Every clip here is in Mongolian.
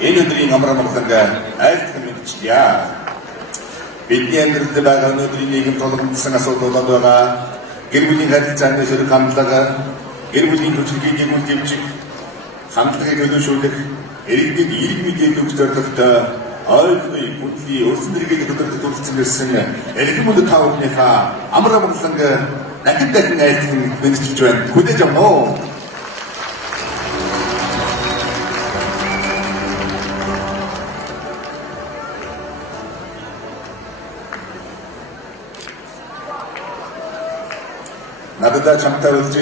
энэ өдрийн амар амгалангаа айлтхан мэдчихье. Бидний амьдралд байгаа өнөөдрийн нийгэм тулгамдсан асуудлууд байгаа. Гэр бүлийн харилцааны сөрөг хандлага, гэр бүлийн хүчирхийг гүйцэтгэж хандлагыг төлөвшүүлэх, иргэдэд эерэг мэдээлэл өгөх зорилготой ойлгоё, бүлий, өрсөн дэргэд хөдөлгөж төрүүлсэн гэсэн эрхэм мөндөд та бүхнийхээ амар амгалангаа дахин айлтхан мэдчихэж байна. Хүлээж авах уу? Надад чамтай уулзж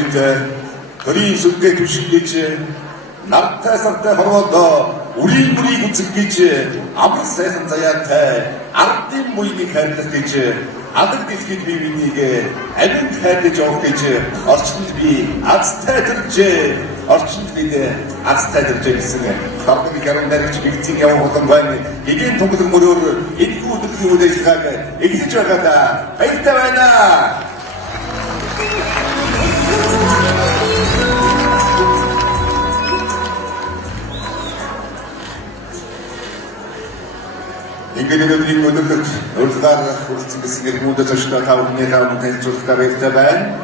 төрийн сүлгээ түшиглэж нартай сартай хорвоод үрийн бүрийг үзэх гэж амар сайхан заяатай ардын буйныг хайрлах гэж адаг дэлхийд бие биенийг амин хайрлаж явах гэж орчинд би азтай төрж орчинд бид азтай төрж гэсэн дордог гэрэн дээрч бигцэн явах болон байна. Эдийн тунгалаг мөрөөр энэ хөдөлгөөний үйл ажиллагааг эхлэж байгаадаа баяртай байна. Ингээд өнөөдрийн өдөрлөг урилгаар хүрэлцэн гэсэн гэрмүүдээс очтой та бүхний хаан танилцуулалтаа баяртай байна.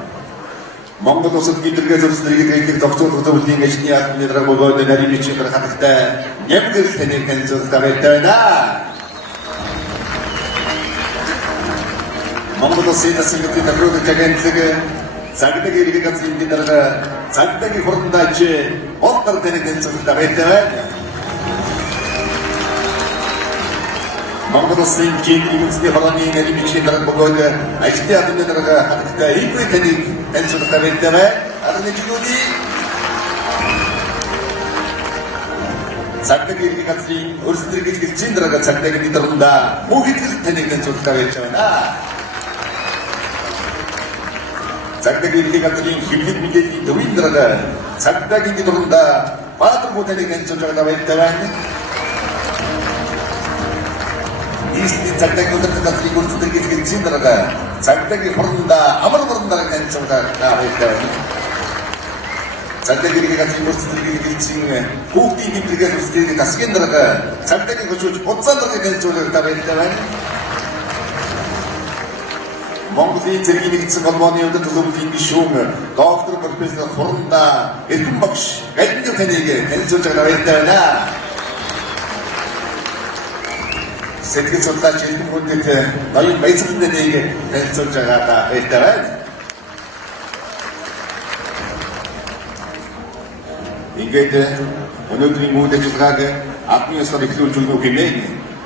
Монгол улсад гидэргээ зөвлөсөн иргэдийн зохицуулах зөвлөлийн ажлын яамны дараа бөгөөд нарийн бичиг хатагтай нэмгэрэл таныг танилцуулалтаа баяртай байна. Монгол улсын засгийн төвийн тагэнлэг цагдаг иргэд газрын дараа цагдагийн хурдаач болтор таныг танилцуулалтаа баяртай байна. Монгол улсын жинхэнэ үндэсний хорооны нарийн бичгийн дараа бөгөөд ажлын яамны дараа хатагтай ийгүй таныг танилцуулалтаа баяртай байна. Арничгүди цагдаг иргэд газрын өрсөлдөр гэж хэлсэн дараа цагдагийн даруунда мөнхөд таныг танилцуулалтаа баяртай байна. Цагдаг иргэд газрын хэвлэл мэдээллийн төвийн дараа цагдагийн даруунда баатар бүтэнийг танилцуулалтаа баяртай байна. Ийсний цагдагийн өдрөд газрын өрсөлдөр гэж хэлсэн дараа цагдагийн хорнда амар хорндараа танилцуулалтаа баяртай байна. Цагдагийн иргэд газрын өрсөлдөр гэж хэлсэн хүүхдийн хэмжээгээс үсгийг тасгийн дараа цагдагийн хөшөөж буцаан дараа танилцуулалтаа баяртай байна. Монголын цэргийн нэгдсэн холбооны өндөр төлөвлөлийн гишүүн доктор профессор Хуранда Эрхэм багш Гадныг таныг танилцуулалтаа баяртай байна. Сэтгэл судлаач Эрхэм хүндэт ноён баяцхан таныг танилцуулж байгаадаа баяртай байна. Ингээд өнөөдрийн үйл ажиллагааг албан ёсоор эхлүүлж өгөх хэмээн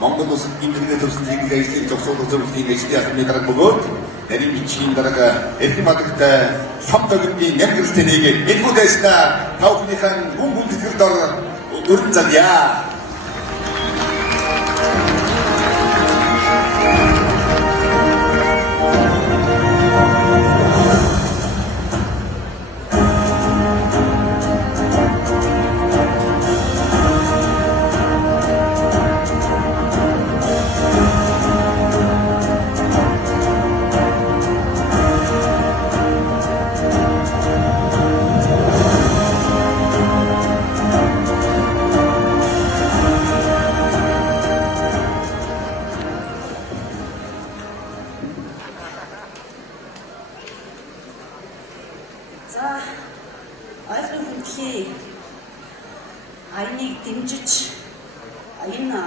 Монгол улсад гинтэрнэ төрсөн ажлын зохицуулах зөвлөлийн ажлын яамны дараа бөгөөд нарийн бичгийн дараа эрхэм адагтай сам төгөмгийн нэмгэрэл таныг энэхүү дэстаа та бүхнийхэн гүн гүндэтгэл дор өрн залъя. Ойлгон хүндлээ аяныг дэмжиж энэ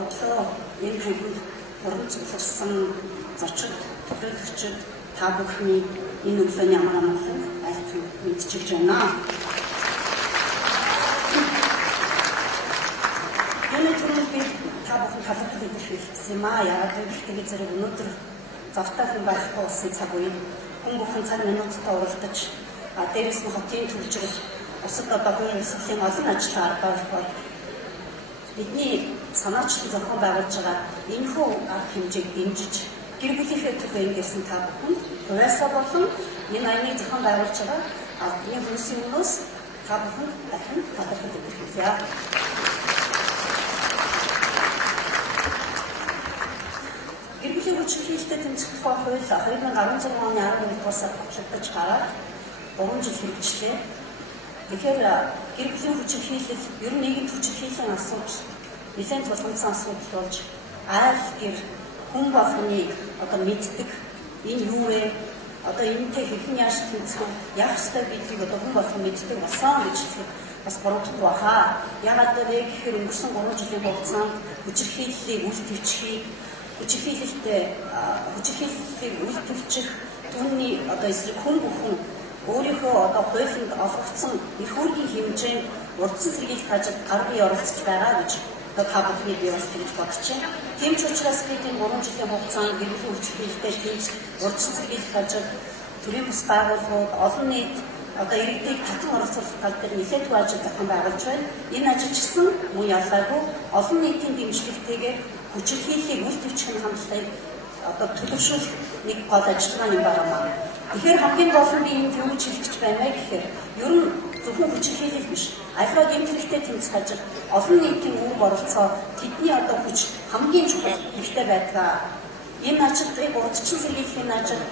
өглөө энэ хайгуул уран цугларсан зочид төлөөлөгчид та бүхний энэ өглөөний амар амгалан айлтхан мэдчилж байна. Энэ түрүүнд би та бүхэн талархал илэрхийлсэн юм аа. Яагаад гэвэл зэрэг өнөөдөр завтаахан байхгүй болсон цаг үе хүн бүхэн цаг минуттай уралдаж дээрээс нь хотын төлжрөл усад одоо хуулийн ёслолын олон ажлын арга барил бидний санаачлан зохион байгуулж байгаа энэхүү арга хэмжээг дэмжиж гэр бүлийнхээ төлөө ингэсэн та бүхэнд хувьяасаа болон энэ аймыг зохион байгуулж байгаа албаны хүмүүсийн өмнөөс та бүхэнд дахин талархал илэрхийлье. Гэр бүлийн хүчирхийлэлтэй тэмцэх тухай хууль 2016 оны 11 сард батлагдаж гараад 3 жил хэрэгжлээ. Тэгэхээр гэр бүлийн хүчирхийлэл ер нь нийгэмд хүчирхийллийн асуудал нэлээд тулгымсан асуудал болж айл гэр хүн болгоны одоо мэддэг энэ юу вэ? Одоо энэтэй хэрхэн яаж тэнцэх яг ёстой гэдгийг одоо хүн болгон мэддэг болсон гэж хэлэхэд бас буруудахгүй баха. Яагаад вэ гэхээр өнгөрсөн 3 жилийн хугацаанд хүчирхийллийг үл твчих түүний одоо эсрэг хүн бүхэн өөрийнхөө одоо хуулинд олгогдсон их үүргийн хэмжээнд урдсан сэргийлэх ажилд гар бие оролцож байгаа гэж одоо та бүхний би бас тэгж бодчихъя. Тийм ч учраас бид энэ 3 жилийн хугацаанд гэрэл хүчирхийлэлтэй тэмцэх урдсан сэргийлэх ажил төрийн бас байгууллагууд олон нийт одоо иргэдийг татан оролцуулах тал дээр нэлээд их ажил зохион байгуулж байна. Энэ ажил ч гэсэн мөн ялгаагүй олон нийтийн дэмжлэгтэйгээр хүчирхийллийг үл твчих хандлагыг одоо төлөвшүүлэх нэг гол ажиллагаа юм байна. Тэгэхээр хамгийн гол нь би энэ юу гэж хэлэх гэж байна вэ гэхээр ер нь зөвхөн хүчирхийлэл биш. Аливаа гэмтэлтэй тэмцэх ажил олон нийтийн үүрэг оролцоо тэдний одоо хүч хамгийн чухал хэрэгтэй байдаг. Энэ ажилыг урдчин сэргийлэх ажил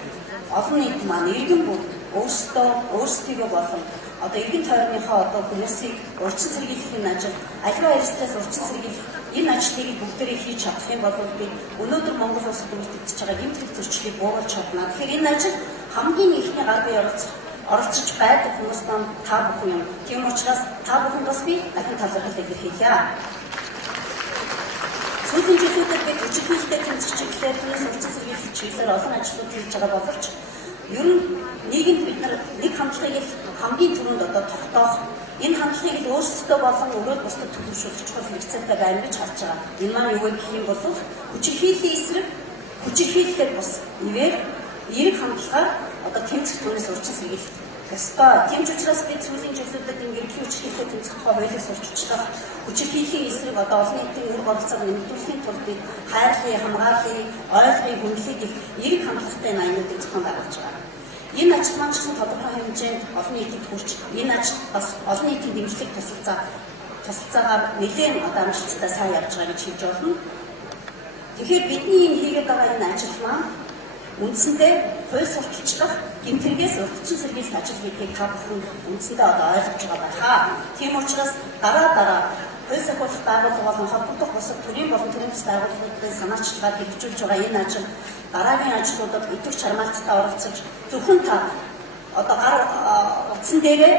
олон нийт маань иргэн бүр өөрсдөө болон одоо иргэн тойрныхоо одоо хүмүүсийг урдчин сэргийлэх ажил аливаа эрсдэлээс урдчин сэргийлэх энэ ажлыг бүгдээрээ хийж чадах юм бол би өнөөдөр Монгол улсад үйлдвэрлэж байгаа гэмтрэх зөрчлийг бууруулж чадна. Тэгэхээр энэ ажил хамгийн ихний гар бие оролцож байдаг хүмүүс маань та бүхэн юм. Тийм учраас та бүхэндээ би дахин талархал илэрхийлье. Сүүлийн жилүүдэд бид хүчирхийлэлтэй тэмцэх чиглэлээр түүнээс урдчин сэргийлэх чиглэлээр олон ажлууд хийж байгаа боловч ер нь нийгэмд бид нэг хандлагыг хамгийн түрүүнд одоо тогтоох энэ хандлагыг өөрсдөө болон өрөөд бусдад төлөвшүүлэх чухал хэрэгцээтэй байна гэж харж байгаа. Энэ маань юу гэх юм бол хүчирхийллийн эсрэг хүчирхийлэлээр бус эерэг хандлагаар одоо тэмцэх түүнээс урьдчилан сэргийлэх ёстой. Тийм ч учраас бид сүүлийн жилүүдэд ингээд хүчирхийлэлтэй тэмцэх тухай хуулиас урьдчилан хүчирхийллийн эсрэг одоо олон нийтийн үүрэг оролцоог нэмэгдүүлэхийн тулд бид хайрлын, хамгааллын, ойлгохын, хүндлэх гэх эерэг хандлагатай аюулуудыг зохион байгуулж байгаа. Энэ ажил маань ч гэсэн тодорхой хэмжээнд олон нийтэд хүрч энэ ажил бас олон нийтийн дэмжлэг тусалцаагаар нэлээд одоо амжилттай сайн явж байгаа гэж хэлж болно. Тэгэхээр бидний энэ хийгээд байгаа энэ ажил маань үндсэндээ хууль сурталчлах гэмтэргээс урьдчилан сэргийлэх ажил гэдгийг та бүхэн үндсэндээ одоо ойлгож байгаа байхаа. Тийм учраас дараа хууль сурталчлах байгууллага болон холбогдох бусад төрийн болон төрийн бас байгууллагуудын санаачлагаар хэрэгжүүлж байгаа энэ ажил дараагийн ажлуудад идэвх чармаалттай оролцож зөвхөн та одоо гар утсан дээрээ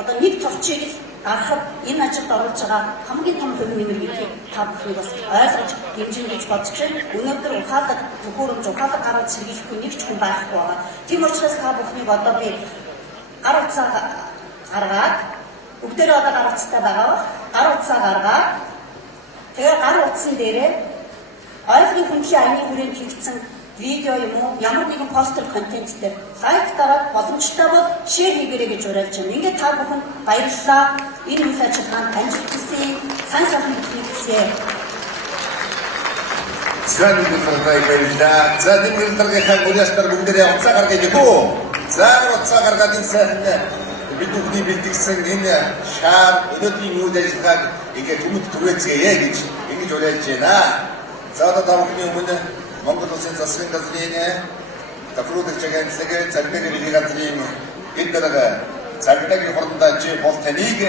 одоо нэг товчийг гаргахад энэ ажилд оролж байгаа хамгийн том хувь нэмэр гэдгийг та бүхэн бас ойлгож дэмжинэ гэж бодож байна. Өнөөдөр ухаалаг төхөөрөмж ухаалаг гараад сэргийлэхгүй нэг ч хүн байхгүй байгаа. Тийм учраас та бүхнийг одоо би гар утсаа гаргаад бүгдээрээ одоо гар утстай байгаа. Гар утсаа гаргаад тэгээ гар утсан дээрээ ойлгохын хүндлэн аяны хүрээнд хийгдсэн видео юм уу ямар нэгэн постэр контент дээр лайк дараад боломжтой бол шеэр хийгээрэй гэж уриалж байна. Ингээд та бүхэн баярлалаа. Энэ үйл ажиллагаанд амжилт хүсье. Сайн сайхан бүхнийхээ Сайн мэдээлэл баярлалаа. За энэ өдрийн мөрөстөр бүгдээрээ уцаа гаргаж өгөө. За уцаа гаргаад энэ сайхан бид бүхний бэлтгэсэн энэ шаар өнөөдрийн үйл ажиллагааг ингээд хүмүүд түрээцгээе гэж ингэж уриалж байна. За одоо та бүхний өмнө Монгол Улсын засгийн газрын тохируулагч агентлаг цагдаагийн хэлний газрын энэ дарга цагдаагийн хурданд бол таныг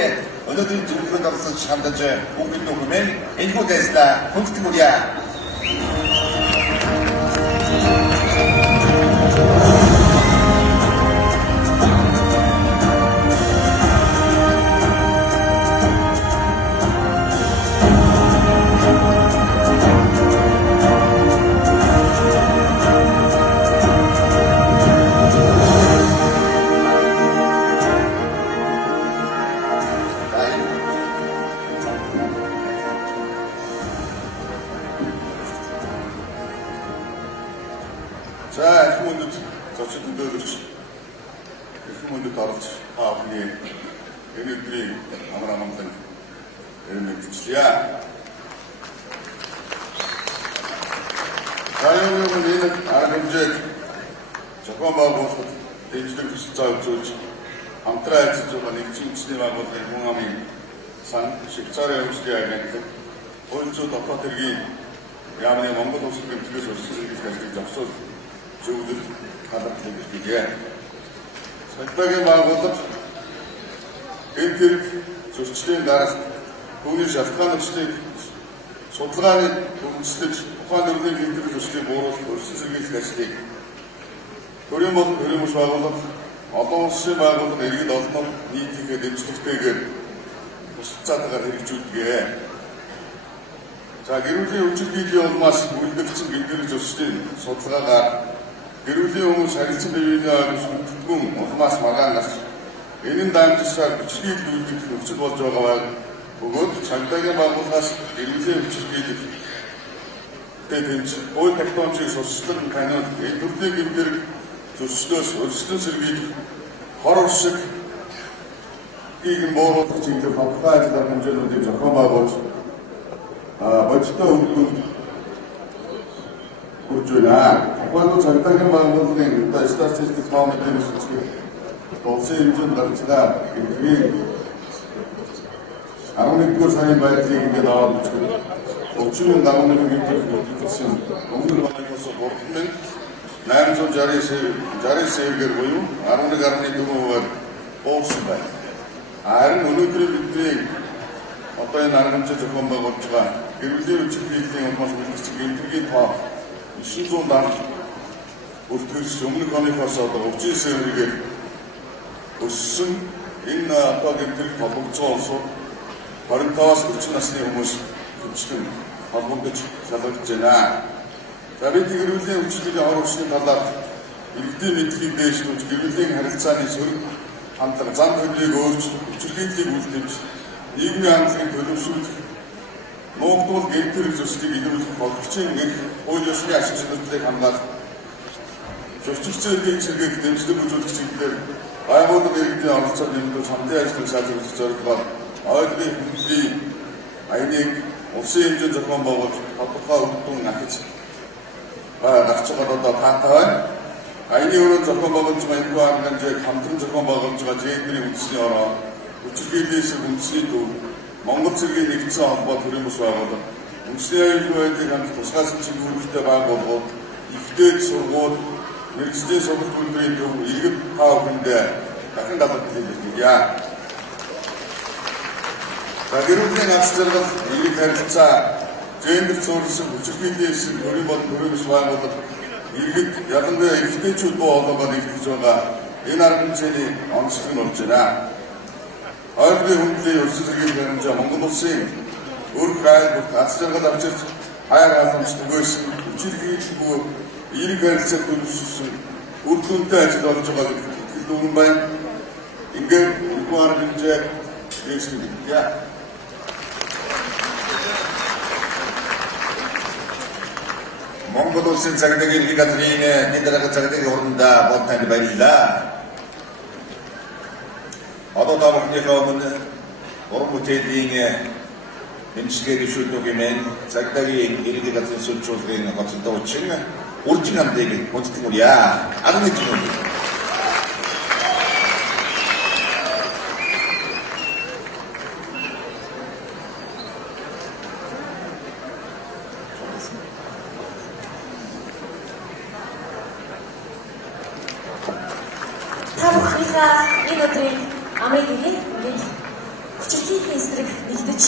өнөөдрийн зөвлөгөөнд оролцож хандаж бүгд нөхөмөл энэхүү дэслэ хүндэтгэмүрья. За хүмүүст зочид өдөөрч хүмүүст орж авахны энэ өдрийн амар амгалан эрмэгчлээ. Таяагийн энэ арга хэмжээг зохион байгуулалт дэмжлэг төсөлцөө үзүүлж хамтран ажиллаж байгаа нэгдсэн үндэсний байгууллагын хүн амын сан Швейцарын өмслийн агентлаг хууль зүйн дотоод хэргийн яамны Монгол улсын гэмтгээс урьдчилан сэргийлэх ажлыг зогсоол зөвлөлт халахлыг хийгээ. Цагдаагийн байгууллага энэ хэрэг зөрчлийн дараалт түүний шалтгаанчлалыг судалгааны хөгжөлтөж тухайн төрлийн гэмтэр төслийг бууруулах өрсөн сэргийлэх ажлыг төрийн болон төрийн маш байгууллага олон улсын байгууллага иргэд олон нийтийнхээ дэвшлэгтэйгээр тусалцаатайгаар хэрэгжүүлдэг. За гэрүүлийн өвчлөлийн улмаас үйлдэгдсэн гэмтэр төслийн судалгаагаар гэрүүлийн хүмүүс харилцан биеийн ойлгомжгүй улмаас маргаан гарч энэ дамжсаар хүчлийг үйлдэх нөхцөл болж байгаа бөгөөд цагдаагийн байгууллагаас гэрүүлийн өвчлөгийг тэмцэж ой тектомчийг сурчлан канон энэ төрлийн гэмтэр төслөөс өрсөлдөн сэргийлэх хор уршиг ийм бууруулах чиглэл тодорхой ажлаар хэмжээнүүдийг зохион байгуулж бодиттой өвлөнд хүрж байна. Тухайн цагдаагийн байгууллагын статистик тоомын үсгэл улсын хэмжээнд гарцгаа гэмтгийн 11-р сарын байдлыг ингээд аваад үзвэл 30,000 давны гэмтэр төлсөн өмнөх оноос 3,860 сэргээр буюу 11.4%-аар буурсан байна. Харин өнөөдөр бидний одоо энэ арга хэмжээ зохион байгуулж байгаа гэрүүлийн өвчлөлийн улмаас үлдсэн гэмтэргийн тоо 970 бүртгэж өмнөх оноос одоо 39 сэргээр өссөн энэ одоо гэмтэр холбогдсон улсууд 25-аас 40 насны хүмүүс хөгжлөн холбогдож шалгагдж байна. За бид гэрүүлийн өвчлөлийн хор уршны талаар иргэдийн мэдлэгийг дэвшүүлж гэрүүлийн харилцааны сөрөг хандлага зам төлөвийг өөрчлөх, хүчлэлийг үлдээж нийгмийн хандлагыг төлөвшүүлэх, нуугдуул гэмтэр төслийг илрүүлэх болгочийн нэг хууль ёсны ашиг сонирхлыг хамгаалах, зөрчилдөөний зэрэг дэмжлэг үзүүлэх чиглэлээр байгууллага иргэдийн оролцоог нэмэгдүүлж хамтын ажлыг сайжруулах зорилгоор ойлгын хөгжлийн аяныг улсын хэмжээнд зохион байгуулж тодорхой үр дүн ахиж гарч байгаа одоо таатай байна. Аяны өрөө зохион байгуулж байгаа энэ арга хэмжээг хамтран зохион байгуулж байгаа ЖЭД-ийн үндэсний ороо, хүчлэлээс үндэсний төв, Монгол цэргийн нэгдсэн холбоо төрийн бас байгууллага, үндэсний аюулгүй байдлыг хамт тусгай чиг хөрөлтэй байгууллагууд, ихтэй сургууль, мэргэжлийн сургалт үйлдвэрийн төв, иргэд та бүхэндээ дахин дадлаг хэлье. Гэрүүлийн аз жаргал, иргэд харилцаа, гендер зурсан хүчлэлийн эсрэг төрийн болон төрийн бас байгууллага иргэд ялангуяа эрэгтэйчүүд боо олоогоор нэгтгэж байгаа энэ арга хэмжээний онцлог нь болж байна. Ойлгын хүндлэлийн өрсөлдөлийн хэмжээ Монгол улсын өрх айл бүрт аз жаргал авчирч хаяг халамж түгээсэн хүчлэлийн эерэг харилцаа төлөвшсөн үр дүнтэй ажил болж байгаа гэдэг дүүрэн байна. Ингээд энэ арга хэмжээ дэвшүүлдэг. Монгол улсын цагдаагийн иргэн газрын генерал цагдаагийн орондоо бодтанд баярлалаа. Одоо та бүхнийхээ өмнө уран бүтээлийн эмчилгээ гишүүдийн цагдаагийн иргэн газрын сүлжүүлгийн гоцтой учин үржин хамтыг хүндэтгэмүрья. Арны кино. Энэ өдрийн амрыг ингээд хүчлэлийн эсрэг нэгдэж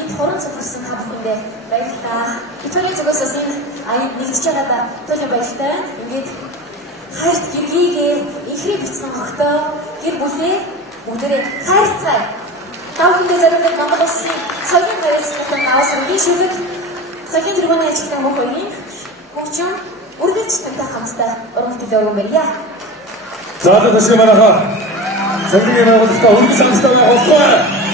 энд хорон цугласан та бүхэндээ баярлалаа. Бидний зүгээс бас энэ аяд нэгдэж байгаадаа туйлын баяртай. Ингээд хайрт гэргийгээ ихрээ бицсэн хогтоо гэр бүлээ бүгдээ хайрцай. Та бүхэндээ заримдаа Монгол улсын соёлын барилгын авсан би шүлэг соёлын тэргүүний ажилтан мөхөгийн хөгжим үргэлж тантай хамтдаа уран бүтээлээ өргөмөрье. За 다시 말아가 생명의 나라부터 우리 상스타가 없어.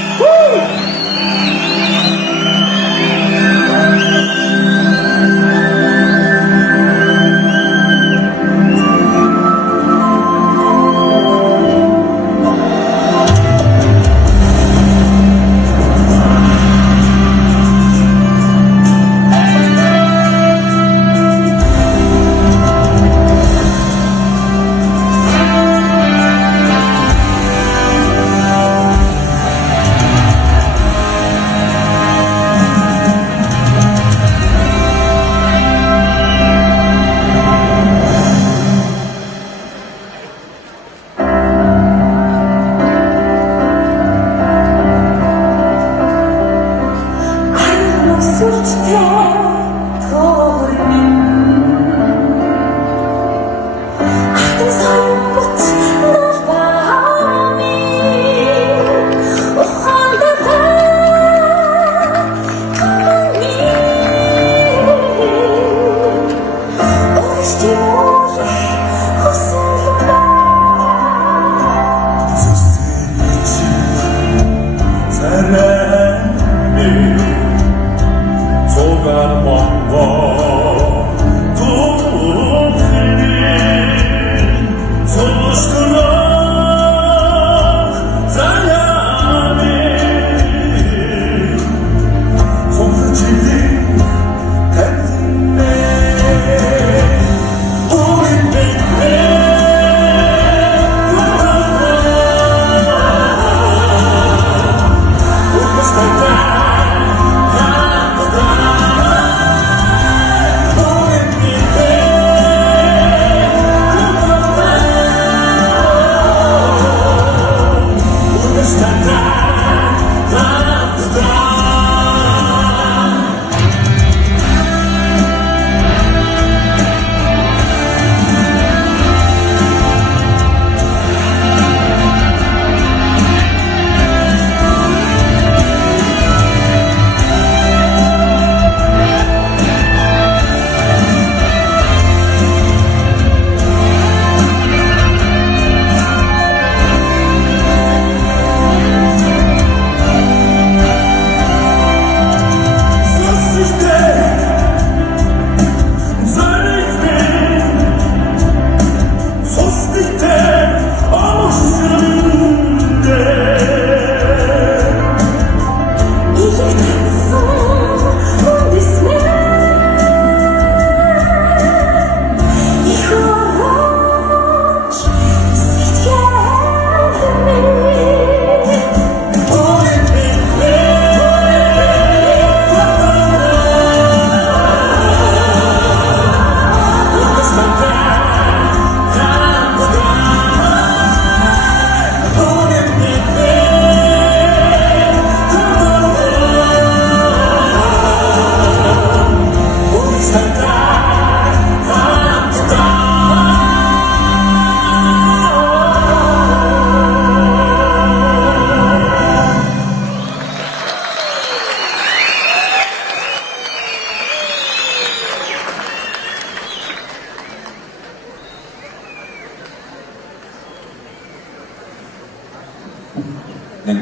нэг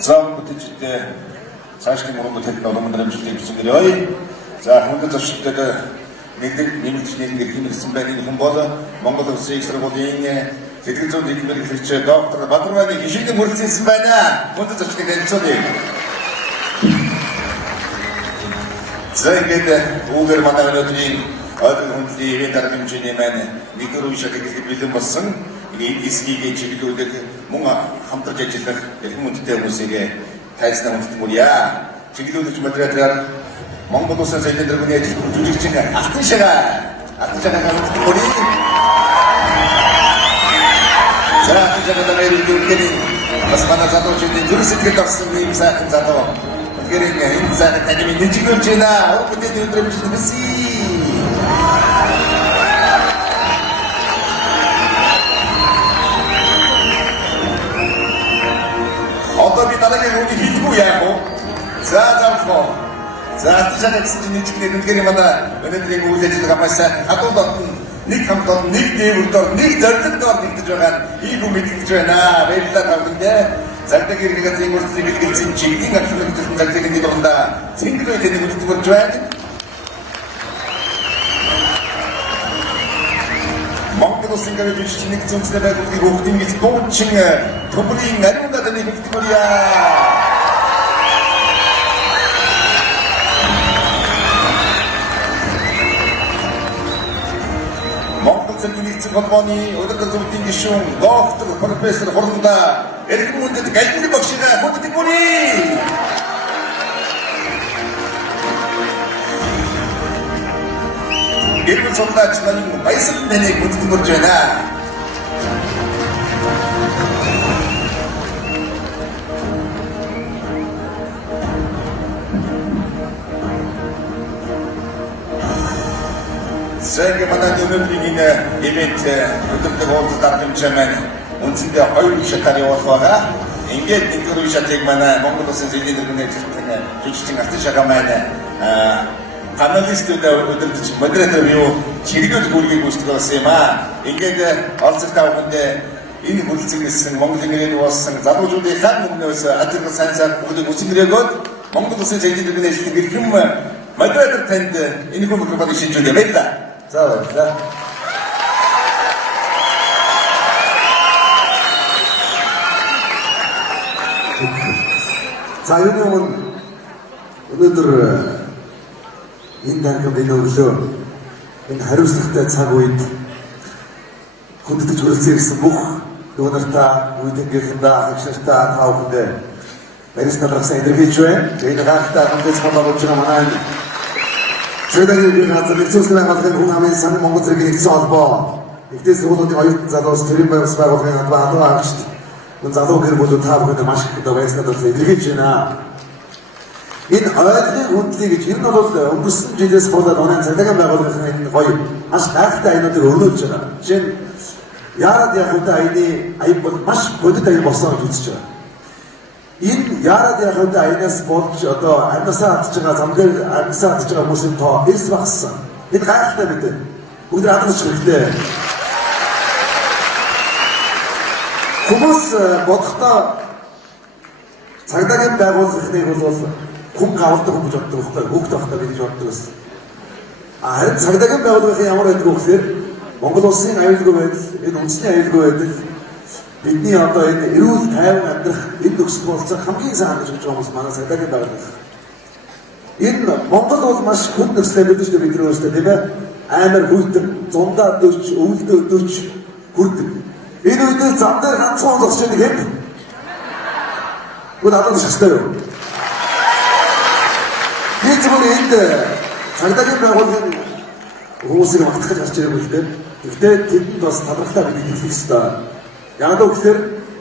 зам бүтээжтэй цаашдын мөрөнд төлөв номер амжилтыг бичсэн гэрээ. За хүнд зөвшөлтөд нэгдэг нэмэгдэж нэг хэмэрсэн байна энэ хүн бол Монгол Улсын их сургуулийн телевизэн дэглэмэр хэлч доктор Бадрманы гişinin мөрөлдсөн байна. Хүнд зөвшөлтөд хэлцээ. За ингээд үүгээр манай өнөөдрийн ойрын хүндлэлийн ивент арга хэмжээний маань нэгдүгээр үе шатыг бэлэн болсон. Эсгийг чиглүүлдэг мөн хамтарч ажиллах эрхэм хүндтэй хүмүүсийг тайлснаа хүндэтгүүлье. Чиглүүлэгч модератораар Монгол Улсын соёлын дэргэний ажил жүжигчин Алтан шагаа хүндэтгүүлье. За Алтан шагаа нэрийг бас манай залуучуудын зүрх сэтгэлд орсон ийм сайхан залуу. Гэрэг энэ сайхан таньд нэжиглүүлж байна. Бүгдээ өндрөмж нэсий. Одоо би дараагийн үгийг хэлгүй яах вэ? За замхоо. За тийшээ гэсэн чинь нэгтгэл үнэхээр манай өнөөдрийн үйл ажиллагаа маш сайн хадууд дотн нэг хамтод нэг дээгүүр нэг зорилт доор нэгдэж байгаа ийм хүн мэдгэж байна. Баярлалаа тавдаа. Загдаг иргэн газрын үрсийг илгэсэн чиглэлийн архивын загдаг нэг ундаа цэнгэл үеийн үлдгэрж байна. Монгол Улсын гэрэлж нэг зөвсөй байгууллагын хөгжлийн гэж дуучин төмрийн ариун гадны хөгжмөрья. Монгол Улсын нэгдсэн холбооны өдөр зөвлөлийн гишүүн доктор профессор Хурландаа эрхэм хүндэт галбирын багшаа хүндэтгүүлье. Гэрэл сургаач нарын баясгалан таныг хүндэтгүүлж байна. Сэргэ манай өнөөдрийн энэ ивент өдөртөг уулзалт арга хэмжээ маань үндсэндээ хоёр шатаар явуулах байгаа. Ингээд нэгдүгээр шатыг манай Монгол Улсын соёлын дэргэний жүжигчин Алтан шагаа маань панелистүүд өдөртөж модератор юу чиглүүлэх үүргийг гүйцэтгэх болсон юм аа. Ингээд олзолтой бүхэндээ энэ хүрэлцэгнэсэн Монголын нэрээр болсон залуучуудын хан өмнөөс ажил сайн сайн бүгд үсгэрэгөөд Монгол Улсын соёлын дэргэний ажилтны эрхэм модератор танд энэ хүн микрофоныг шилжүүлээ баярлалаа. За баярлалаа. За юуны өнөөдөр энэ данхад энэ өглөө энэ хариуцлагатай цаг үед хүндэтгэж хүрэлцэн ирсэн бүх дүүнартаа, үеийнхээ агшигчдаа та бүхэндээ баярлалаа илэрхийлж байна. Энэ гахтаа хамтдаа хамааруулж байгаа манай Сэдэгийн газар нэгцүүлсэн байгууллагын хүн амын сан Монгол зэрэг нэгдсэн холбоо. Нэгдсэн сургуулиудын оюутан залуус төрийн байгууллагын байгууллагын адваа агшигч мөн залуу гэр бүл та бүхэнд маш их баярлалаа илэрхийлж байна. Энэ ойлгын хүндлий гэж энэ бол өнгөрсөн жилээс болоод онын цагдаагийн байгууллагын энэ гоё маш гайхалтай аянуудыг өрнүүлж байгаа. Жишээ нь яарад яг үедээ аяны аян бол маш бодит аян болсон гэж үзэж байгаа. Энэ яарад яг үедээ аянаас болж одоо амьсаа атж байгаа зам дээр амьсаа атж байгаа хүмүүсийн тоо эрс багассан. Энэ гайхалтай мэдээ. Бүгд хадгалж хэрэгтэй. Хүмүүс бодохдоо цагдаагийн байгууллагыг бол хүн гавалдаг хүн гэж боддог байхгүй хүүхд тахтаа гэж боддог байсан. Харин цагдаагийн байгууллагын ямар байдаг вэ гэхээр Монгол Улсын аюулгүй байдал, энэ үндэсний аюулгүй байдал бидний одоо энэ эрүүл тайван амьдрах энэ төгсгөл болцох хамгийн сайн гэж байгаа хүмүүс манай цагдаагийн байгууллага. Энэ Монгол бол маш хүнд нөхцөл байдаг шүү дээ бидний өөрсдөө тийм ээ. Амар хүйтэн, зундаа дөрч, өвөлдөө дөрч хүрдэг. Энэ үед зам дээр ганцхан зогсож байгаа юм. Бүгд адуу шаштай юу? Би зөвхөн энд цагдаагийн байгууллагын хүмүүсийг магтахад гарч ирэх үлдээ. Гэхдээ тэдэнд бас талархлаа бид хэлэх ёстой. Яг л гэхээр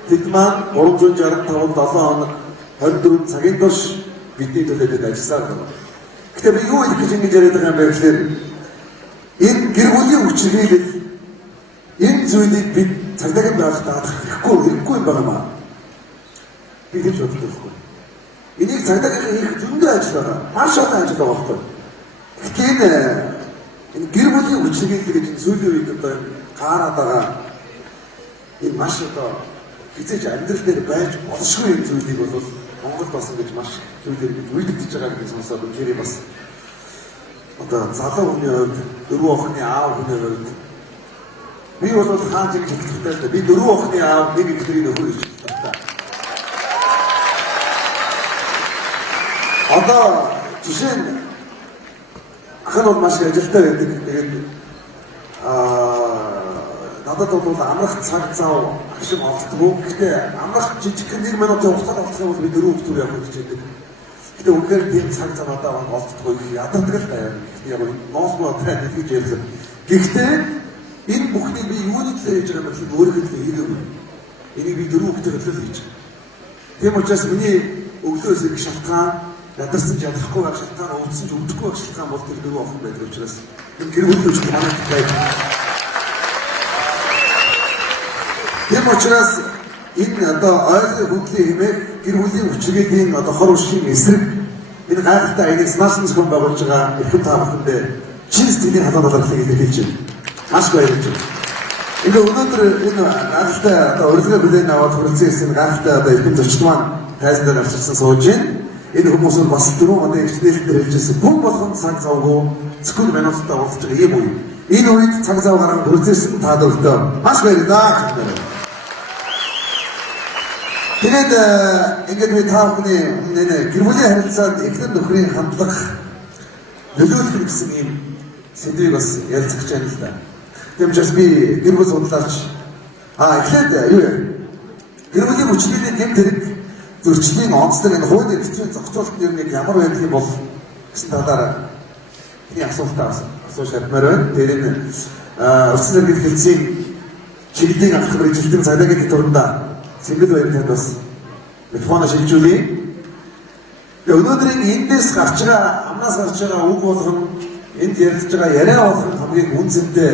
тэд маань 365 7 хоног 24 цагийн турш бидний төлөө ажилласаар байна. Гэхдээ би юу хэлэх гэж ингэж яриад байгаа юм бэ гэхээр энэ гэр бүлийн хүчирхийлэл энэ зүйлийг бид цагдаагийн байгууллагад хэрэггүй юм байна маа. Би гэж боддог байхгүй. Энийг цагдаагийн хийх зөндөө ажил байгаа. Маш олон ажил байгаа байхгүй. Гэхдээ энэ гэр бүлийн хүчирхийлэл гэж сүүлийн үед одоо гараад байгаа энэ маш одоо хизээж амьдрал дээр байж болшгүй юм зүйлийг бол Монголд бас ингэж маш зүйлээр үйлдэж байгаа гэж сонсоод үнээрээ бас одоо залуу хүний хувьд дөрөв охины аав хүний хувьд би бол хааж гэж хэлэхдээ би дөрөв охины аав нэг ихний нөхөр гэж байна. Одоо жишээ нь хан бол маш ажилтай байдаг. Тэгээд надад бол амрах цаг зав ашиг олддгүй. Гэхдээ амрах жижиг 1 минутын хугацаанд олдох юм бол би 4 өдөр явах гэж байдаг. Гэхдээ үнээр тийм цаг зав надад олддгүй ядардаг л байна. Яг нь ноосмоо тань гэж ярьсан. Гэхдээ энэ бүхнийг би юуны төлөө хийж байгаа юм бэ? Өөрийнхөө төлөө хийгээгүй. Энийг би 4 өдөр төлөө хийж байгаа. Тийм учраас миний өглөөс ирэх шалтгаан ядарсан ч ядрахгүй байх шалтгаан, өвдсөн ч өвдөхгүй байх шалтгаан бол тэр 4 охин байдаг учраас энэ гэр бүл үүсгэх манай байдаг. Тийм учраас энэ одоо ойлгох хөдөлгөөний хэмээх гэр бүлийн хүчирхийллийн одоо хор уршийн эсрэг энэ гайхалтай аягаас наасан зөвхөн байгуулж байгаа эрхэм таамаглалтай чин сэтгэлийн халуун талархлыг илэрхийлж байна. Маш баярлж байна. Ингээ өнөөдөр энэ гайхалтай одоо урилга бүлээн аваад хүрэлцэн ирсэн гайхалтай одоо эрхэм зочд маань тайзан дээр авчирсан сууж байна. Энэ хүмүүс нь бас 4 хоногийн эхлэлээр хэлжсэн хүн болгон цаг завгүй зөвхөн минуттай уулзж байгаа юм уу? Энэ үед цаг зав гарган хүрэлцэн та дөрөвдөө маш баярлалаа. Тэгээд ингээд би та бүхний гэр бүлийн харилцаанд эхлэн нөхрийн хандлага нөлөөлөх гэсэн ийм сэдвийг бас ярилцах гэж байна л да. Тийм учраас би гэр бүл судлаач эхлээд юу вэ? Гэр бүлийн хүчирхийллийн гэм тэрэг зөрчлийн онцлог энэ хуулийн эрхцээ зохицуулалтын юм ямар байх юм бол гэсэн талаар энэ асуултаас асууж шатмаар байна. Тэр энэ өсөлт гэх хэлцээ чиглэлийн авах хэрэгжилтийн цаадагийн төрөндөө Сэнгэл баяр танд бас микрофон шилжүүлээ. Тэгээ өнөөдрийн эндээс гарч байгаа амнаас гарч байгаа үг болгон энд ярилцж байгаа яриа болгон хамгийн үнцэнтэй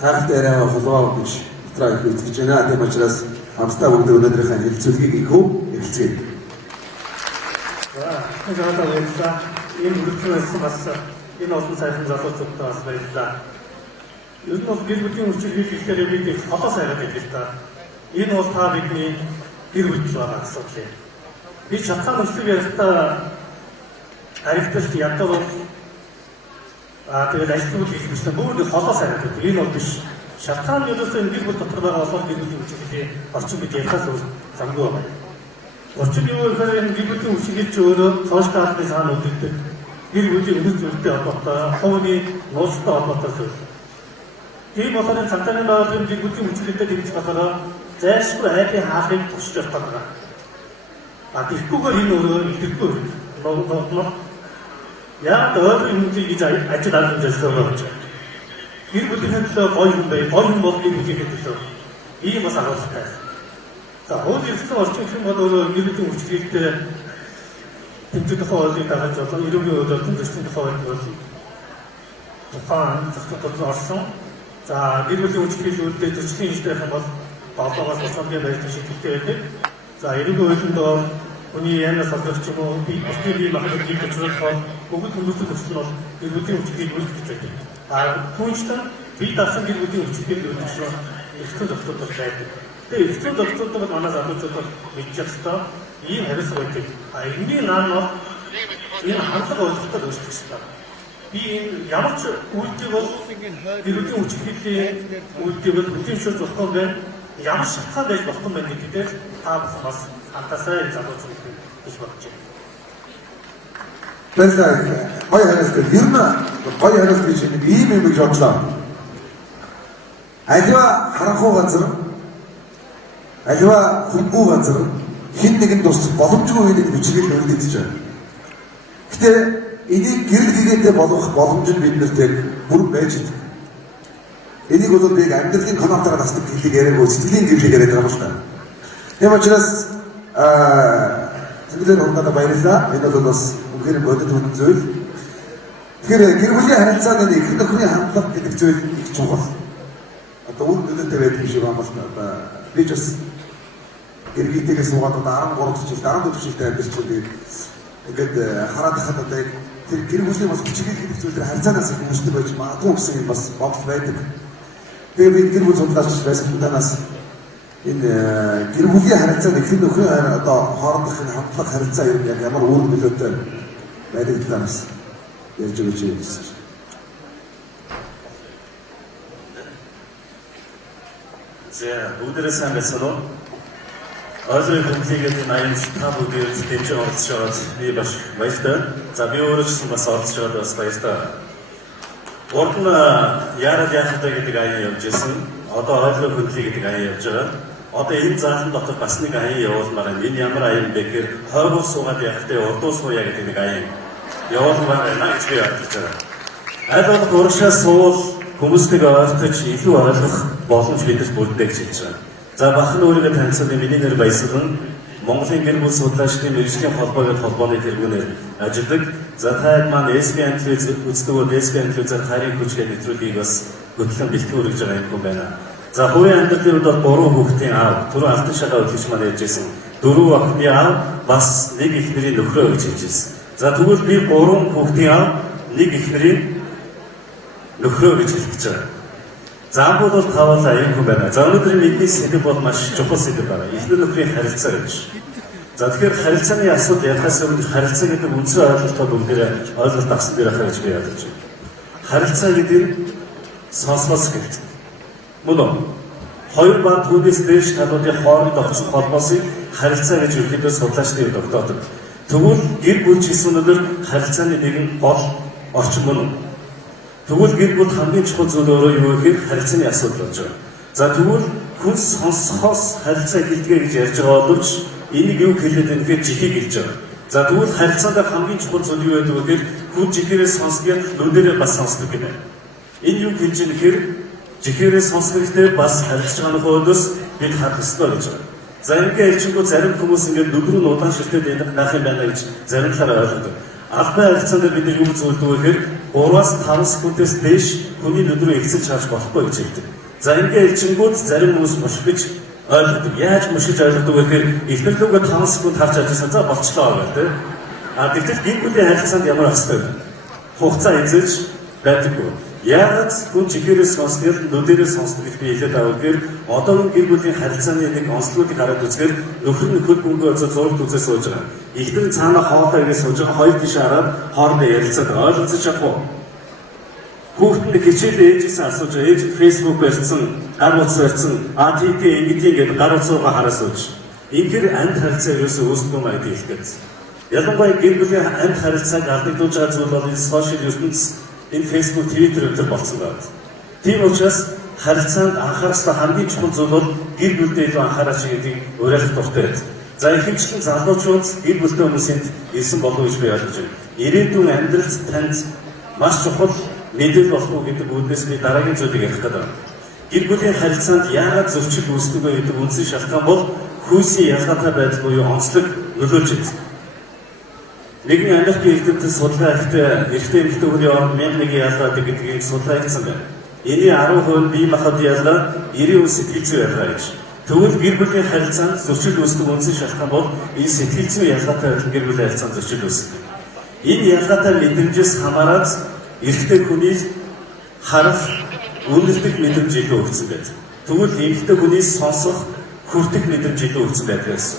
хайртай яриа болоо гэж дотроо их үзэж байна. Тийм учраас хамтдаа бүгд өнөөдрийнхээ хэлцүүлгийг ихөө эхэлцгээе. За баярлалаа. Энэ үргэлжлүүлсэн бас энэ олон сайхан залуучуудтай бас баярлалаа. Ер нь бол гэр бүлийн хүчирхийлэл гэхээр бид холоос хараад байдаг л да. Энэ бол та бидний гэр бүл байгаа асуудал юм. Би шалтгаан өсөлт ярихдаа харилцагч яддаг бол тэгээд ажлууд хийх гэсэн бүгд холоос хараад байдаг. Энэ бол биш. Шалтгаан ерөөсөө энэ гэр бүл дотор байгаа олон гэр бүлийн хүчирхийллийн орчин бид ярихаас замгүй байна. Орчин юу гэхээр энэ гэр бүлийн хүчирхийлч өөрөө цооштой хаалтны цаана үлддэг. Гэр бүлийн үнэт зүйлтэй холбоотой, хувийн нууцтай холбоотой зүйл. Тийм болохоор цагдаагийн байгууллагын гэр бүлийн хүчирхийлэлтэй тэмцэх болохоор зайлшгүй айлын хаалгыг тусч явах байгаа. Тэгэхгүйгээр энэ өөрөө идэвхтэй байна. Яг өөр юм хийж ажил арга хэмжээсээ болж байна. Гэр бүлийн төлөө гоё юм бай, гоё юм бол гэр бүлийн төлөө. Ийм бас агуулгатай. За хуулийн эрхтэн орчин гэх юм бол өөрөө гэр бүлийн хүчирхийлэлтэй тэмцэх хуулийг дагаж болон ерөнхий хөдөлгөөний зөрчлийн тухай бол тухайн зохицуулалт орсон. За гэр бүлийн хүчирхийлэлтэй зөрчлийн хэмжээ байх бол Балбагаас боцоогийн байрны шийдвэртэй байдаг. За ерөнхий хуулинд хүний яамнаас олгох ч юм уу бие махбодыг зөвшөөрөх бүгд хүмүүстүүд төсөл нь бол гэр бүлийн хүчирхийлэл үүсгэж байдаг. Түүнчлэн бие даасан гэр бүлийн хүчирхийлэл үүсгэх эрхтэн зохицуулалт байдаг. Тэгээ эрхтэн зохицуулалт бол манай залуучууд бол мэдчих ёстой. Ийм хариуцлага байдаг. Энэний наан нь энэ хандлага ойлголтод үүсгэх ёстой. Би энэ ямар ч үйлдэл бол гэр бүлийн хүчирхийллийн үйлдэл бол хөдөлмөрч болох юм байна. Ямар шалтгаан байж болох юм байна гэдгээр та бүхэн бас хантасаа залуучууд гэж бодож байна. Баярлалаа. Гоё хариулт. Ер нь гоё хариулт гэж ийм юм гэж бодлоо. Аливаа харанхуй газар, аливаа хүнгүй газар хэн нэгэн тус боломжгүй үеийг хүчрхийлэл өргөдөж байна. Гэтэ энийг гэрэл гэгээтэй болгох боломж нь биднэрт яг бүр байж байгаа. Энийг бол би амьдралын коннотоор насдаг гэхийг яриаг сэтгэлийн гэрлийг яриад байгаа юм шиг байна. Тийм учраас Тэгэлэр хурдаа баярлалаа. Энэ бол бас үнээр бодит үнэн зүйл. Тэгэхээр гэр бүлийн харилцааны их нөхрийн хандлага гэдэг зүйл их чухал. Одоо үр дүнтэй байдаг юм шиг байна л да. Би ч бас эргийтэйгээс суугаад 13 жил 14 жилдээ амьдарч байгаа. Ингээд хараад хахад одоо тэр гэр бүлийн бас хүчирхийлэл гэдэг зүйл дээр харьцаанаас их хүмүүстэй байж магадгүй гэсэн юм бас бодол байдаг. Тэгээ би гэр бүл судлаач байсан танаас энэ гэр бүлийн харилцаа хэн нөхөр одоо хоорондох энэ хамтлаг харилцаа юм яг ямар үр нөлөөтэй байдаг талаас ярьж өгч байсан. За бүгдээрээ сайн байсан уу? Ойлгох хүнлэгээд энэ та бүгдээр тэмч оролцож байгаад би бас баяртай. За би өөрөө ч бас оролцож байгаад бас баяртай. Урд нь яарал яахтай гэдэг аян явж ирсэн. Одоо ойлгох хүнлэг гэдэг аян явж байгаа. Одоо энэ заалан дотор бас нэг аян явуулмаар байна. Энэ ямар аян бэ гэхээр хойгоо суугаад яахтай урдуу сууя гэдэг нэг аян явуулмаар байна гэж би бодож байгаа. Аль болох урагшаа суул хүмүүстэйг ойлтож илүү ойлгох боломж бидэрт бүрдээ гэж хэлж байгаа. За бахан өөрийгөө танилцуулсан миний нэр Баясгалан, Монголын гэр бүл судлаачдын мэргэжлийн холбоогийн холбооны тэргүүнээр ажилладаг. За та маань SBN телевиз үздэг SBN телевизээр харийн хүчгээ нэвтрүүлгийг бас хөтлөн бэлтгэн өргөж байгаа юм байна. За хувийн амьдралын үед бол 3 хүүхдийн аав, түрүү алтан шагаа хөтлөгч маань ярьж байсан. 4 охины аав бас нэг эхнэрийн нөхрөө гэж хэлж байсан. За тэгвэл би 3 хүүхдийн аав, нэг эхнэрийн нөхрөө гэж хэлж байгаа. Заамбууд бол тавал аян хүн байна. За өнөөдрийн бидний сэдэв бол маш чухал сэдэв байна. Эхнэр нөхрийн харилцаа гэж. За тэгэхээр харилцааны асуудал ярихаас өмнө харилцаа гэдэг үндсэн ойлголтоо бүгдээрээ ойлголт авсан дээр ахаа гэж би ядаж байна. Харилцаа гэдэг нь сонсгоос гэдэг. Мөн үү? Хоёр ба түүнээс дээш талуудын хооронд огцон холбоосыг харилцаа гэж ерөнхийдөө судлаачдын хувьд тогтоодог. Тэгвэл гэр бүл гэсэн өнөөдөр харилцааны нэгэн гол орчин мөн үү? Тэгвэл гэр бүл хамгийн чухал зүйл өөрөө юу гэхээр харилцааны асуудал болж байгаа. За тэгвэл хүн сонсохоос харилцаа эхэлдэг гэж ярьж байгаа боловч энийг юу хэлээд байна гэхээр жихийг хэлж байгаа. За тэгвэл харилцаанд хамгийн чухал зүйл юу байдаг вэ гэхээр хүн жихээрээ сонсдог, нүдэрээ бас сонсдог гэнэ. Энэ юу хэлж байгаа гэхээр жихээрээ сонсох хэрэгтэй бас харилцаж байгаа нөхөөдөөс бид харах ёстой гэж байгаа. За ингээд хэлчихгүй зарим хүмүүс ингээд нүд рүү удаан ширтээд байх юм байна гэж зарим талаараа ойлгодог. Албан харилцаанд бид юу зөвлөдөг вэ гэхээр 3-аас 5 секундээс дээш хүний нүд рүү ихсэж харж болохгүй гэж хэлдэг. За ингээд хэлчихгүүд зарим хүмүүс мушгиж ойлгодог. Яаж мушгиж ойлгодог вэ гэхээр эхнэрlүүгээ 5 секунд харж ажилласан за болчлоо гэх тийм. Гэтэл гэр бүлийн харилцаанд ямар ах хэвээр хугацаа эзэж байдаггүй. Яагаад хүн чихээрээ сонсдог, нүдэрээ сонсдог гэж би хэлээд байгаа гэхээр одоогийн гэр бүлийн харилцааны нэг онцлогуудыг хараад үзэхээр нөхөр нөхөд бүнгөө өцөө зураг үзээ сууж байгаа. Эхнэр цаана хоолой ирээ сууж байгаа, хоёр тийш хараад хоорондоо ярилцаад ойлголцож чадахгүй. Хүүхдтэй хичээлээ ээжээсээ асууж байгаа. Ээж Facebook барьсан, гар утас барьсан, TT ингэдэг гэдэг гар утсуугаа хараа сууж. Ингээр амьд харилцаа ерөөсөө үүсдэггүй маяг хэлгээд. Ялангуяа гэр бүлийн амьд харилцааг алдагдуулж байгаа зүйл бол энэ сошиал ертөнц энэ Facebook, Twitter өдр болсон байна. Тийм учраас харилцаанд анхаарахтай хамгийн чухал зүйл бол гэр бүлдээ илүү анхаараач гэдгийг уриалах дуртай байна. За ихэвчлэн залуучууд гэр бүлтэй хүмүүсэнд ирсэн болов уу гэж би ойлгож байна. Ирээдүйн амьдралд танд маш чухал мэдээлэл болох уу гэдэг үднээс би дараагийн зүйлийг ярих гэдэг. Гэр бүлийн харилцаанд яагаад зөрчил үүсдэг вэ гэдэг үндсэн шалтгаан бол хүйсийн ялгаатай байдал буюу онцлог нөлөөлж байна. Нэгэн Америкийн эрдэмтэн судалгаа хийхдээ эрэгтэй эмэгтэй хүний хооронд 1001 ялгаа гэдгийг судалгаа хийсэн байна. Эний 10% бие махбодын ялгаа, 90% сэтгэл зүйн ялгаа гэж. Тэгвэл гэр бүлийн харилцаанд зөрчил үүсдэг үндсэн шалтгаан бол энэ сэтгэл зүйн ялгаатай гэр бүлийн харилцаанд зөрчил үүсдэг. Энэ ялгаатай мэдрэмжээс хамаарат эрэгтэй хүний харах, үнэлдэг мэдрэмж илүү өгсөн байдаг. Тэгвэл эмэгтэй хүний сонсох, хүртэх мэдрэмж илүү өгсөн байдаг гэсэн.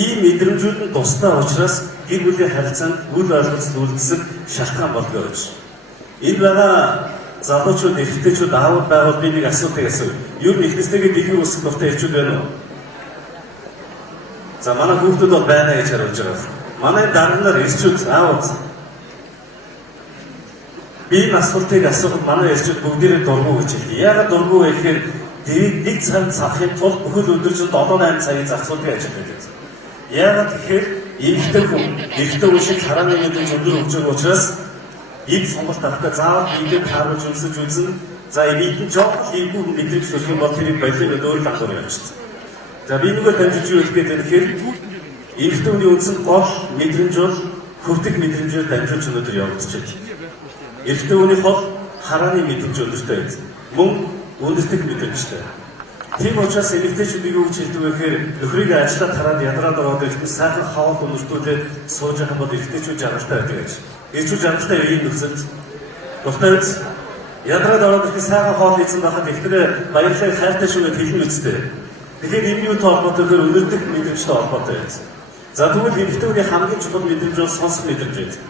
Ийм мэдрэмжүүд нь тусдаа учраас гэр бүлийн харилцаанд үл ойлголцол үлдсэх шалтгаан болдог гэж. Энэ байгаа залуучууд, эрэгтэйчүүд аавууд байгуул би нэг асуултыг асууя. Юу нэгнээстэйгээ дэлгэр үсэх дуртай хэлчүүд байна уу? За манай хүүхдүүд бол байна гэж харуулж байгаа. Манай дарнаар эрчүүд аавууд би энэ асуултыг асуухад манай эрчүүд бүгдээрээ дургу гэж хэлдэг. Яагаад дургу вэ гэхээр нэг цаг цахахын тулд бүхэл өдөржинд 7-8 цагийн зах зээлтэй ажилладаг. Яагаад тэгэхээр эмэгтэй хүн шиг харааны мэдрэмж өндөр өгч байгаа учраас ийм сонголт авахдаа заавал ингээд тааруулж өмсөж үзэн за энийг жоохон ийгүү мэдрэмж төрөх юм бол тэрийг балиад өөр дагуур явчихсан. За би нөгөө дамжиж юу хэлэх гээд тэгэхээр эмэгтэй хүний үндсэн гол мэдрэмж бол хүртэх мэдрэмжээр дамжуулж өнөөдөр явагдаж байна. Эрэгтэй хүний хол харааны мэдрэмж өндөртэй байдаг. Мөн үндэстэх мэдрэмжтэй. Тийм учраас эмэгтэйчүүд юу гэж хэлдэг вэ гэхээр нөхрийг ажиллаад хараад ядраад ороод ирэхдээ сайхан хавал өнөртүүлээд сууж байгаа бол эмэгтэйчүүд жаргалтай байдаг гэж. Эрчүүд жаргалтай юм нөхцөлд. Тухайд ядраад ороод ирэхдээ сайхан хоол ийцэн байхад ихтэй баярлалаа хайртай шүү гэж хэлнэ үстэй. Тэгэхээр энэ юутай холбоотой гэхээр өнөрдөх мэдрэмжтэй холбоотой байсан. За тэгвэл эмэгтэй хүний хамгийн чухал мэдрэмж бол сонсох мэдрэмж байдаг.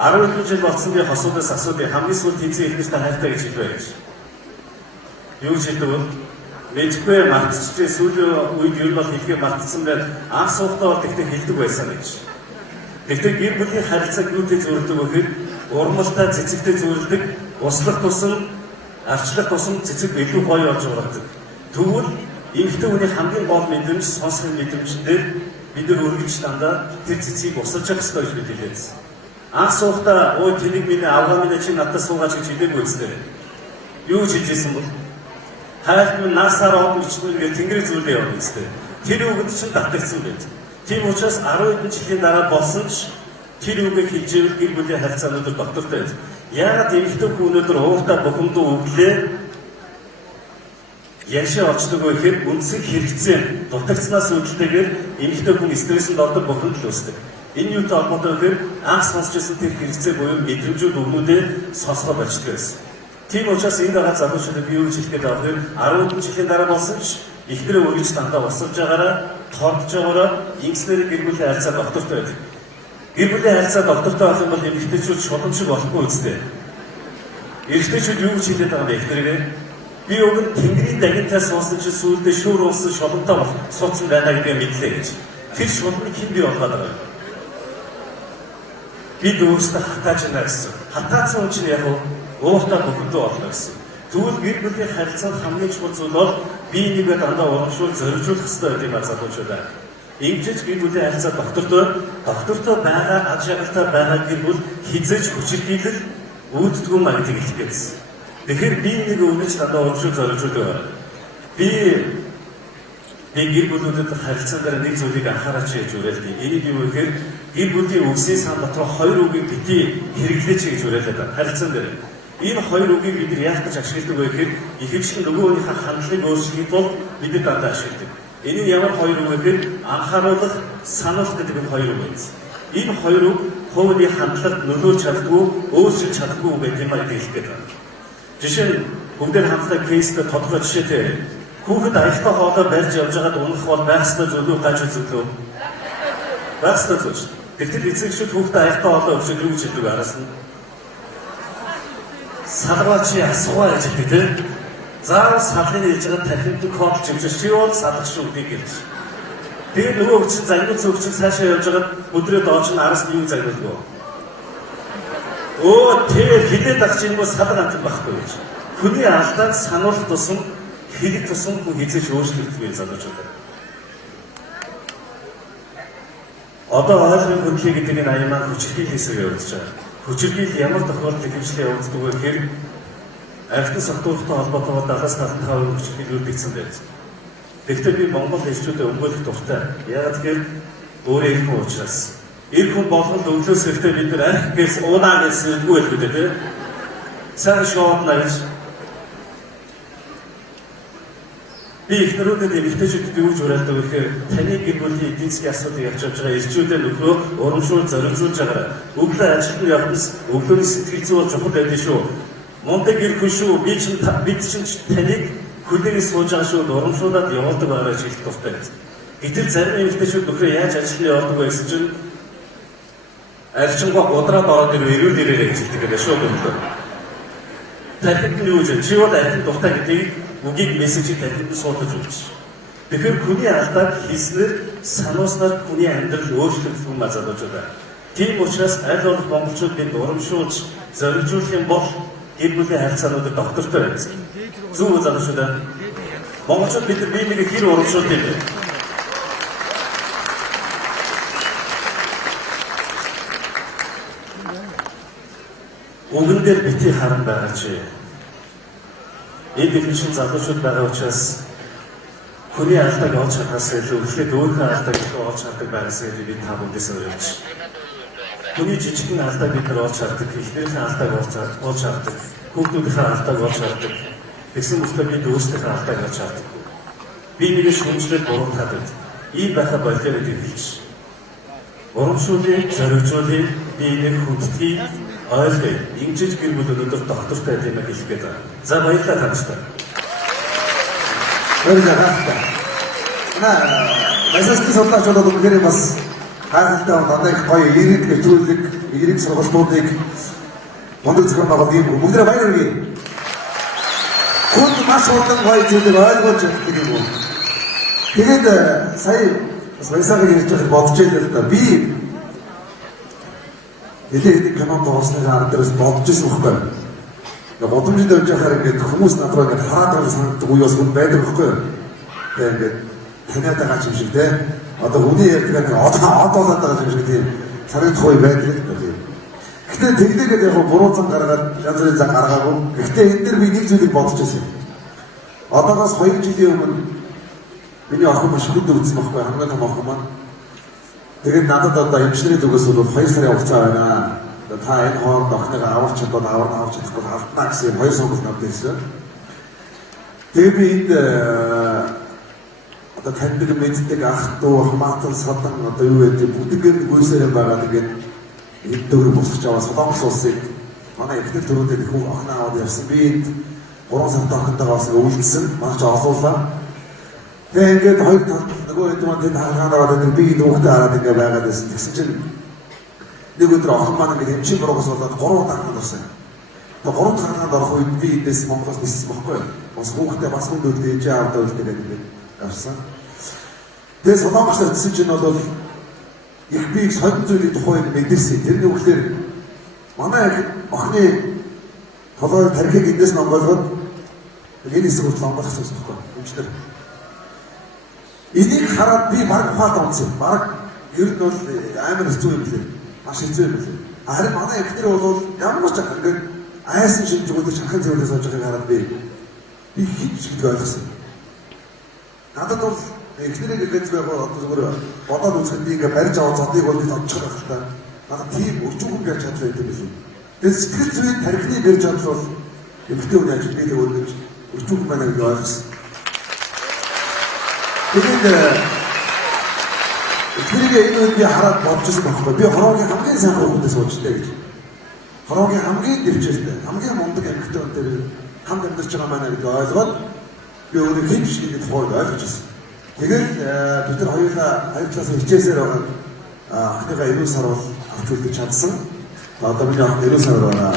12 жил болсон би хосуудаас асуудаг хамгийн сүүлд эзэн эхнэртэй хайртай гэж хэлвэ гэж. Юу гэж хэлдэг вэ? Мэдгүй мартчихжээ сүүлийн үед юу бол хэлхээ мартсан байл анх суухдаа тэгтээ хэлдэг байсан гэж. Тэгтээ гэр бүлийн харилцааг юутэй зөвлөдөг вэ гэхээр урмалтай цэцэгтэй зөвлөдөг, услах тусам, арчлах тусам цэцэг илүү гоё болж байгаа. Тэгвэл эмэгтэй хүний хамгийн гол мэдрэмж сонсох мэдрэмжтэй бид нар өргөж дандаа тэр цэцгийг усалж явах ёстой гэж бид хэлээдсэн. Анх суухдаа ой тэнийг миний авгаа минь чи надад суугаач гэж хэлээгүй үстэй. Юу гэж хэлжсэн бол хайрт минь насаараа өмчнөөр тэнгэрийн зүйлээ явна үстэй. Тэр үгэнд чинь давтагдсан байт. Тийм учраас 10 хэдэн жилийн дараа болсон ч тэр үгийг хэлж ивэл гэр бүлийн харилцаанууд доктортой байт. Яагаад эмэгтэй хүн өнөөдөр ууртаа бухимдуу өглөө яншаа очдог вэ гэхээр үндсэг хэрэгцээ дутагдсанаас үүдэлтэйгээр эмэгтэй хүн стрессэнд ордог бухимдал үүсдэг. Энэ юутай холбоотой гэхээр анх сонсч байсан тэр хэрэгцээ буюу мэдрэмжүүд өгнүүдээ сонсгоо болчихдог байсан. Тийм учраас энэ дагаад залуучуудад би юу гэж хэлэх гээд байгаа вэ? 10 жилийн дараа болсон ч ихнэрээ өргөж дандаа усалж байгаараа, тоодж байгаараа ингэснээр гэр бүлийн харилцаа доктортой байдаг. Гэр бүлийн харилцаа доктортой байх юм бол эмэгтэйчүүд шуламж шиг болохгүй үстэй. Эрэгтэйчүүд юу гэж хэлээд байгаа юм бэ ихнэрээ? Би өгөн тэнгэрийн дагинтаас суусан чинь сүүлдээ шүүр уусан шуламтай болох суудсан байна гэдгийг мэдлээ гэж. Тэр шуламыг хэн бий болгоод байгаа юм? Бид өөрсдөө хатааж байна гэсэн. Хатаацсан хүн чинь яг ууртаа бухимдуу болно гэсэн. Тэгвэл гэр бүлийн харилцаанд хамгийн чухал зүйл бол бие нэгээ дандаа урамшуул зоригжуулах хэрэгтэй гэдэг юм аа залуучуудаа. Ингэж гэр бүлийн харилцаа доктортой байгаа аж аргалтай байгаа гэр бүл хизээж хүчирхийлэл үүддэггүй маа гэдгийг хэлэх гэсэн. Тэгэхээр бие нэгээ өнөж дандаа урамшуул зоригжуулдаг байна. Би гэр бүлүүдэд харилцаан дээр нэг зүйлийг анхаараач гэж уриалдаг. Энийг юу гэхээр гэр бүлийн үгсийн сан дотор хоёр үгийг бити хэрэглээч гэж уриалдаг байна. Харилцаан дээр. Энэ хоёр үгийг бид яаж гэж ашигладаг вэ гэхээр ихэвчлэн нөгөө хүнийхээ хандлагыг өөрчлөхөд бол бид дандаа ашигладаг. Энэ нь ямар хоёр үг вэ гэхээр анхааруулах, сануулах гэдэг энэ хоёр үг байна. Энэ хоёр үг хувийн хандлагад нөлөөлж чаддгүй, өөрчилж чаддгүй үг гэдэг юм хэлэх гээд байна. Жишээ нь бүгдээр хамтдаа кейстэй тодорхой жишээтэй хүүхэд аяхтай хоолой барьж явж байгаад унах бол байх ёстой зүйлөө гаж үзүүлээ. Байх ёстой зүйл. Тэгтэл эцэгчүүд хүүхдээ аяхтай хоолой өгч юу гэж хэлдэг араас нь салгачи асуугаа гэж хэлдэг тийм. Заавал салхины хийж байгаа тархинд код чимжиж чи бол салах шүү гэж. Тэгээд нөгөө хүчин загнуул зөвчн цаашаа явж байгаад өдрөө дооч нь араас нь юу загнуулгүй. Тэр хилээд авч ийн бол салга амт байхгүй гэж. Хүний алдааг сануулах тусам хэлэх тусам хүн хизээж өөрчлөгдөх залуучууд. Одоо ойлгох хөдөлгөөн гэдэг энэ аян маань хүчирхийлэл хэсэг явуулж байгаа. Хүчирхийлэл ямар тохиолдолд хэмжлээ явуулдаг вэ гэхээр архитект сахтууртай холбоотойгоор 70-75% хүчирхийлэл үлдсэн байдаг. Гэхдээ би Монгол хэлчүүдэд өмгөөлөх дуртай. Яагаад гэхээр өөрөө их хүн учраас. Ир хүн болгонд өглөөс эхлээ бид нар арх гэлс уунаа гэсэн үгүй л үү тийм. Сайн шоудна гэж би ихнэрүүдэд эмэгтэйчүүдэд юу гэж уриалдаг вэ гэхээр таны гэр бүлийн эдийн засгийн асуудыг явж байгаа ирчүүдээ нөхрөө урамшуул зоригжуулж байгаарай. Өглөө ажилд явахнаас өглөөний сэтгэл зүй бол чухал байдаг шүү. Мундаг гэр хүн шүү. Бид чинь таныг хүлээнээс сууж байгаа шүү. Урамшуулад явуулдаг байгаарай гэж хэлэх дуртай. Гэтэл зарим эмэгтэйчүүд нөхрөө яаж ажилд явуулдаг вэ гэсэн чинь арчингаа удраад ороод ирвэл ирээрэй гэж хэлдэг гэдэг шүү дээ. Тархинд нь юу гэж чи бол архин дуртай гэдгийг үгийг мессежийг тархинд суулгаж өгч. Тэгэхээр хүний алдааг хийснээр санууснаар хүний амьдрал өөрчлөгдөх юм азалуулж. Тийм учраас аль болох монголчууд бид урамшуулж зоригжуулах юм бол гэр бүлийн харилцаануудад доктортой байсан. Зөв залуучуудаа монголчууд бид бие биенийг хэр урамшуулдаг юм бэ? Үгэн дээр бити харан байгаа чи. Энэ дэвшин залуучууд байгаа учраас хүний алдааг олж харахаас илүү эхлээд өөрийнхөө алдааг олж хардаг байгаас илүү бид та бүхэндээ зориулж. Хүний жижигхэн алдааг бид нар олж хардаг, эхнэрийнхээ алдааг олж хардаг, хүүхдүүдийнхээ алдааг олж хардаг. Тэгсэн мөртөө бид өөрсдийнхөө алдааг олж хардаг. Би нэг шүмжлээд буруутаад байд. Ийм байха болтой гэдэг хэлж. Урамшуулын, зоригжуулын, биеийг хүндэтгий ойлгоё. Ингэж гэр бүл өнөөдөр доктортой юм хэлэх гээд байна. За баярлалаа танартай. Баярлалаа. Масажны судлаачид бол үнэхээр бас хайртай дандаа их гоё эерэг нэвтрүүлэг, эерэг сургалтуудыг мундаг зохион байгуулдаг юм. Бүгдээ баяр хүргэе. Хүн маш олон гоё зүйлийг ойлгож чаддаг юм. Тэгээд сая бас баясаагаар ярьж байхад бодож байлаа л да. Би нэлээд кинонд орсны ард дээрээс бодож ирсэн байхгүй. Годомжинд явж байхаар ингээд хүмүүс надраа ингээд хараад байгаа санагддаг үе бас хүн байдаг байхгүй. Тэгээд ингээд таниад байгаа юм шиг те. Одоо хүний ярьдаг нэг од болоод байгаа юм шиг тийм харагдах үе байдаг л да. Гэхдээ тэглээгээд яг буруу зам гаргаад янз бүрийн зам гаргаагүй. Гэхдээ энэ дээр би нэг зүйлийг бодож ирсэн. Одоогоос 2 жилийн өмнө миний охин маш хүнд өвдсөн байхгүй хамгийн том охин маань. Тэгээд надад одоо эмчнэрийн зүгээс бол 2 сарын хугацаа байна. Та энэ хооронд охиныгаа аварч чадвал аварч чадахгүй автаа гэсэн 2 сонголт надад ирсэн. Тэгээд би энд одоо таньдаг мэддэг ах トゥ хамаатан садан одоо юу гэдэг бүгдгээр гүйсээр байгаа тэгээд энэ төгрөг босгож аваад Солонгос улсыг манай ихтэй төрөөд их охин аваад явсан. Би энд 3 сард охинтойгоо бас үйлдсэн. Маш олуулаа. Тэгээд ингээд хоёр талд нөгөө хэд маань тэнд хаалгаад аваад би энэ хүүхдээ хараад ингээд байгаад байсан. Тэгсэн чинь нэг өдөр охин маань ингээд эмчийн буруугаас болоод 3 удаа ханд орсон. Тэгээд 3 дахь ханд орох үед би эндээс Монголоос ниссэн байхгүй юу? Бас хүүхдээ бас хүнд өвдөө ээж аавдаа өвдөө гэдэг авсан. Тэгээд Солонгос ирсэн чинь бол их би сонин зүйлийн тухайд мэдэрсэн. Тэрний үгээр манай охины толгой тархиг эндээс номгоолгоод энэ хэсэг хүртэл онгойлгох гэсэн үг байна. Эмчтэр. Энийг хараад би баг ухаад онцсон. Баг ер нь бол амар хэцүү юм лээ. Маш хэцүү юм лээ. Харин манай ихтер бол ямар ч ингээд айсан шинжгүүдээр шанхан зөвлөс авч байгааг хараад би хич гэж ойлгосон. Надад бол ихнэрийг ингэж байгаа одоо зүгээр бодоод үзэхэд би ингээд барьж аваад зодыг бол бид одчих байх л та. Надад тийм өчүүхэн гэж чадлаа гэдэг юм шиг. Тэгээд сэтгэл зүйн тархины гэрж чадвал эмэгтэй хүний ажил би тэр өөрөж өчүүхэн байна гэж ойлгосон. Тэгээд ихнэрийг энэ үед би хараад бодож байсан байхгүй. Би хороогийн хамгийн сайн хүмүүсээс суучтай гэж. Хороогийн хамгийн дэвчээртэй, хамгийн мундаг эмэгтэй хүн дээр хамт амьдарч байгаа маань гэж ойлгоод би өөрөө хэн биш гэдэг тухайд ойлгож байсан. Тэгээд бид нар хоёулаа талаас хичээсээр байгаа охиныгаа 90 сар бол авч үлдэж чадсан. Одоо миний охин 90 сар байна.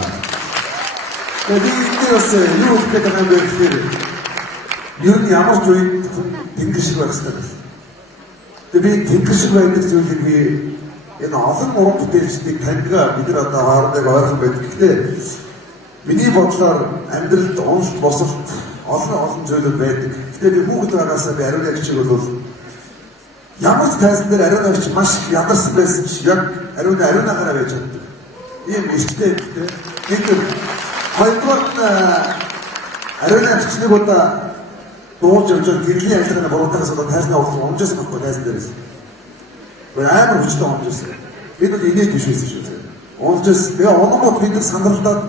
Тэгээд энэ бас юу гэдэг юм бэ гэхээр ер нь ямар ч үед тэнгэр шиг байх хэрэгтэй байна. Тэгээд би тэнгэр шиг байдаг зүйлийг би энэ олон уран бүтээлчдийг таньгаа бид нар одоо хоорондоо ойрхон байдаг. Гэхдээ миний бодлоор амьдралд онцлог босолт олон зүйлүүд байдаг. Гэхдээ би хүүхэд байгаасаа би ариун агчиг бол ямар ч тайзан дээр ариун агч маш ядарсан байсан ч яг ариунаараа байж чаддаг. Ийм ихтэй тийм. Тэгэхээр хоёрдугаар ариун агчныг удаа дуулж явж гэрлийн ажиллагааны буруудаас одоо тайзнаа уулзсан онжсэн байхгүй тайзан дээрээс. Гэр амар хүчтэй онжсэн. Бид бол инээд биш байсан шүү. Онжсэн. Тэгээ оногод бид нар сандралдаад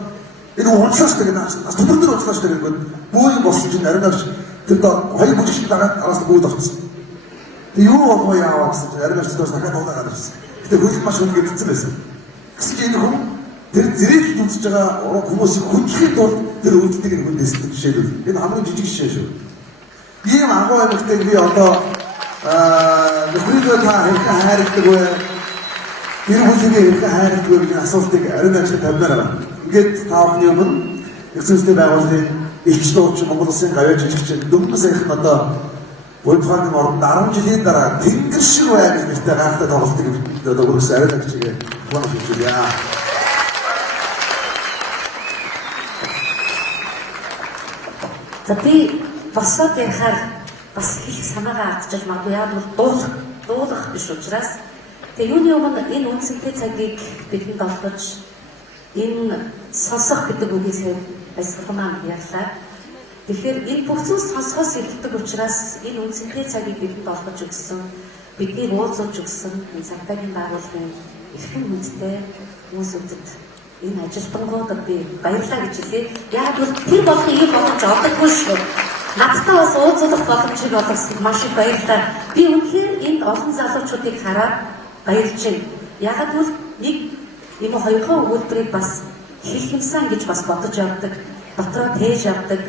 энэ уншлаач гэдэг нас төмөр уншлаач гэдэг бүүн болсон чинь ариун агч тэр хоёр бүжигч дагаад араас бүүд авчихсан. Тэгээ юу болов яаваа гэсэн чинь ариун агчдаас дахиад уулаад ирсэн. Гэтэ хөл маш өндөр гэдсэн байсан. Гэсэн чинь энэ хүн тэр зэрэг үзэж байгаа хүмүүсийг хүндэхийн тулд тэр үлддэг энэ хүн дэсдэг жишээлбэл. Энэ хамгийн жижиг жишээ шүү. Ийм агуу амьтдаг би одоо нөхрийгөө та хэрхэн хайрладаг вэ? Тэр хүлээгээ хэрхэн хайрладаг вэ гэсэн асуултыг ариун агчид тавьмаар байна. Ингээд та бүхний өмнө эцэстээ байгууллагын элч дууч Монгол Улсын гавьяа жижигч дөнгөж саяхан одоо Гуйдхааны орнд 10 жилийн дараа тэнгэр шиг бай гэж нэртэй гайхалтай тоглолтыг одоо өргөс ариун агчийг хоног хийчихлээ. За би босоод ярихаар бас их санаагаа алдчихж магадгүй яа бол дуулах биш учраас тэгээ юуны өмнө энэ үнцэнтэй цагийг бидэнд олгож энэ сонсох гэдэг үгээс баясгалан ярьлаа. Тэгэхээр энэ бүх зүйл сонсохоос ирдэг учраас энэ үнцэнтэй цагийг бидэнд олгож өгсөн, бидний уулзуулж өгсөн энэ цагтаагийн байгууллагын эрхэм хүндтэй хүмүүсүүдэд энэ ажилтнуудад би баярлалаа гэж хэлье. Яг бол тэр болохын ийм боломж олдоггүй шүү. Надтай бас уулзах боломжийг олгосон маш их баярлалаа. Би үнэхээр энэ олон залуучуудыг хараад баярлж байна. Яг бол нэг ийм хоёрхан өгүүлбэрийг бас хэлэх юмсан гэж бас бодож явдаг. Дотроо тээж явдаг.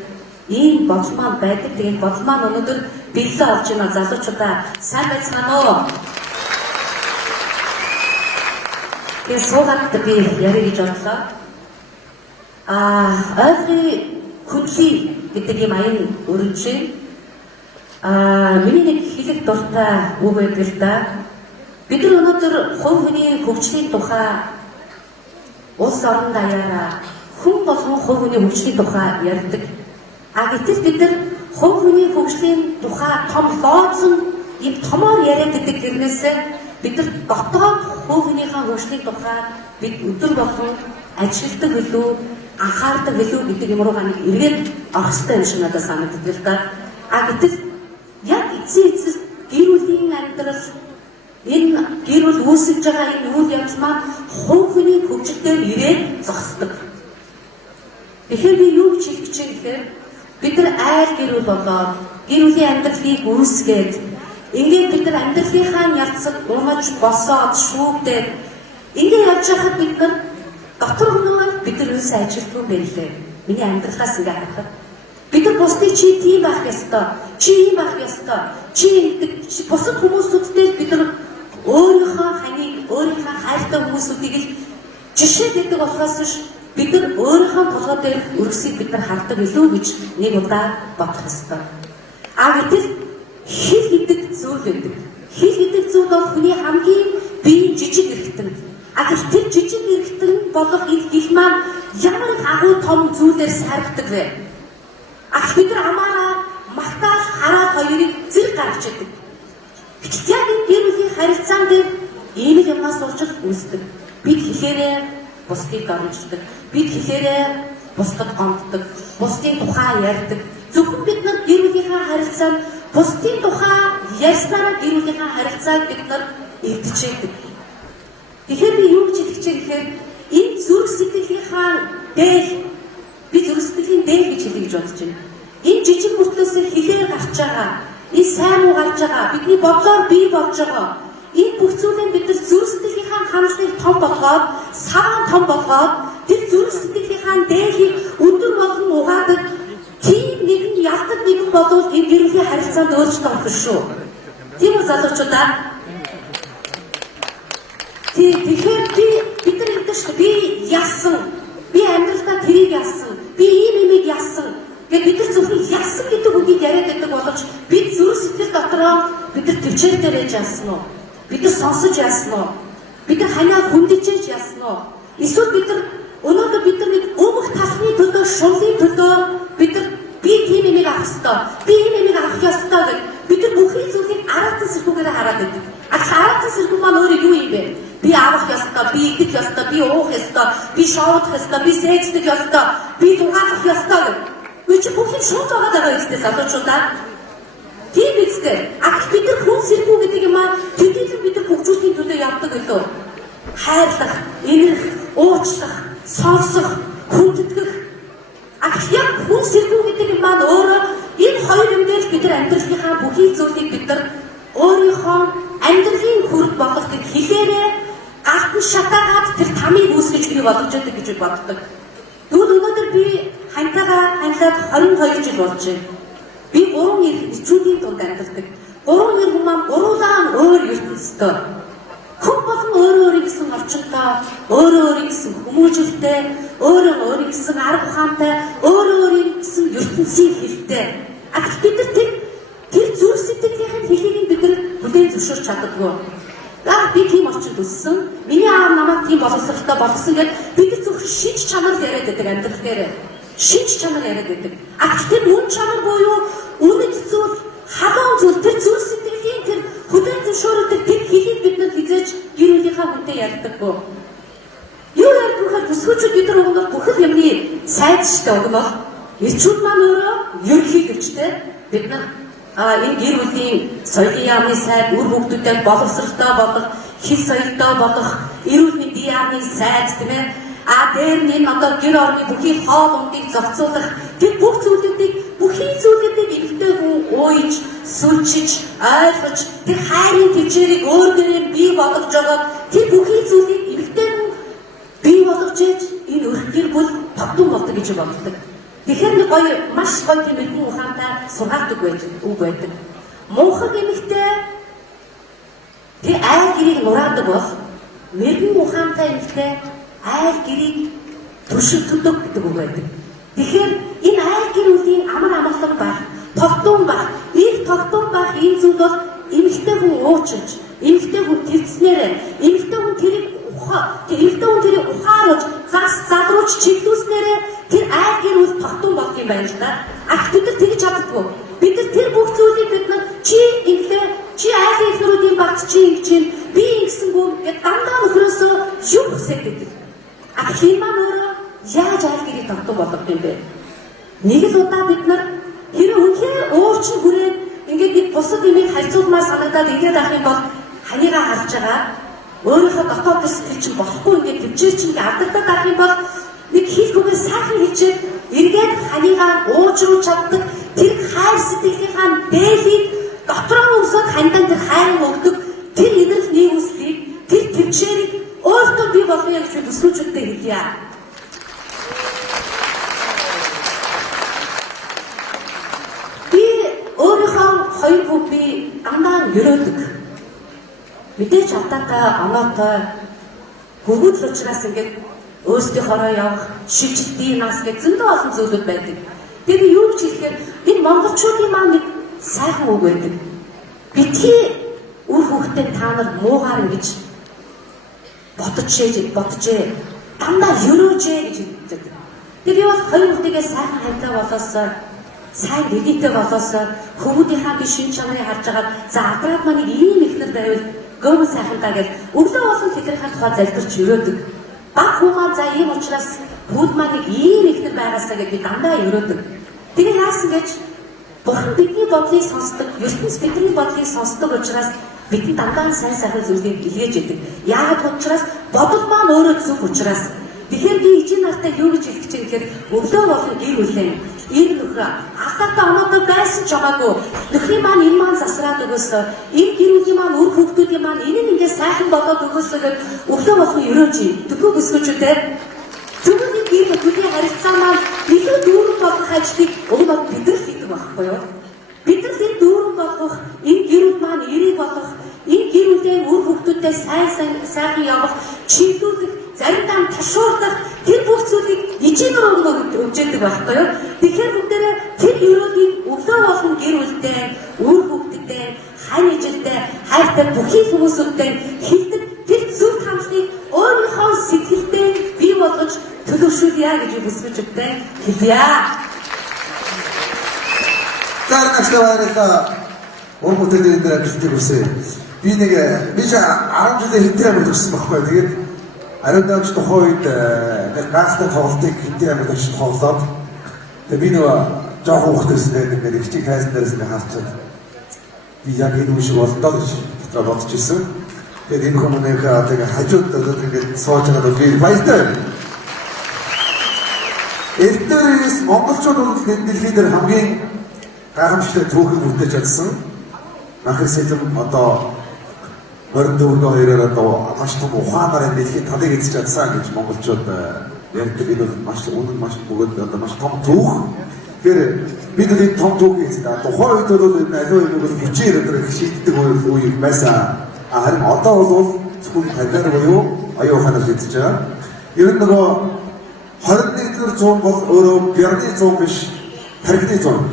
ийм бодол маань байдаг. Тэгээд бодол маань өнөөдөр биелэлээ олж байна залуучуудаа сайн байцгаана уу? Тэгээд суугаад би яриа гэж бодлоо. Ойрын хүнлий гэдэг юм аян өрнжээ. Миний нэг хэлэх дуртай үг байдаг л да. Бид нар өнөөдөр хувь хүний хөгжлийн тухай улс орон даяараа хүн болгон хувь хүний хөгжлийн тухай ярьдаг. Гэтэл бид нар хувь хүний хөгжлийн тухай том лооцсон юм томоор яриад гэдэг гэрнээсээ бид нар дотоод хувь хүнийхээ хөгжлийн тухай бид өдөр болгон ажилтдаг билүү, анхаардаг билүү гэдэг юм руугаа нэг эргээд орох хэрэгтэй юм шиг надад санагддаг л да. Гэтэл яг эцэс гэр бүлийн амьдрал энэ гэр бүл үүсгэж байгаа энэ үйл явдал маань хувь хүний хөгжилтөөр ирээд зогсдог. Тэгэхээр би юу гэж хэлэх гэж байна гэхээр бид нар айл гэр бүл болоод гэр бүлийн амьдралыг үүсгээд ингээд бид нар амьдралынхаа ялцад урмаж босоод шүүгдээд ингээд явж байхад бид нар дотор өнөө бид нар юусэн ажилтгүй юм бэ лээ. Миний амьдралаас ингээд харахад бид нар бусдыг чи тийм байх ёстой, чи ийм байх ёстой, чи ингэдэг бусад хүмүүсүүдтэй бид нар өөрийнхөө ханыг, өөрийнхөө хайртай хүмүүсүүдийг л жишээ гэдэг болохоос биш бид нар өөрийнхөө толгой дээр өргөсийг бид нар хардаг илүү гэж нэг удаа бодох ёстой. Гэтэл хэл гэдэг зүйл байдаг. Хэл гэдэг зүйл бол хүний хамгийн биеийн жижиг эрхтэн. Гэтэл тэр жижиг эрхтэн болох энэ гих маань ямар их агуу том зүйлээр саргдаг вэ? Бид нар амаараа магтаал хараад хоёрыг зэрэг гаргаж идэг. Яг энэ гэр бүлийн харилцаан дээр ийм л юмнаас уулзах үүсдэг. Бид хэлээрээ бусдыг дөрвөлждөг. Бид хэлээрээ бусдад гомддог. Бусдын тухай ярьдаг. Зөвхөн бид нар гэр бүлийнхээ харилцаанд бусдын тухай ярьснараа гэр бүлийнхээ харилцааг бид нар эвдчихэдэг. Тэгэхээр би юу гэж хэлэх гэж гэхээр энэ зүрх сэтгэлийнхаа дээл би зүрх сэтгэлийн дээл гэж хэлье гэж бодож байна. Энэ жижиг мөртлөөс хилээр гарч байгаа энэ сайн уу гарч байгаа бидний бодлоор бий болж байгаа энэ бүх зүйлээ бид нар зүрх сэтгэлийнхаа хандлагыг том болгоод саван том болгоод тэр зүрх сэтгэлийнхаа дээлийг өдөр болгон угаадаг тийм нэгэн ялдаг нэгэн болвол энэ гэр бүлийн харилцаанд өөрчлөлт орох шүү. Тийм үү залуучуудаа? Тэгэхээр бид нар ингэдэг шүү. Би яасан. Би амьдралдаа тэрийг яасан. Би ийм имийг яасан. Гэвь бид нар зөвхөн яасан гэдэг үгийг яриад байдаг боловч бид зүрх сэтгэл дотроо бид нар төвчээртэй байж яасан уу? Бид нар сонсож яасан уу? Бид нар ханаа хүндэж яасан уу? Эсвэл бид нар өнөөдөр бид нар нэг өвөх талхны төлөө, шунлын төлөө бид нар би тийм имийг авах ёстой. Би ийм имийг авах ёстой гэж бид нар бүхий зүйлийг аратан сэрхүүгээр хараад байдаг. Аратан сэрхүү маань өөрөө юу юм бэ? Би авах ёстой, би идэх ёстой, би уух ёстой, би шоудах ёстой, би сексдэх ёстой, би дугаалах ёстой гэж. Үгүй бүхий шууд байгаа үстэй залуучуудаа. Тийм үстэй. Бид нар хүн сэрхүү гэдэг юм аа тэдний бид нар хөгжүүлэхийн төлөө явдаг өлөө. Хайрлах, энэрх, уучлах, сонсох, хүндэтгэх. Яг хүн сэрхүү гэдэг юм аа өөрөө энэ хоёр юм дээр бид нар амьдралынхаа бүхий зүйлийг бид нар өөрийнхөө амьдралын хүрд болох гэж хэлээрээ галтан шатаагаад тэр тамыг үүсгэж бий болгож байдаг гэж боддог. Тэгвэл өнөөдөр би хантайгаа 22 жил болж байна. Би 3 ирчүүдийн дунд амьдардаг. 3 ир хүмүүс гуруулаа өөр ертөнцтэй. Хүн болгон өөрөө гэсэн орчинтой, өөрөө гэсэн хүмүүжлтэй, өөрөө гэсэн арга ухаантай, өөрөө гэсэн ертөнцийн хэлтэй. Бид нар тэр зүрх сэтгэлийнхэн хэлийг бид нар бүлээн зөвшөөрч чаддаггүй. Би тийм орчинд өссөн. Миний аав намайг тийм боловсралтай болгосон гэж бид нар зөвхөн шинж чанар яриад байдаг амьдрал дээр. Шинж чанар яриад байдаг. Тэр мөн чанар буюу үнэт зүйл, халуун зүйл, тэр зүрх сэтгэлийн тэр бүлээн зөвшөөрөлтөд тэр хэлийг бид нар хизээж гэр бүлийнхаа хүнтэй ярьдаггүй. Юу ярьдаг вэ? Бүсгүүчүүд бид нар өгнөх бүхэл юмны сайд штэ өгнөх. Ирчүүд маань өөрөө ерөнхий гэвчтэй бид нар энэ гэр бүлийн соёлын яамны сайд, үр хүүхдүүдэд боловсралтай болох, хэл соёлтой болох, эрүүл мэндийн яамны сайд тийм ээ. Дээр нь одоо гэр орны бүхий хоол ундыг зохицуулах тэр бүх зүйлүүдийг бүхий зүйлүүдийг эмэгтэй хүн уйж, сүлжиж, ойлгож тэр хайрын төвчээрийг өөр дээрээ бий болгож байгаа тэр бүхий зүйлийг эмэгтэй хүн бий болгож ээж энэ өрх гэр бүл тогтун болдог гэж боддог. Тэгэхээр нэг гоё, маш гоё тийм эргэн ухаантай сургаалдаг үг байдаг. Мунхаг эмэгтэй тэр айл гэрийг нураадаг бол мэрэгэн ухаантай эмэгтэй айл гэрийг туршилтдаг гэдэг үг байдаг. Тэгэхээр энэ айл гэр бүлийн амар амгалан байх, тогтун байх, их тогтун байх энэ зүйл бол эмэгтэй хүн уучилж, эмэгтэй хүн тэрцснээр, эмэгтэй хүн тэрийг ухааруулж, залруулж чиглүүлснээр тэр айл гэр бүл тогтун болох юм байна л да. Бид нар тэгж чаддаггүй. Бид нар тэр бүх зүйлийг бид нар чи ингэхээ, чи айлын ихнэрүүдийн багц чи ингэж чинь, би ингэсэнгүү гэдэг дандаа нөхрөөсөө юу хүсэх гэдэг. Хин маань өөрөө яаж айл гэрийг тогтун болгох юм бэ? Нэг л удаа бид нар хэрэв үнхээр уурчин хүрээд ингээд бид бусад юмыг харьцуулмаар санагдаад ингээд авах юм бол ханийгаа харж байгаа өөрийнхөө дотоод сэтгэл чинь болохгүй ингээд төвчээр чинь алдагдаад авах юм бол нэг хэл хүнээс сайхан хэлчихэд эргээд ханийгаа уужруулж чаддаг тэр хайр сэтгэлийнхаа дээлийг дотроо өсөд хандан тэр хайр өгдөг тэр эдгэл нийгэмслийг тэр төвчээрийг өөртөө бий болгоё гэж төсвчүүдтэй хэлье. Өөрийнхөө хоёр хүүхд дандаа өрөөдөг. Мэдээж алдаатай, оноотой, хөвгүүдл учраас ингээд өөрсдийнхоороо явах, шилжилтийн нас гэж зөндөө олон зүйлүүд байдаг. Тэгээ би юу гэж хэлэхээр энэ монголчуудын маань нэг сайхан үг байдаг. Битгий үр хүүхдээ та нар муугаар ингэж бодожээ, дандаа өрөөжээ гэж хэлдэг. Тэгээ би бол хоёр хүүхдийгээ сайхан хайртай болоосоо сайн дэдийтэй болоосоо хүмүүдийнхаа би шин чанарыг харж агаад за аппарат маань ийм ихнэр байвал гомон сайхантаа гэж өглөө болон тэднийхээ тухай залбирч өрөөдөг. Баг хүмүүс за ийм учраас хүүд маань ийм ихнэр байгаасаа гэж би дандаа өрөөдөг. Тэгээ яасан гэж бурхан бидний бодлыг сонсдог, ертөнц бидний бодлыг сонсдог учраас бидний дандаа сайн сайхан зүйлийг илгээж идэг. Яагаад учраас бодол маань өөрөө зөв учраас. Тэгэхээр би ижин нартай юу гэж хэлэх чинь гэхээр өглөө болон гэр бүлээ ир нөхрөө алдаатай оноотой байсан ч хамаагүй нөхрийн маань энэ маань засраад өгөөсөө энэ гэр бүлийн маань үр хүүхдүүдийн маань энэ нь ингээд сайхан болоод өгөөсөө гэж өглөө болон өрөөж дөгөө бүсгүүчүүдээ зөвхөн энэ гэр бүлийн харилцаа маань илүү дүүрэн болох ажлыг уг нь бид нар хийдэг байхгүй юу? Бид нар энэ дүүрэн болох энэ гэр бүл маань эрийг болох энэ гэр бүлийн үр хүүхдүүдтэй сайхан явах чиглүүлэх заримдаа ташуурдах тэр бүх зүйлийг ижинээр өгж яадаг байхгүй юу? Тэгэхээр бүгдээрээ тэр өрөөдийг өглөө болон гэр бүлтэй, үр хүүхдтэй, хань ижилтэй, хайртай бүхий хүмүүсүүдтэй хэлдэг тэр зөв хамтыг өөрийнхөө сэтгэлдээ бий болгож төлөвшүүлье гэж бүсгүүчтэй хэлье. Зарнагтай байраа ур бүтэлийн дээр бэлтгэх үсэ. Би ч 10 жилийн хэмтрээ мэдэрсэн байхгүй. Тэгээд ариунаач тухайд нэг гахтай тоглолтыг хэмтрээ мэдэрсэн тоглоод тэгээд би нөгөө жоохон хүүхдээсээ нэг хичээл хайсан дээрээс нэг харцаад би яг энэ үе шиг болдоо гэж дотроо бодож ирсэн. Тэгээд энэ хүмүүнийх тэгээ хажууд ингээд сууж байгаа би баяртай. Эрдэнэс монголчууд бол дэлхийд дээр хамгийн гайхамшигтай түүхийг бүтээж чадсан. Анхэр сэтэм одоо 24-2-оор одоо маш том ухаанаар дэлхийн талыг эзэж чадсан гэж монголчууд ярьдаг. Энэ бол маш үнэн маш бөгөөд одоо маш том түүх. Тэгэхээр бид энэ том түүхийг эзлээ. Тухайн үед бол энэ аливаа юм бол хүчээр өдрө шийддэг үе байсан. Харин одоо бол зөвхөн тавиар буюу аюу ухаанаар шийдэж байгаа. Ер нь нөгөө 21-р зуун бол өөрөө бярны зуун биш, тархины зуун.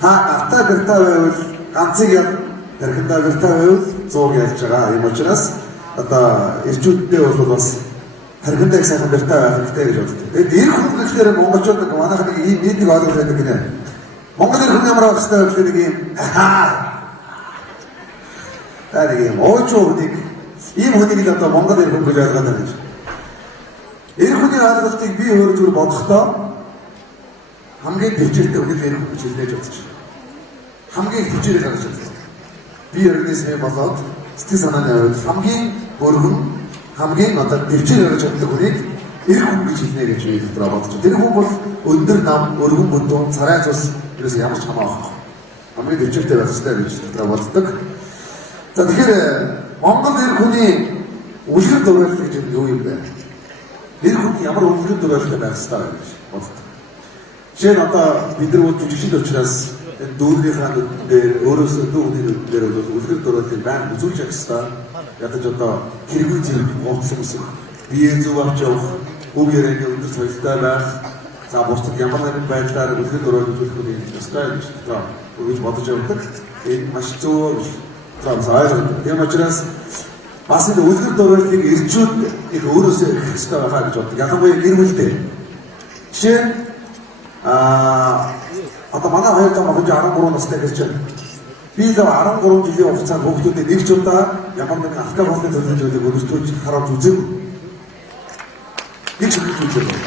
Та автаа бэртаа байвал ганцыг яа тархиндаа бэртаа байвал зууг ярьж байгаа юм учраас одоо ирчүүдтэй бол бас тархиндаа сайхан бэртаа байх хэрэгтэй гэж боддог. Тэгээд эр хүн гэхээр монголчууд нэг манайх нэг ийм нийтийг ойлгож байдаг гинэ. Монгол эр хүн ямар байх хэрэгтэй вэ гэхээр нэг ийм нэг ийм оожоо нэг ийм хүнийг л одоо монгол эр хүн гэж ойлгоод байна гэж. Эр хүний ойлголтыг би өөр зүгээр бодохдоо хамгийн дэвжиртэй үнийг эр хүн гэж хэлнэж бодож байна. Хамгийн хүчээр гаргаж байна. Би өргөнөөсөө болоод сэтгэл санааны хувьд хамгийн өргөн, хамгийн одоо дэвжир гаргаж чаддаг хүнийг эр хүн гэж хэлнэ гэж би дотроо бодож байна. Тэр хүн бол өндөр нам, өргөн бүдүүн, царай цус ерөөс ямар ч хамаахгүй. Хамгийн дэвжиртэй байх хэрэгтэй гэж дотроо боддог. За тэгэхээр Монгол эр хүний үлгэр дуурайлт гэж юу юм бэ? Эр хүний ямар үлгэр дуурайлт байх хэрэгтэй гэж боддог. Жишээ нь одоо бид нар бол жүжигчд учраас энэ дүүргийнхаа нүдэн дээр өөрөөсөө дүү хүний нүдэн дээр бол үлгэр дурaalыг байн үзүүлж явах хэрэгтэй. Ядаж одоо хэрэггүй зэрэг гоцсон гэсэн. Биеэ зөв авч явах, үг ярианы өндөр соёлтой байх. За бусдад ямар нэгэн байдлаар үлгэр дурaalыг үзүүлэх нь ёстой гэж өгж бодож явдаг. Энэ маш зөв ойлгох. Тийм учраас бас энэ үлгэр дурaalыг иржүүд их өөрөөсөө ирэх хэрэгтэй байгаа гэж боддог. Ялангуяа гэр бүлдээ. Жишээ нь одоо манай хоёр том охин 13 настай гэж байна. Би л 13 жилийн хугацаанд хүүхдүүдэд нэг ч удаа ямар нэгэн алкоголын төлөвлөлийг өргөжлүүлж харуулж үзээгүй. Нэг ч үзээгүй.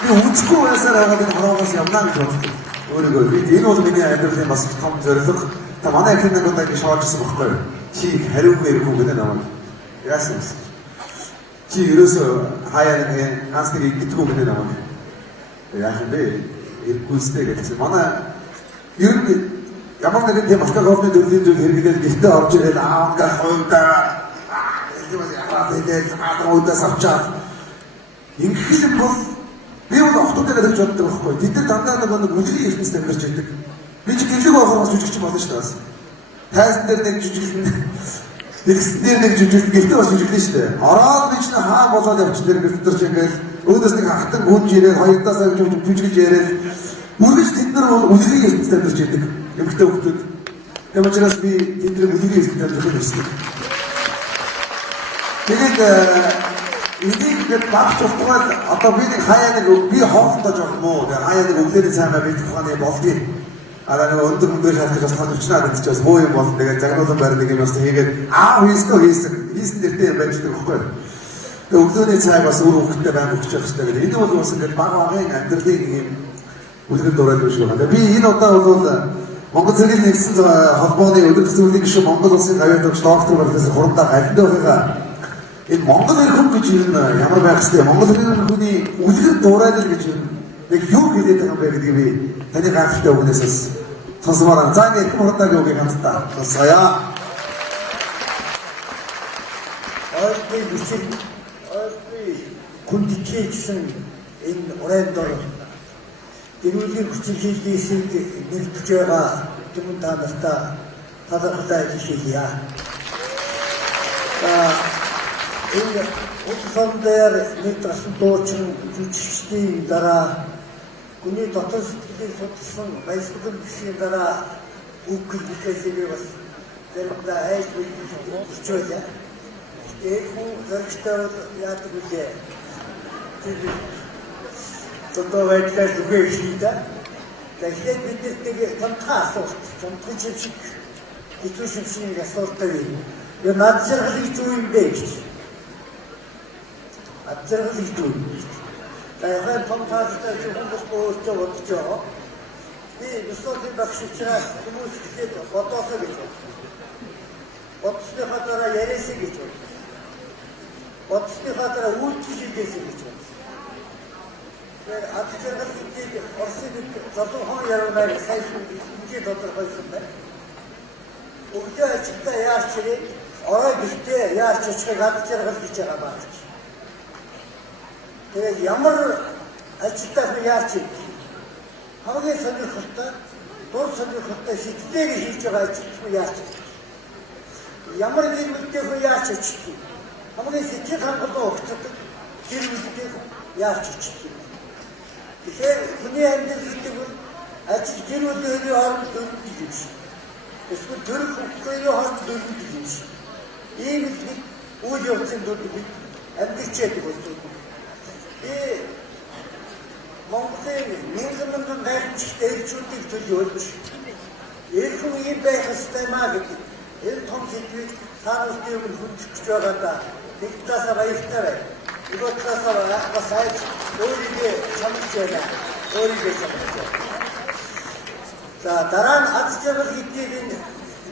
Би үзэхгүй байсаар байгаа би харуулгаас явнаа гэж боддог. Өөрийгөө би энэ бол миний амьдралын бас том зорилго. Та манай их нэг удаа ингэ шаардсан байхгүй юу? Чи хариугүй ирэхгүй гэнэ намайг. Яасан юм. Чи ерөөсөө хаяа нэг ганц нэг идэггүй гэнэ намайг. Яах вэ? Иргүүлстэй гэсэн. Манай ер нь ямар нэгэн тийм алкоголны төрлийн зүйл хэрэглээд гэртээ орж ирээд аавгаа хойдоо яагаад авчаад ингэх юм бол би бол охтуудаа гэж боддог байхгүй. Бид нар дандаа нэг үлгэрийн ертөнцид амьдарч байдаг. Би ч гэлэг байхаар бас жүжигч болно шүү дээ. Тайзан дээр нэг жүжиглэн нэгсэн дээр нэг жүжиглэн гэртээ бас жүжиглэн шүү дээ. Ороод би ч хаа болоод явчих дээр гэртэрч ингээл өөдөөс нэг хатан гүнж ирээд хоёрдоосаа жүжиглэж яриад үргэлж тэд нар бол үлгэрийн ертөнцид амьдарч байдаг. Эмэгтэй хүмүүс. Тийм учраас би тэдний үлгэрийн ертөнцид амьдрахыг хүсдэг. Тэгээд энийг багч ухтгаад одоо би нэг хаяа нэг би хоолтоо жоох мó. Тэгээд хаяа нэг өглөөний цайгаа би тухайн болдгийг араа нэг өндөр шалгаж бас хадвчнаа гэдэг чинь бас боо юм бол тэгээд загнуулан байр нэг юм бас хийгээд хийсэн дэртэй юм байж байгаа байхгүй. Тэгээд өглөөний цайг бас өөр хөвгтөд байх өгч явах хэрэгтэй гэдэг. Энэ бол бас ингээд баг багын амьдралын нэг юм үлгэр дураад биш байна. Би энэ удаа бол Монгол Цэргийн нэгдсэн холбооны өдөр төсвөлийн гишүүн Монгол Улсын гавьяа дөгч доктор профессор Хурандаа Галиндойхоо энэ Монгол ирэх хүн гэж юм ямар байх вэ? Монгол ирэх хүний үлгэр дураад л гэж юм. Нэг юу хэлээд байгаа юм бэ гэдгийг би таны гайхалтай үгнээс сонсомоор за ингэ их Хурандагийн үгийг хамтдаа сонсоё. Ойрны бүсэг ойрны хүндэтгэе гэсэн энэ урайнд ор гэрүүлийн хүчин хийлээсийг нэрдэж байгаа юм та нартай талархтай хэлье. Энэ улсандэр нэг тасан дуучин жүжигчдийн дараа хүний дотор сэтгэлийг судалсан баясгалан гişийн дараа үг хэлэхээс бас заримдаа айж бичүүлээ. Тэгээд хүн зэрэгтэй яадаг үлээ. Тодоо байдлаар үгүй хийдэ. Тэгэхээр бид нэг томтаа асуулт, томтгой шиг хэцүү шиг асуултаа юм. Юу над зэрэг юу юм бэ гэж. Атэрэг юу юм. Тэгэхээр томтаастай хүмүүс өөртөө бодчихоо. Би өсөлтийн багшчраас хүмүүс ихэд бодосоо гэж. Бодсны хатараа яриасаа гэж. Бодсны хатараа үйлчлэгээсээ гэж. Атэрэг гэдэг орсын залуу хон ярмаар сайхан хинжээ тодорхойлсон байна. Өгдөө ажилдаа яарч ирээ, орой гэртээ яарч очихыг атэрэг гэж байгаа баа. Тэгээд ямар ажилдаа яарч ирээ. Хамгийн сонирхолтой, дур сонирхолтой сэтгэлээр хийж байгаа ажил яарч ирээ. Ямар гэр бүлтэй хүн яарч очих. Хамгийн сэтгэл хангалуун өгчөд гэр бүлтэй яарч очих. Тэгэхээр хүний амьдрал гэдэг нь ажил гэр бүлийн хооронд дөрвөлж юм шиг. Эсвэл төрөх хүмүүсийн хооронд дөрвөлж юм шиг. Ийм нэг үйл явдлын дүр бид амьдрч яадаг болсон. Би Монголын мянган гайхамшигтай элчүүдийг төлөөлж эрхэм ийм байх ёстой маа гэдэг энэ том сэдвийг таанаас өмнө хүндэж байгаадаа нэг талаасаа баяртай байна. Нөгөө талаасаа бас айж өөрийгөө чамлж байна. Өөрийгөө чамлж байна. За дараа нь аз жаргал гэдгийг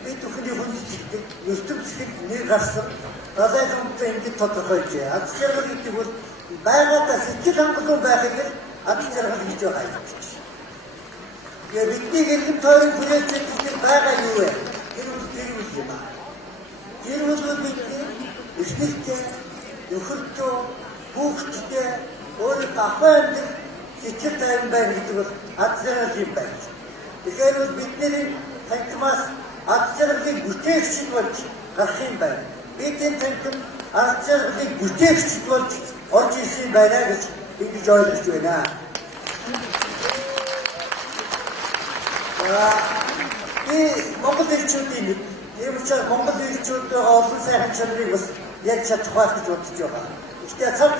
бид бүхний хүндэлдэг ертөнцийн нэр гарсан далай хамтаа ингэж тодорхойлж байна. Аз жаргал гэдэг бол байгалаа сэтгэл хангалуун байхыг аз жаргал гэж байгаа юм. Яг бидний гэрхэм тойрон хүрээлж байгаа байгаа юу вэ? Тэр юм аа. Тэр бол бидний эхнэртэй, нөхөртэй, хүүхдтэй, өөрийн ахуйн сэтгэл тайван байна гэдэг бол ад жаргал юм байна. Тэгэхээр бол бидний танхимаас ад жаргалыг бүтээгчд болж гарах юм байна. Бид энэ танхим ад жаргалыг бүтээгчд болж орж ирсэн байна гэж ингэж ойлгож байна. И Монгол элчүүдийн нэг юм учраас Монгол элчүүд олон сайхан чанарыг бас яг чадах байх гэж бодож байгаа. Гэхдээ цаг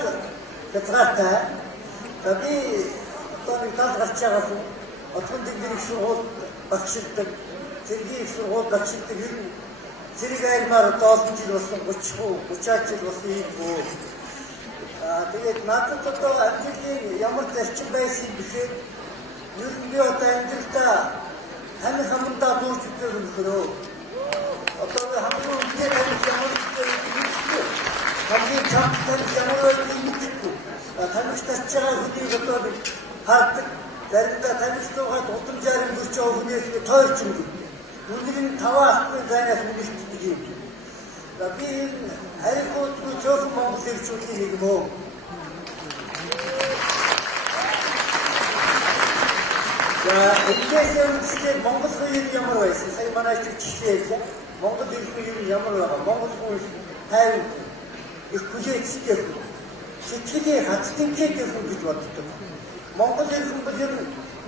хязгаартай. Би одоо нэг тал гарч байгаа хүн отгон дэглэрийг сургууль багшилдаг, цэргийн их сургууль багшилдаг ер нь зэрэг аймаар одоо олон жил болсон 30 жил болсон юм бөө. Тэгээд надад одоо амьдралын ямар зарчим байсан бэхээр ер нь би одоо амьдралдаа хамт хамтдаа дурж үзэх юм хөрөө. Одоо хамгийн үнэтэй ямар хамгийн чамтай ямар юм таньж тарч байгаа хүнийг одоо хардаг. Заримдаа таньжтайгаа удамжаар өрч явах хүнээс тойрч юм. Үнэн 5 ахны зайнаас үлддэг юм. Би харигуудгүй цөөхөн Монгол элчүүдийн нэг мөө. Эцэс Монгол хүн ямар байсан? Сая манай жишээ Монгол хүн ямар байгаа? Монгол хүн тайван их хүлээцтэй. Сэтгэлийн хацдагтэй хүн гэж боддог. Монгол хүн бол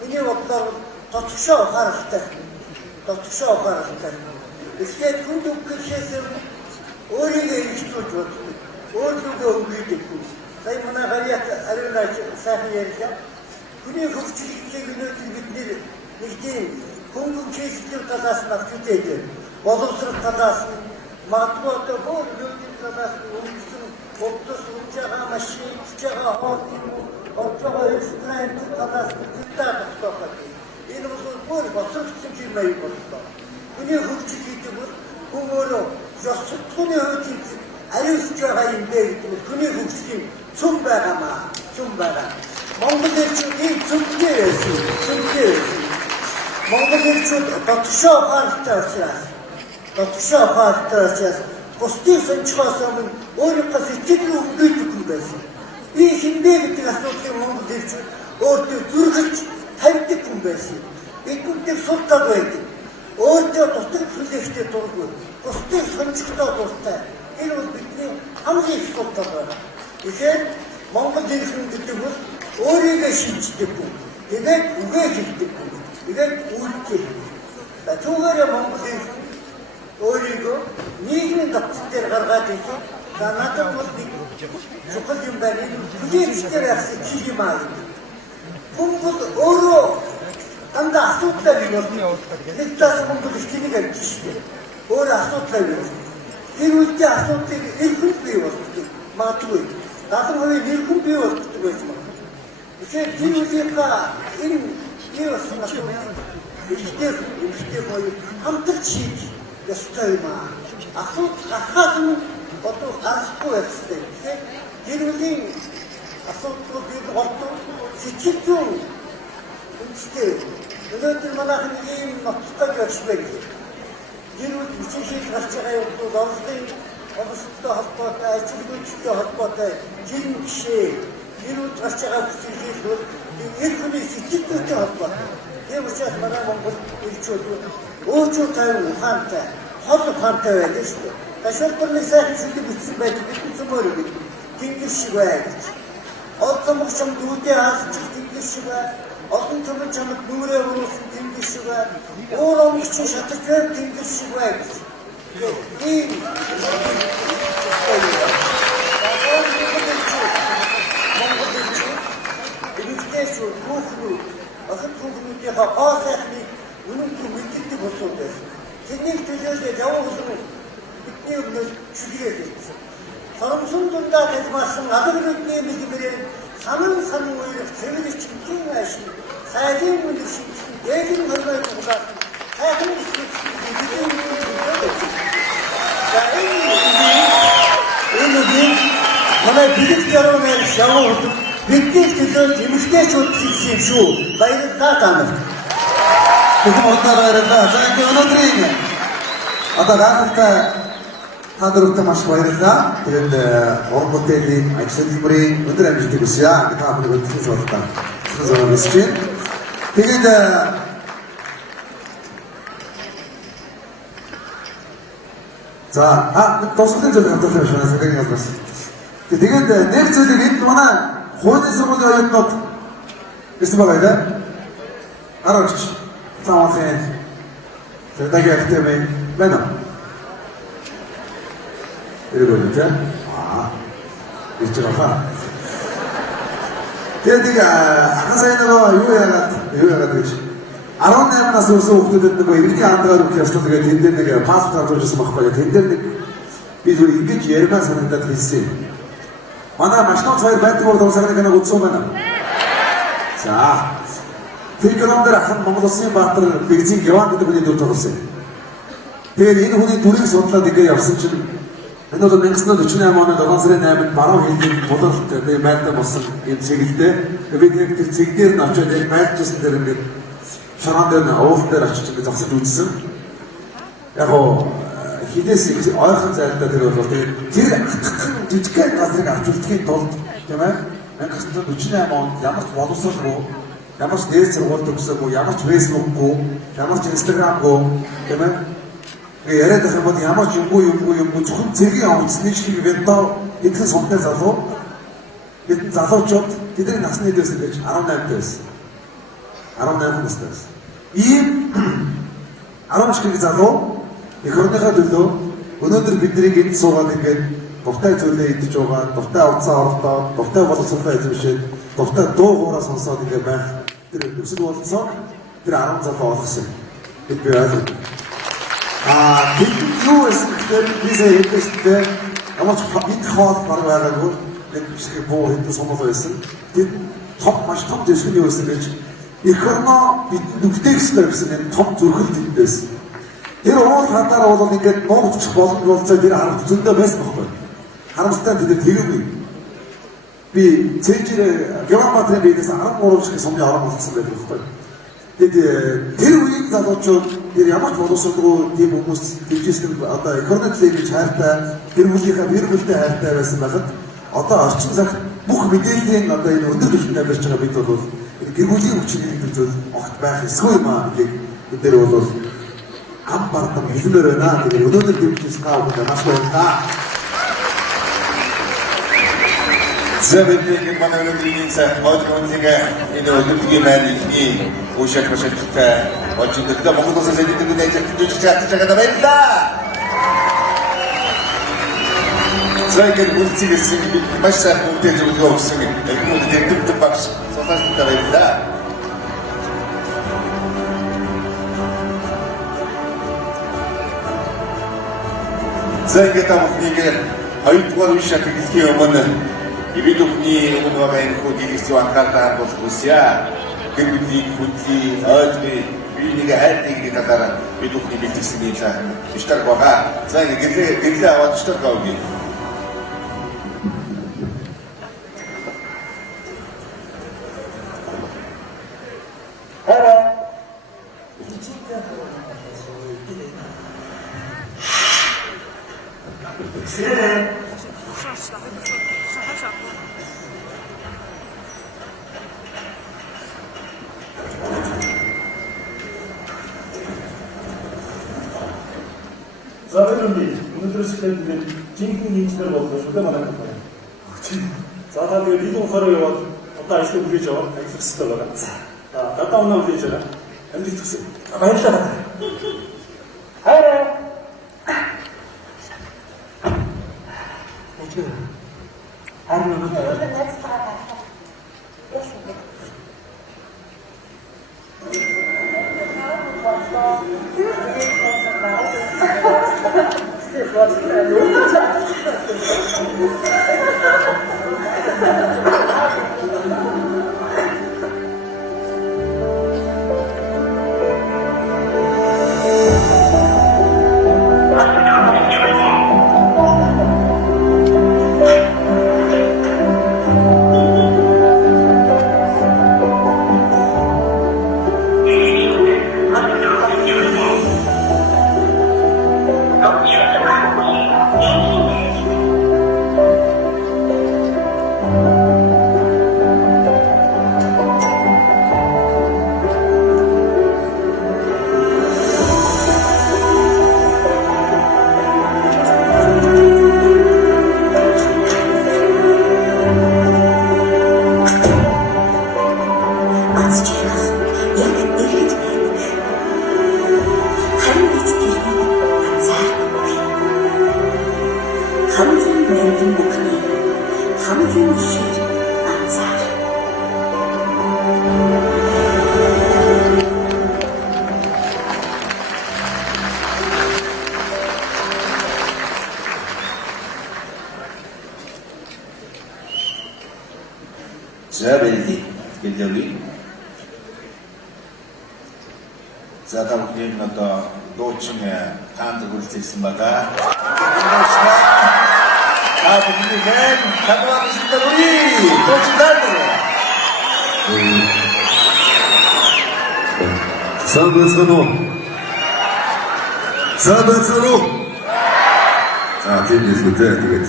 миний бодлоор тотгошоо ухааралтай. Тотгошоо ухааралтай. Эхлээд хүн дүгнэхээс өөрийгөө илчилж боддог. Өөрийгөө өнгөйдөг. Сая манай гарьяат ариунаач сайхан ярьлаа. Хүний хөгжлийг өнөөдөр бид нэг тийм хөнгөн кейстэй талаас нь авч үзээд боловсрол талаас нь магадгүй одоо бүр өнөөдөр талаас нь өнгөрсөн бодос унжаага машин чага хоолны орчоо экстрент талаас нь зүйтэй тогтоох. Энэ бол бүр боцорсон юм байна. Хүний хөгжил гэдэг бол өөрөө ёс суртахууны хувьд ариусж байгаа юм бэ гэдэг нь хүний хөгжлийн цөм байгаамаа. Цөм байгаа. Монгол элчүүдийн цөмтэй байсан. Монгол элчүүд дотгошоо ухааралтай учраас бусдыг сончхоос өмнө өөрийнхөө сэтгэл өнгөйдөг юм байсан. Би хинбэ гэдэг асуудлыг Монгол элчүүд өөртөө зүрхэж тавьдаг юм байсан. Биднээс суртал байдаг. Өөртөө дутаг хүлээхтэй дургүй. Бусдыг сончхдоо дуртай. Энэ бол бидний хамгийн их суртал байна. Тэгэхээр Монгол элчин гэдэг бол өөрийгөө шинждэг хүн. Тэгээд үгээ хэлдэг хүн. Тэгээд үйлдэл. Түүгээр Монгол элчин өөрийгөө нийгмийн давтал дээр гаргаад ирсэн. Надад бол нэг чухал юм байна. Хүлээцтэй яасан чи юм аа. Хүн бол өөрөө дандаа асуудал юм байна. Нэг тас Монгол элчнийг авчихсан. Өөр асуудал юм. Тэр үлдээ асуудлыг эрхэн бий болдог. Магадгүй. Дадан хувийн эрхэн бий болдог байж магадгүй. Тэгэхээр тэр үлдээхаа энэ юу асуулт ихтэй гоё хамтарч хийж ёстой юм аа. Асуудал гарахаас нь одоо гарахгүй байхстай. Тэгэхээр тэр үлийн асуудлыг боддог сэтгэл зүйн үндэстэй. Өнөөдөр манайх ийм ноцтой гэж байна. Тэр үл бичиж гарч байгаа юм бол орлын олонхтой холбоотой, ажил үйлчлэлтэй холбоотой жин гişээ тэр үл гарч байгаа бүсгүйд бол энэ хүний сэтгэл зүйтэй холбоотой. Тэр учраас манай Монгол элчүүд өөрчн тайван ухаантай, хол ухаантай байдаг шүү дээ. Ташаалбарны сайхан зүйл бичсэн байдаг бидний цөмөр бид тэнгэр шиг байдаг. Олцомог чам дүүдээ хаасч тэнгэр шиг байна. Олон төмөн чамд нүрээ уруулсан тэнгэр шиг байна. Өөр омгч шатаж байв тэнгэр шиг байдаг. ийм Монгол элчүүд энэтэй шүү хүүхнүүд ахын хүүхнүүдийн гоо сайхны үнэнгүй мэддэг болсон байсан. Тэнийг төлөөлж явах хүмүүс бидний өмнөөс шүлгээд байсан. Соромсон дундаа тэлмарсан адагруудны мэлбэрээр санан уурах цэвэр чимгийн ашиг сайдын үнэр шигсэн дээдийн хөрмөй тугаас хайхан исгэсэн бидний энэ манай бэлэг яруугаар шавууд бидний төлөө эмэгтэйчүүд хийсэн юм шүү. Баярлалаа танаас. Тэгм удаа баярлалаа. За энэ өнөөдрийн одоо гахалтай та нартай маш баярлалаа. Тэгээд уран бүтээлийн ажил хөдөлмөрийн өндөр амжилтыг хүсье. Та бүхэнд хүсэж байна. 사람 있으신. 되게 이제, 자, 도스들 좀 감독님 생각이 났어. 되게 이제, 넥스트 되게 또하나, 호연스러운 여인것, 있어 봐야 돼? 알아주시. 상황에, 절대기 하기 때문에, 매너. 이러고 있는데, 있잖아. 대디가 아까 사이다가 요야가 되지. 아론네만 나서서 오고 듣는 거 이렇게 안 들어가도 그냥 스토리가 된다는 파스타 돌려서 막 봐야 된다는 비도 이게 예르만 사는다 됐지. 만나 마시노 저희 배트보다 더 사는 게나 고쳐만. 자, 그런들 한 번도 쓰인 바트를 베이징 교환도 그냥 도착했어요. 대디 이 분이 둘이 손다 되게 없을 줄. 너도 맹스도 주냐면 너가 그래 내면 바로 이제 보던 때 매트 무슨 인식인데 그게 그 직대는 나중에 내 매트 쓰는 게 사람들은 오후때라 진짜 작스 좋지. 야고 히데스 어떤 자리다 들어서 되게 뒤집게 가서 뒤집게 더 그러면 맹스도 주냐면 야마 와도 쓰고 야마 데이스 워도 쓰고 야마 페이스북고 야마 인스타그램고 그러면 예를 들어서 뭐 야마 연구 조금 되게 스니치기 벤다 이틀 손대 자서 이틀 자서 좀 이들이 나서는 데서 그렇지 아름다운 데서 이 아름시키기 자서 그런 데가 들도 오늘들 비들이 소가 된게 도프타 줄래 이때 조가 도프타 out사르다 도프타 와서 소파 해주시 도프타 도고라 선서 되게 막 들을 무슨 와서 들 아름다운 거 없어 이때야지 빅큐에서 비세 했을 때 아마 빅카와 바로 와가지고 이렇게 보고 했던 소모도였음 톱 맛이 톱 대순이 왔으면 이거나 빅텍스가 없으면 톱 좋은 됐어 이런 오늘 갔다 오더니까 너무 좋아서 그것들 알아 준다 베스트 먹어요 하는 스탠드들 되게 비 제일에 경험받는 데 대해서 아는 거로 섬유 알아먹었을 때 근데 대우인 자도쪽 야마 보도서도 이 부분 디지털 아까 그런 데를 잘했다 비르부지가 비르부지 할때 말씀하셨 어떤 아침상 뭐 미디어인 난다 이런 어떤 준비가 됐잖아 비도도 비르부지 우치기 비도 어떻게 소이마 이게 그대로도 안 받았다 믿으려나 이게 어떤 디지털 가고 나서다 Zavedli manevru insa odgontiga endi o'zimizga mani o'sha ko'rsatishda ochildi Mo'g'ul so'zlaydigan juda bayda. Zaydin ultiga singi mashsa o'tdi o'zg'orsin. Endi deb bax so'zlashda bayda. Zaydin tamamliga hayotlar shakliga yo'mani Ibidukni umurvain kudiri siwan kata boskusia, kemudian kuti admi biniga hati kita tara ibidukni binti sinita, ishtar koha, saya kita awat ishtar kau ni. 자베르니 오늘 시간에 진행 인지를 먹고 그때 말할 거예요. 자다들 리동 하러요. 어떤 아이스 부리죠. 아이스 쓰다가. 아, 갔다 오나 부리잖아. 엔디 투스. 아, 맛있다. 하이라. 어떻게? 하루는 бацж ярах яг нэгэж байдаг. Харин эцгийг анзаарахгүй. Хамгийн мэрэгэн бүхний хамгийн ихээр анзаар. За бэлди гэлдэвли. За тавхин одоо дуучин таанд хүрэлцсэн байгаа. Бүгдийг таваад шилдэвли. Дуучин Сабацано. За тийм зүйлтэй тэгээд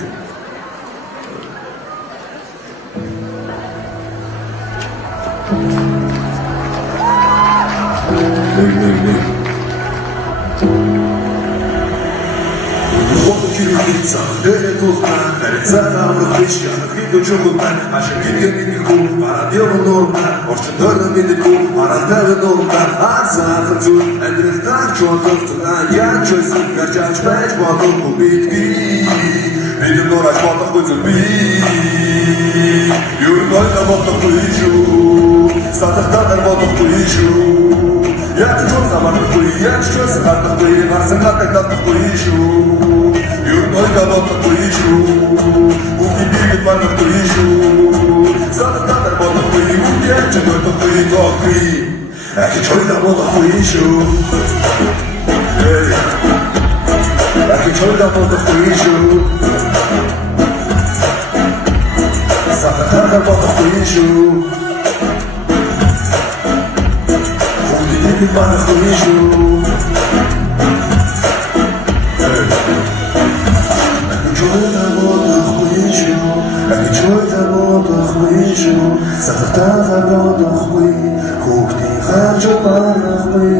Лица, деревуха, харьцаа амрахишка, хидожугуна, ашигиргэнийхүү, парадио норма, орчиндорно мэдэггүй, парадио норма, азаах зүйл, амьдралтай чуулгана, яаж байсан, гарчаач байж болохгүй бидгий, бид нураж болохгүй зүйл би, юу нойна болохгүй шүү, садахтаар болохгүй шүү, яаж ч самарахгүй, яаж ч садахгүй, марсан хатагдахгүй шүү. Ой, да вот такой ищу, убили два такой ищу, задатар вот такой убьет, чего такой такой, а ты чё да вот такой ищу, а ты чё да вот такой ищу, задатар вот такой ищу, убили два такой ищу. Сахтаа бодохгүй хүүхдийн харж барахгүй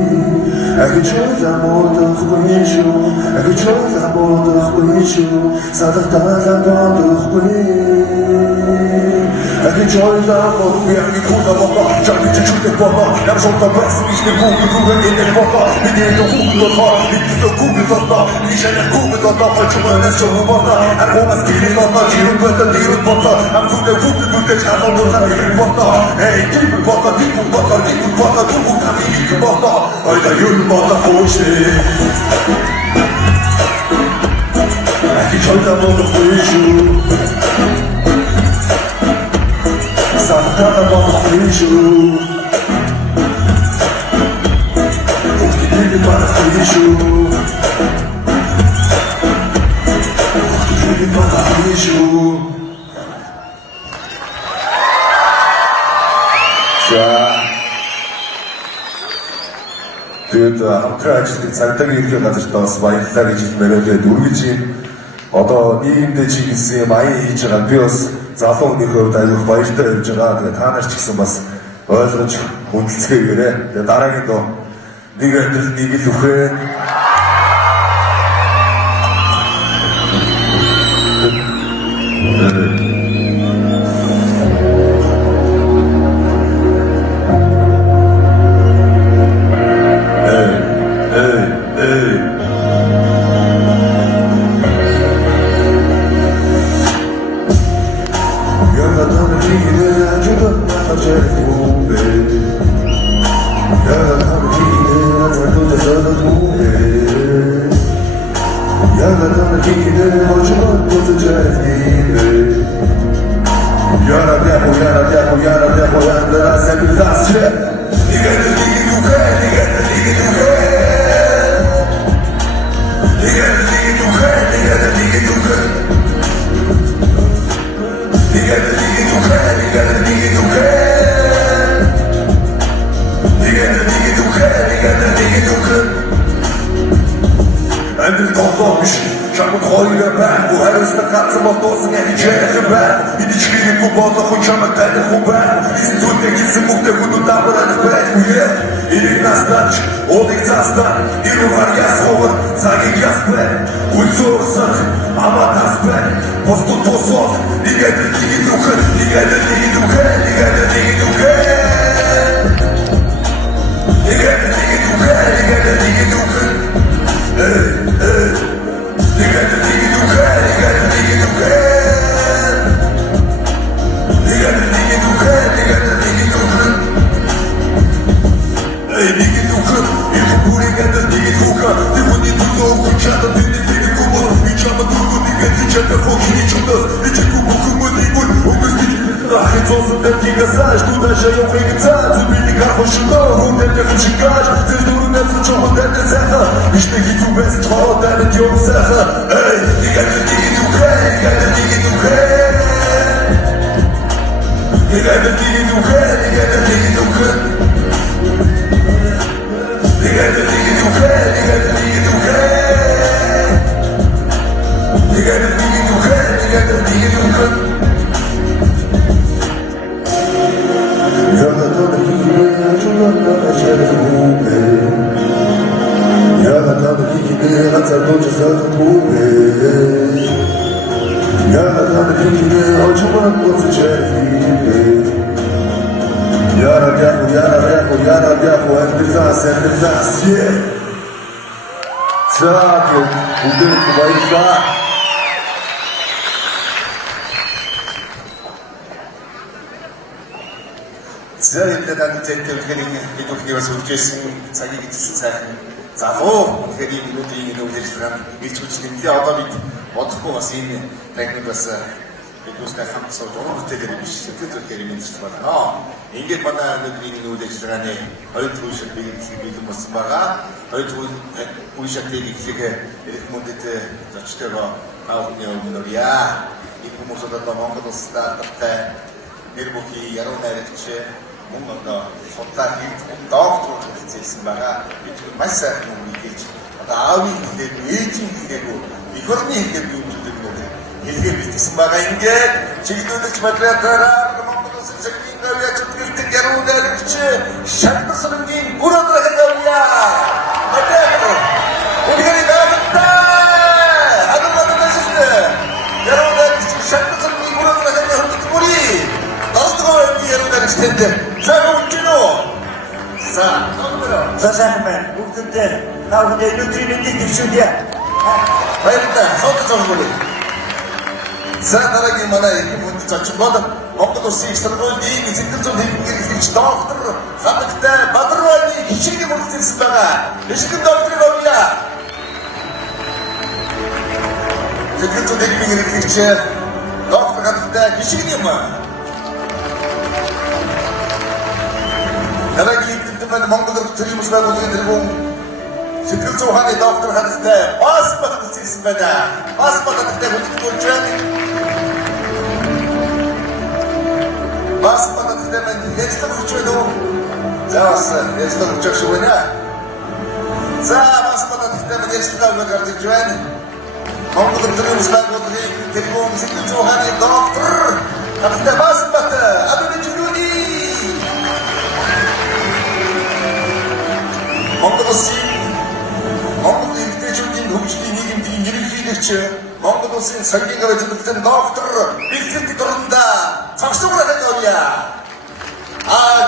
агчаа бодохгүй шүү агчаа бодохгүй шүү сахтаа бодохгүй агчаа бодохгүй агчаа бодохгүй чамд чичүүтэй бодоо нам шоута бас ихтэй бүгд энэ бодоо бидний хүүхдүүд хаа бидний хүүхдүүд бодоо нишээ хүүхдүүд бодоо чумаас чому бодоо аргомас кирил бодоо жирүүн бодоо дирүүн бодоо ам зүгтээ хүүхдүүд чамд бодоо бодоо эй тийм бодоо тийм бодоо тийм бодоо ой да юу бодоо хөөштэй агчаа бодохгүй шүү Сахтаа бодохгүй шүү Бүгдийг бодохгүй шүү Бүгдийг бодохгүй шүү За тэгээд хамтран ажилладаг цагдаагийн ерхий газарт бас баярлалаа гэж хэлмээрээ үргэлж одоо нийгэмдээ чиглэсэн юм аян хийж байгаа би бас залуу хүний хувьд аюул баяртай явж байгаа. Тэгээд та нар ч гэсэн бас ойлгож хүндэлцгээгээрэй. Тэгээд дараагийн доо нэг амьдрал нэг л үхэн. Эй, беги, духа, их буря, это беги, духа. Ты вот не туда, укучата, ты не беги, кубос. Мечама, духа, ты беги, чата, фокс, не чудос. Ты чеку, буху, мы ты боль, убезди. Ах, и солнце, ты не касаешь, куда же я выгицать? Зубили, как хошино, вот это хушикаш. Ты дурно, ты чё, вот это цеха. И что я тебе стало, да, это дём цеха. Эй, ты как ты беги, духа, ты как ты беги, духа. Ты как ты беги, духа, ты как ты беги, духа. Ты как ты беги, духа, ты как ты беги, духа. Ты как ты беги, духа, ты как ты беги, духа. Я готов к тебе, я чудо Я готов к тебе, на целую часах твои. Я готов к тебе, очень много чай. Я на бяху, энтерзас, Так, удырку бойка. За энэ надад зэтгэлийн хэдүүлгээс үржсэн цагийг эзэлсэн сайхан залуу тэгэхээр энэ өнөөдрийн үйлчлэгэн бэлтгэж нэмлээ одоо бид бодохгүй бас энэ техник бас биднээсээ хамт сууж урагтайгаар биш сэтгэлээр мэдчих байна. Ингээд манай өнөөдрийн үйлчлэгээний хоёр түрүүшил бэлэн болсон байгаа. Хоёр түрүүшилийг ихлэгээ эрх мөндөд зочдогоо аавны өмнөрья. Энэ хүмүүс одоо Монгол улстай нэр бүхий яруу найрагч мөн одоо судлаа хийх доктор хэлсэн байгаа. Би тэр маш сайхан юм хэлж одоо аавын хэлээр ээжийн хэлээр их орны хэлээр юу гэдэг нь хэлгээ бэлтгэсэн байгаа. Ингээд чиглүүлэгч материалаараа Монгол улсын цагийн гавьяа чөлөөтэй яруу найрагч Шанбасрангийн гүрэн хагавья. Материал. Үнэхээр даатаа. Адамад нэстэй. Яруу найрагч Шанбасрангийн гүрэн хагавья хөтөлбөрий. За сайхан байна. Бүгдээ та бүхэн өнөөдрийн мэндийг дэвшүүлье. Баярлалаа. Согт зогсоогүй. За дараагийн манай их хүнд зочин бол Монгол Улсын их сургуулийн сэтгэл зүйн хэлбэрийн доктор Хадагтай Бадрууны хичээний мөрөлдсөн байгаа. Бишгэн докторыг авъя. Сэтгэл зүйн хэлбэрийн доктор Хадагтай хичээний мөрөлдсөн. Дараагийн хэдэн Монгол төрийн байгууллагын тэргүүн сэтгэл зүйн ухааны доктор Хадагтай бас баталсан байна. Бас баталтай хөтөлбөрч байна. Бас баталтай маань яцлах хүч байна уу? За бас яцлах хүч шиг байна. За бас баталтай маань яцлах хүч гарч байна. Монгол төрийн байгууллагын тэргүүн сэтгэл зүйн ухааны доктор Хадагтай бас бат абилжүүлүни Монгол эмэгтэйчүүдийн хөгжлийн нийгэмдийн ерөнхийлөгч Монгол улсын цагийн гавьяа чөлөөтэй доктор Бэлтгэл дуранда цогцолгоод явъя.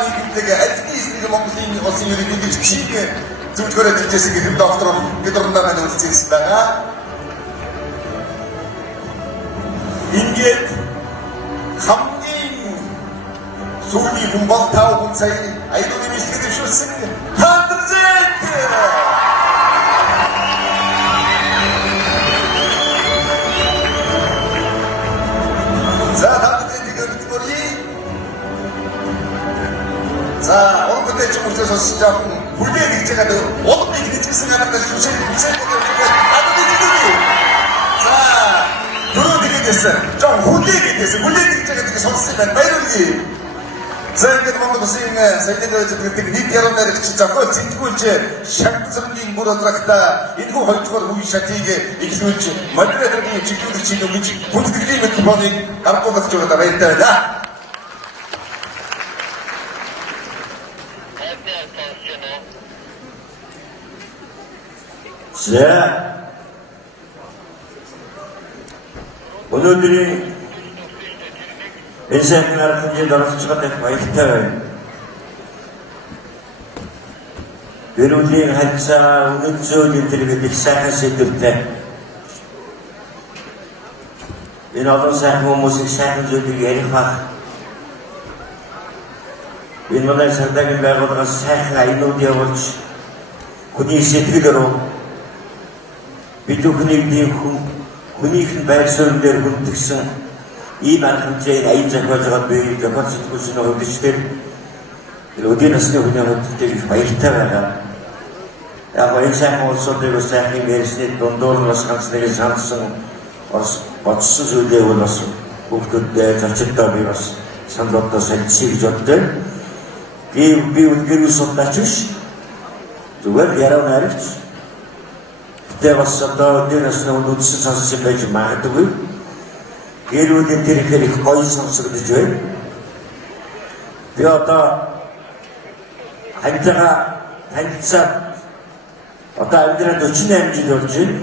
Нийгэмдэг адилхан эсрэг Монголын улсын ерөнхийлөгчийг зөвлөгөөрөж хэлжсэн гэх доктор дуранда маань үлдсэн байгаа. Ингээд хамгийн сүүлийн хүн бол тав хүн сая аюулгүй мэдлэгээр дэвшүүлсэн За, орготой ч хүмүүс сонсож байгаа хүлээн хийж байгаа улам их нэгсэн гараад шүшээ За, дөрөв нэгэдсэн. Жоо хүлээн хийдсэн. Хүлээн хийж байгаа сонссон байна. Баярлалаа. За, ингээд Монгол Улсын саяны гэдэг нийт яруу найрагч зохиол зэтгүүлж Шанбасрангийн бүр одрагта энэхүү хоёрдугаар үе шатыг эхлүүлж модераторын чиглүүлэгчийн өмнө бүтгэлийн микрофоныг гаргуулж байгаа баярлалаа. За өнөөдрийн энэ сайхан аргамжид оролцож байгаа баяртай байна. Гэрүүлийн хацаа үнэн зөв энэ их сайхан сэдвэртэй. Энэ олон сайхан хүмүүсийн сайхан зүйлийг ярих бах. Энэ манай цагдаагийн байгууллагаас сайхан аянууд явуулж хүний сэтгэл рүү бид хүнийх нь байр суурин дээр хүндгсэн ийм арга хэмжээний аян зохиож байгаа би зохиолч сэтгүүлчний хувьчдэр өдийн насны хүний хувьд их баяртай байгаа. Яг энэ сайхан улсуудыг сайхан ярьсны дундуур нь бас ганц нэг сансан бодсон зүйлээ бол бас бүгдээ зочдоо би бас саналдаа солилцъя гэж боддог. Би гэр бүл судлаач биш. Зүгээр яруу найрагч. Тэгээ бас одоо өдийн насны хүн үдшин сонссон байж магадгүй. Гэр бүлийн тэр ихээр их гоё сонсогдож байна. Би одоо хамтгаа танилцаад одоо амьдрал 48 жил болж байна.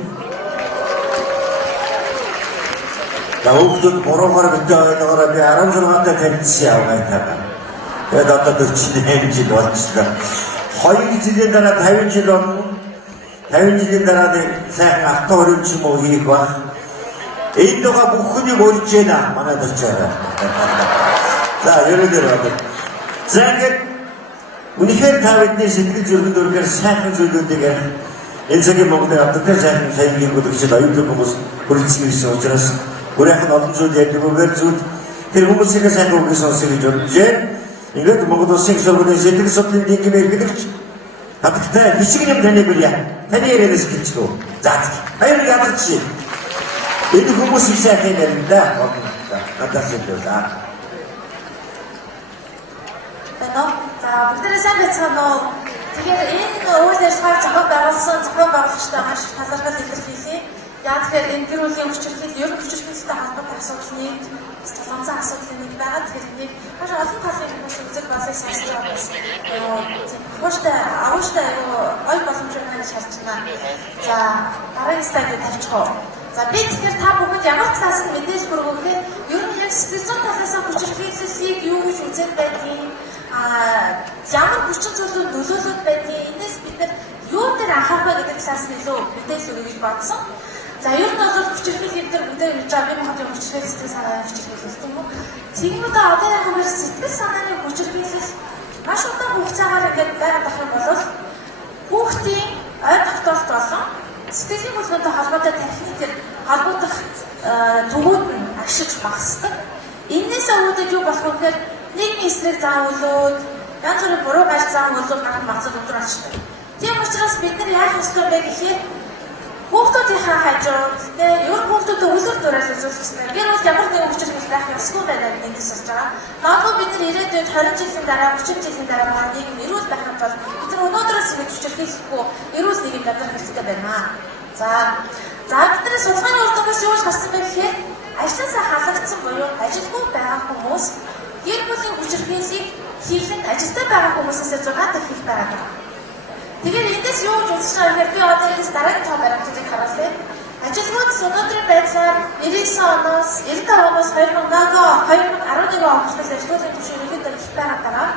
Хүүхдүүд буруугаар битээ ойлгоороо би 16-тай танилцсан явгайтайгаа. Тэгээд одоо 48 жил болчихлоо. 2 жилийн дараа 50 жил болно. 50 жилийн дараа сайхан автоорын ч юм уу хийх баг. Энд байгаа бүх хүнийг урьж байна манайд очиараа. За ерөнхийдөө одоо. За ингээд үнэхээр та бидний сэтгэл зүрхэн дөрвөр сайхан зүйлүүдийг энэ цагийн Монголын автотой сайхан саягийн гүйлгчд аюулгүй хүмүүс хүрэлцэн ирсэн учраас бүрийнх нь олон зүйл ярьдаггүйгээр зүйл тэр хүмүүсийн сайхан үгийг сонсох гэж бодож байна. Ингээд Монгол Улсын сургуулийн сэтгэл судлалын дэглэм эрхлэгч хатагтай хичиг юм таны бэлээ. Таны ярианаас хэлчихв. За баяр ядарч. Энэ хүмүүс их сайхан ярьна да. Надаас хэлээ. За бүгдээрээ сайн байцгаана уу? Тэгэхээр энэ үйл ажиллагааг зохион байгуулсан зохион байгуулагчтай маш талархал илэрхийлье. Яг тэгэхээр энэ гэр бүлийн хүчирхийлэл ер нь хүчирхийлэлтэй холбоотой асуудал нэг тулгамцсан асуудал нэг байгаа. Тэгэхээр энийг маш олон талын хүмүүс үзэх болыг сонсож байгаа бас. Агууштай ой боломж байна гэж харж байна. За дараагийн слайдыг тавьчих уу. За би тэгэхээр та бүхэнд ямар талаас нь мэдээж хүргэхээр ер нь яг сэтгэл зүйн талаас нь хүчирхийллийг юу гэж үзээд байдгийг ямар хүчин зүйлүүд нөлөөлөд байдгийг энэс бид нар юу дээр анхаарах вэ гэдэг талаас нь илүү мэдээлэл өгье гэж бодсон. За ер нь бол хүчирхийлэл дээр бүгдээ ярьж байгаа би мохот хүчирхийлэл сэтгэл санааны хүчирхийлэл тийм үү. Тэгвэл одоо яг хэмээр сэтгэл санааны хүчирхийлэл маш удаан хугацаагаар ингээд байгаад байх юм бол хүүхдийн ой тогтоолт болон сэтгэлийн хөдөлгөөнтэй холбоотой тархиныг холбогдох төвүүд нь агшиж багасдаг. Энээс үүдэж юу болох вэ гэхээр нийгмийн эсрэг зам үйлүүд, янз бүрийн буруу гаж зам үйлүүд гарах магадлал өндөр болчихдог. Тийм учраас бид нар яаж ёстой вэ гэхээр хүүхдүүдийнхээ хажууд ер нь хүүхдүүдэд үлгэр дуурайл үзүүлэх хэрэгтэй. Гэр бүл ямар нэгэн хүчирхийлэл байх ёсгүй байдаг гэдэгс болж байгаа. Магадгүй бид нар ирээдүйд 20 жилийн дараа, 30 жилийн дараа маань нийгэм эрүүл байх юм бол бид нар өнөөдрөөс ингэж хүчирхийлэхгүй эрүүл нийгэм амьдрах хэрэгтэй байна. За бидний судалгааны үр дүнээс юу харсан бэ гэхээр ажлаасаа халагдсан буюу ажилгүй байгаа хүмүүс гэр бүлийн хүчирхийллийг хийхэд ажилтай байгаа хүмүүсээс 6 дахин их байгаа. Тэгэхээр эндээс юу гэж үзэж байгаа гэхээр би одоо энэс дараагийн тоо баримтуудыг харуулъя. Ажилгүйд өнөөдрийн байдлаар 99 оноос 95 оноос 2011 он хүртэл ажилгүйдын түвшин ерөнхийдөө их байгаа дараа.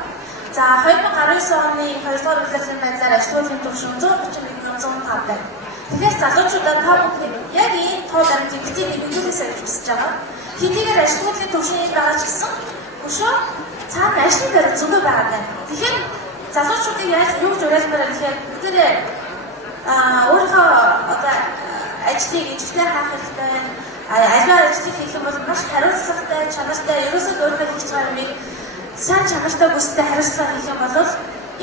За 2019 оны 2 дугаар улирлын байдлаар ажилгүйдын түвшин 131,105 байна. Тэгэхээр залуучуудаа та бүхэн яг энэ тоо баримтыг битгий нэгдүүлээсэй гэж хүсэж байгаа. Хэдийгээр ажилгүйдын түвшин байгаа ч гэсэн өшөө цаана ажлын байр зөндөө байгаа байна. Тэгэхээр залуучуудыг яаж юу гэж уриалмаар гэхээр бүгдээрээ өөрийнхөө одоо ажлыг идэвхтэй хаах хэрэгтэй. Аливаа ажлыг хийх юм бол маш хариуцлагатай, чанартай, ерөөсөө өөрийнхөө хийж байгаа юмыг сайн чанартай бүстэй хариуцлага хийх юм бол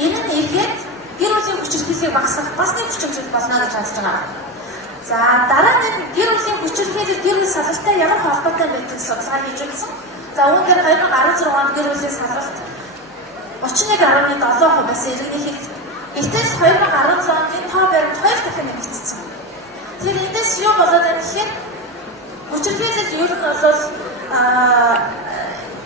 энэ нь эргээд гэр бүлийн хүчирхийллийг багасгах бас нэг хүчин зүйл болно гэж харж байгаа. За дараа нь гэр бүлийн хүчирхийлэл гэр бүл салбартай ямар холбоотой байдгийг судалгаа хийж үзсэн. За үүгээр 2016 онд гэр бүлийн салбарт 31.7% байсан иргэний хэрэг. Гэтэл 2017 онд энэ тоо баримт 2 дахин нэмэгдсэн. Тэгэхээр эндээс юу болоод байна гэхээр хүчирхийлэл ер нь бол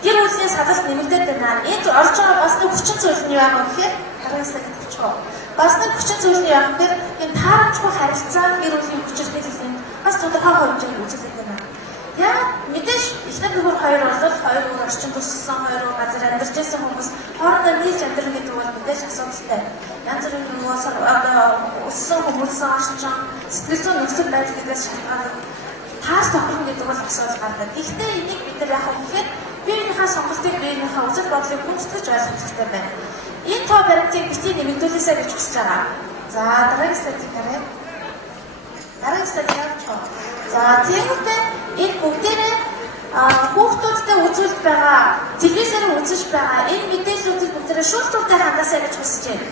гэр бүлийн салбарт нэмэгдээд байна. Энд орж байгаа бас нэг хүчин зүйл нь яагаад гэхээр дараагийн слайд тавьчихоо. Бас нэг хүчин зүйл нь яагаад гэхээр энэ таарамжгүй харилцаа гэр бүлийн хүчирхийллийн бас тодорхой хэмжээнд үзүүлэх юм байна. Яг мэдээж ихэнх нөхөр хоёр бол хоёр өөр орчин төссөн, хоёр өөр газар амьдарч байсан хүмүүс хоорондоо нийлж амьдрах гэдэг бол мэдээж асуудалтай. Янз бүрийн нөгөөс өссөн хүмүүсийн орчин сэтгэл зүйн нөхцөл байдал гэдэгс шалтгаалаад тааш тохирно гэдэг бол асуудал гардаг. Гэхдээ энийг бид нар яг гэхээр биеийнхээ Хүүхдийнхээ сонголтыг биенийхээ үзэл бодлыг гүйцэтгэж ойлгох хэрэгтэй байна. Энэ тоо баримтыг битгий нэмэгдүүлээсэй гэж хүсэж байгаа. За дараагийн слайд харъя. Дараагийн слайд явуулчих. За тэгвэл энэ бүгдээрээ хүүхдүүдтэй үзүүлж байгаа, телевизээр үзэж байгаа энэ мэдээллүүдийг бүгдээрээ шүүлтүүртэй хангаасай гэж хүсэж байна.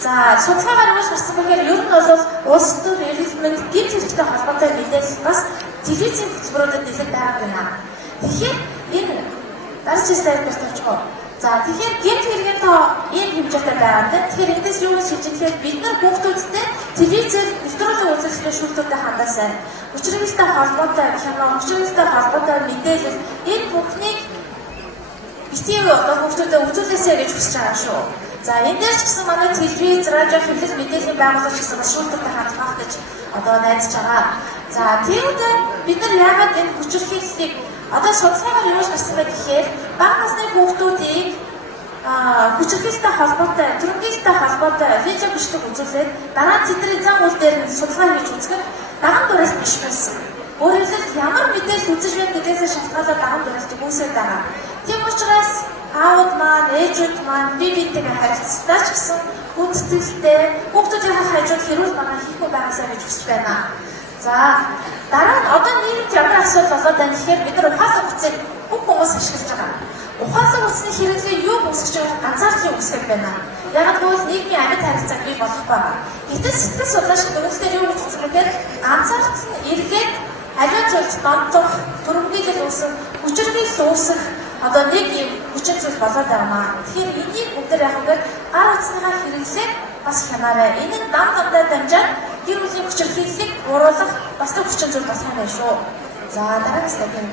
За судалгаагаар юу гарсан бэхээр ер нь бол улс төр эрхлэмж гэмт хэрэгтэй холбоотой мэдээлэл бас телевизийн хөтөлбөрүүдэд нэлээд байгаа байна. Тэгэхээр энэ дараагийн слайд дээр тавьчихъя. За тэгэхээр гэмт хэргийн тоо ийм хэмжээтэй байгаа юм. Тэгэхээр эндээс юу гэж хэлж байгаа бид нар хүүхдүүдтэй телевизээр нэвтрүүлэг үзүүлэхдээ шүүлтүүртэй хангаасай. Учиртай холбоотой кино, учиртай холбоотой мэдээлэл энэ бүхнийг битгий хүүхдүүдэд үзүүлээсэй гэж хүсэж байгаа шүү. За энэ дээр ч гэсэн манай телевиз, радио, хэвлэл мэдээллийн байгууллагч гэсэн бас шүүлтүүртэй хандах гэж одоо найдаж байгаа. За тэгээд бид нар яагаад энэ хүчирхийллийг одоо судалгаагаар юу гарсан бэ гэхээр бага насны хүүхдүүдийг хүчирхийлэлтэй холбоотой, төрөлхийлэлтэй холбоотой видео бичлэг үзүүлээд дараа нь тэдний зам үйл дээр судалгаа хийж үзэхэд даган дуурайт биш байсан. Өөрөөр хэлбэл ямар мэдээлэл үзэж байна гэдгээс шалтгаалаад даган дуурайлтыг үүсэж байгаа. Тийм учраас аауд маань, ээжүүд маань бие биентэйгээ харилцахдаа ч гэсэн гүйцэтгэлтэй хүүхдүүдийн хажууд хэрүүл байгаа хийхгүй байгаасаа гэж хүсэж байна. За дараа нь одоо нийгэмд ямар асуудал болоод байна гэхээр бид нар ухаалаг хүчийг бүх хүмүүс ашиглаж байгаа. Ухаалаг хүчний хэрэглээ юу үүсгэж байгааг ганцаардлын үүсгэж байна. Яг гэвэл нийгмийн амьд харилцааг бий болгох байгаа. Гэтэл сэтгэл судлаач дүгнэлтээр юу гэж хэлсэн бэ гэхээр ганцаардлын эргээд аливаа зүйлд донтох, төрөмгийлэл үүсэх, хүчирхийлэл үүсэх одоо нэг юм хүчин зүйл болоод байна. Тэгэхээр энийг бүгдээр яг ингээд гар утасныхаа хэрэглээ бас хянаарай. Энэ нь дандаа дамжаад гэр бүлийн хүчирхийллийг бууруулах бас нэг хүчин зүйл болох юм байна шүү. За дараагийн слайд юм.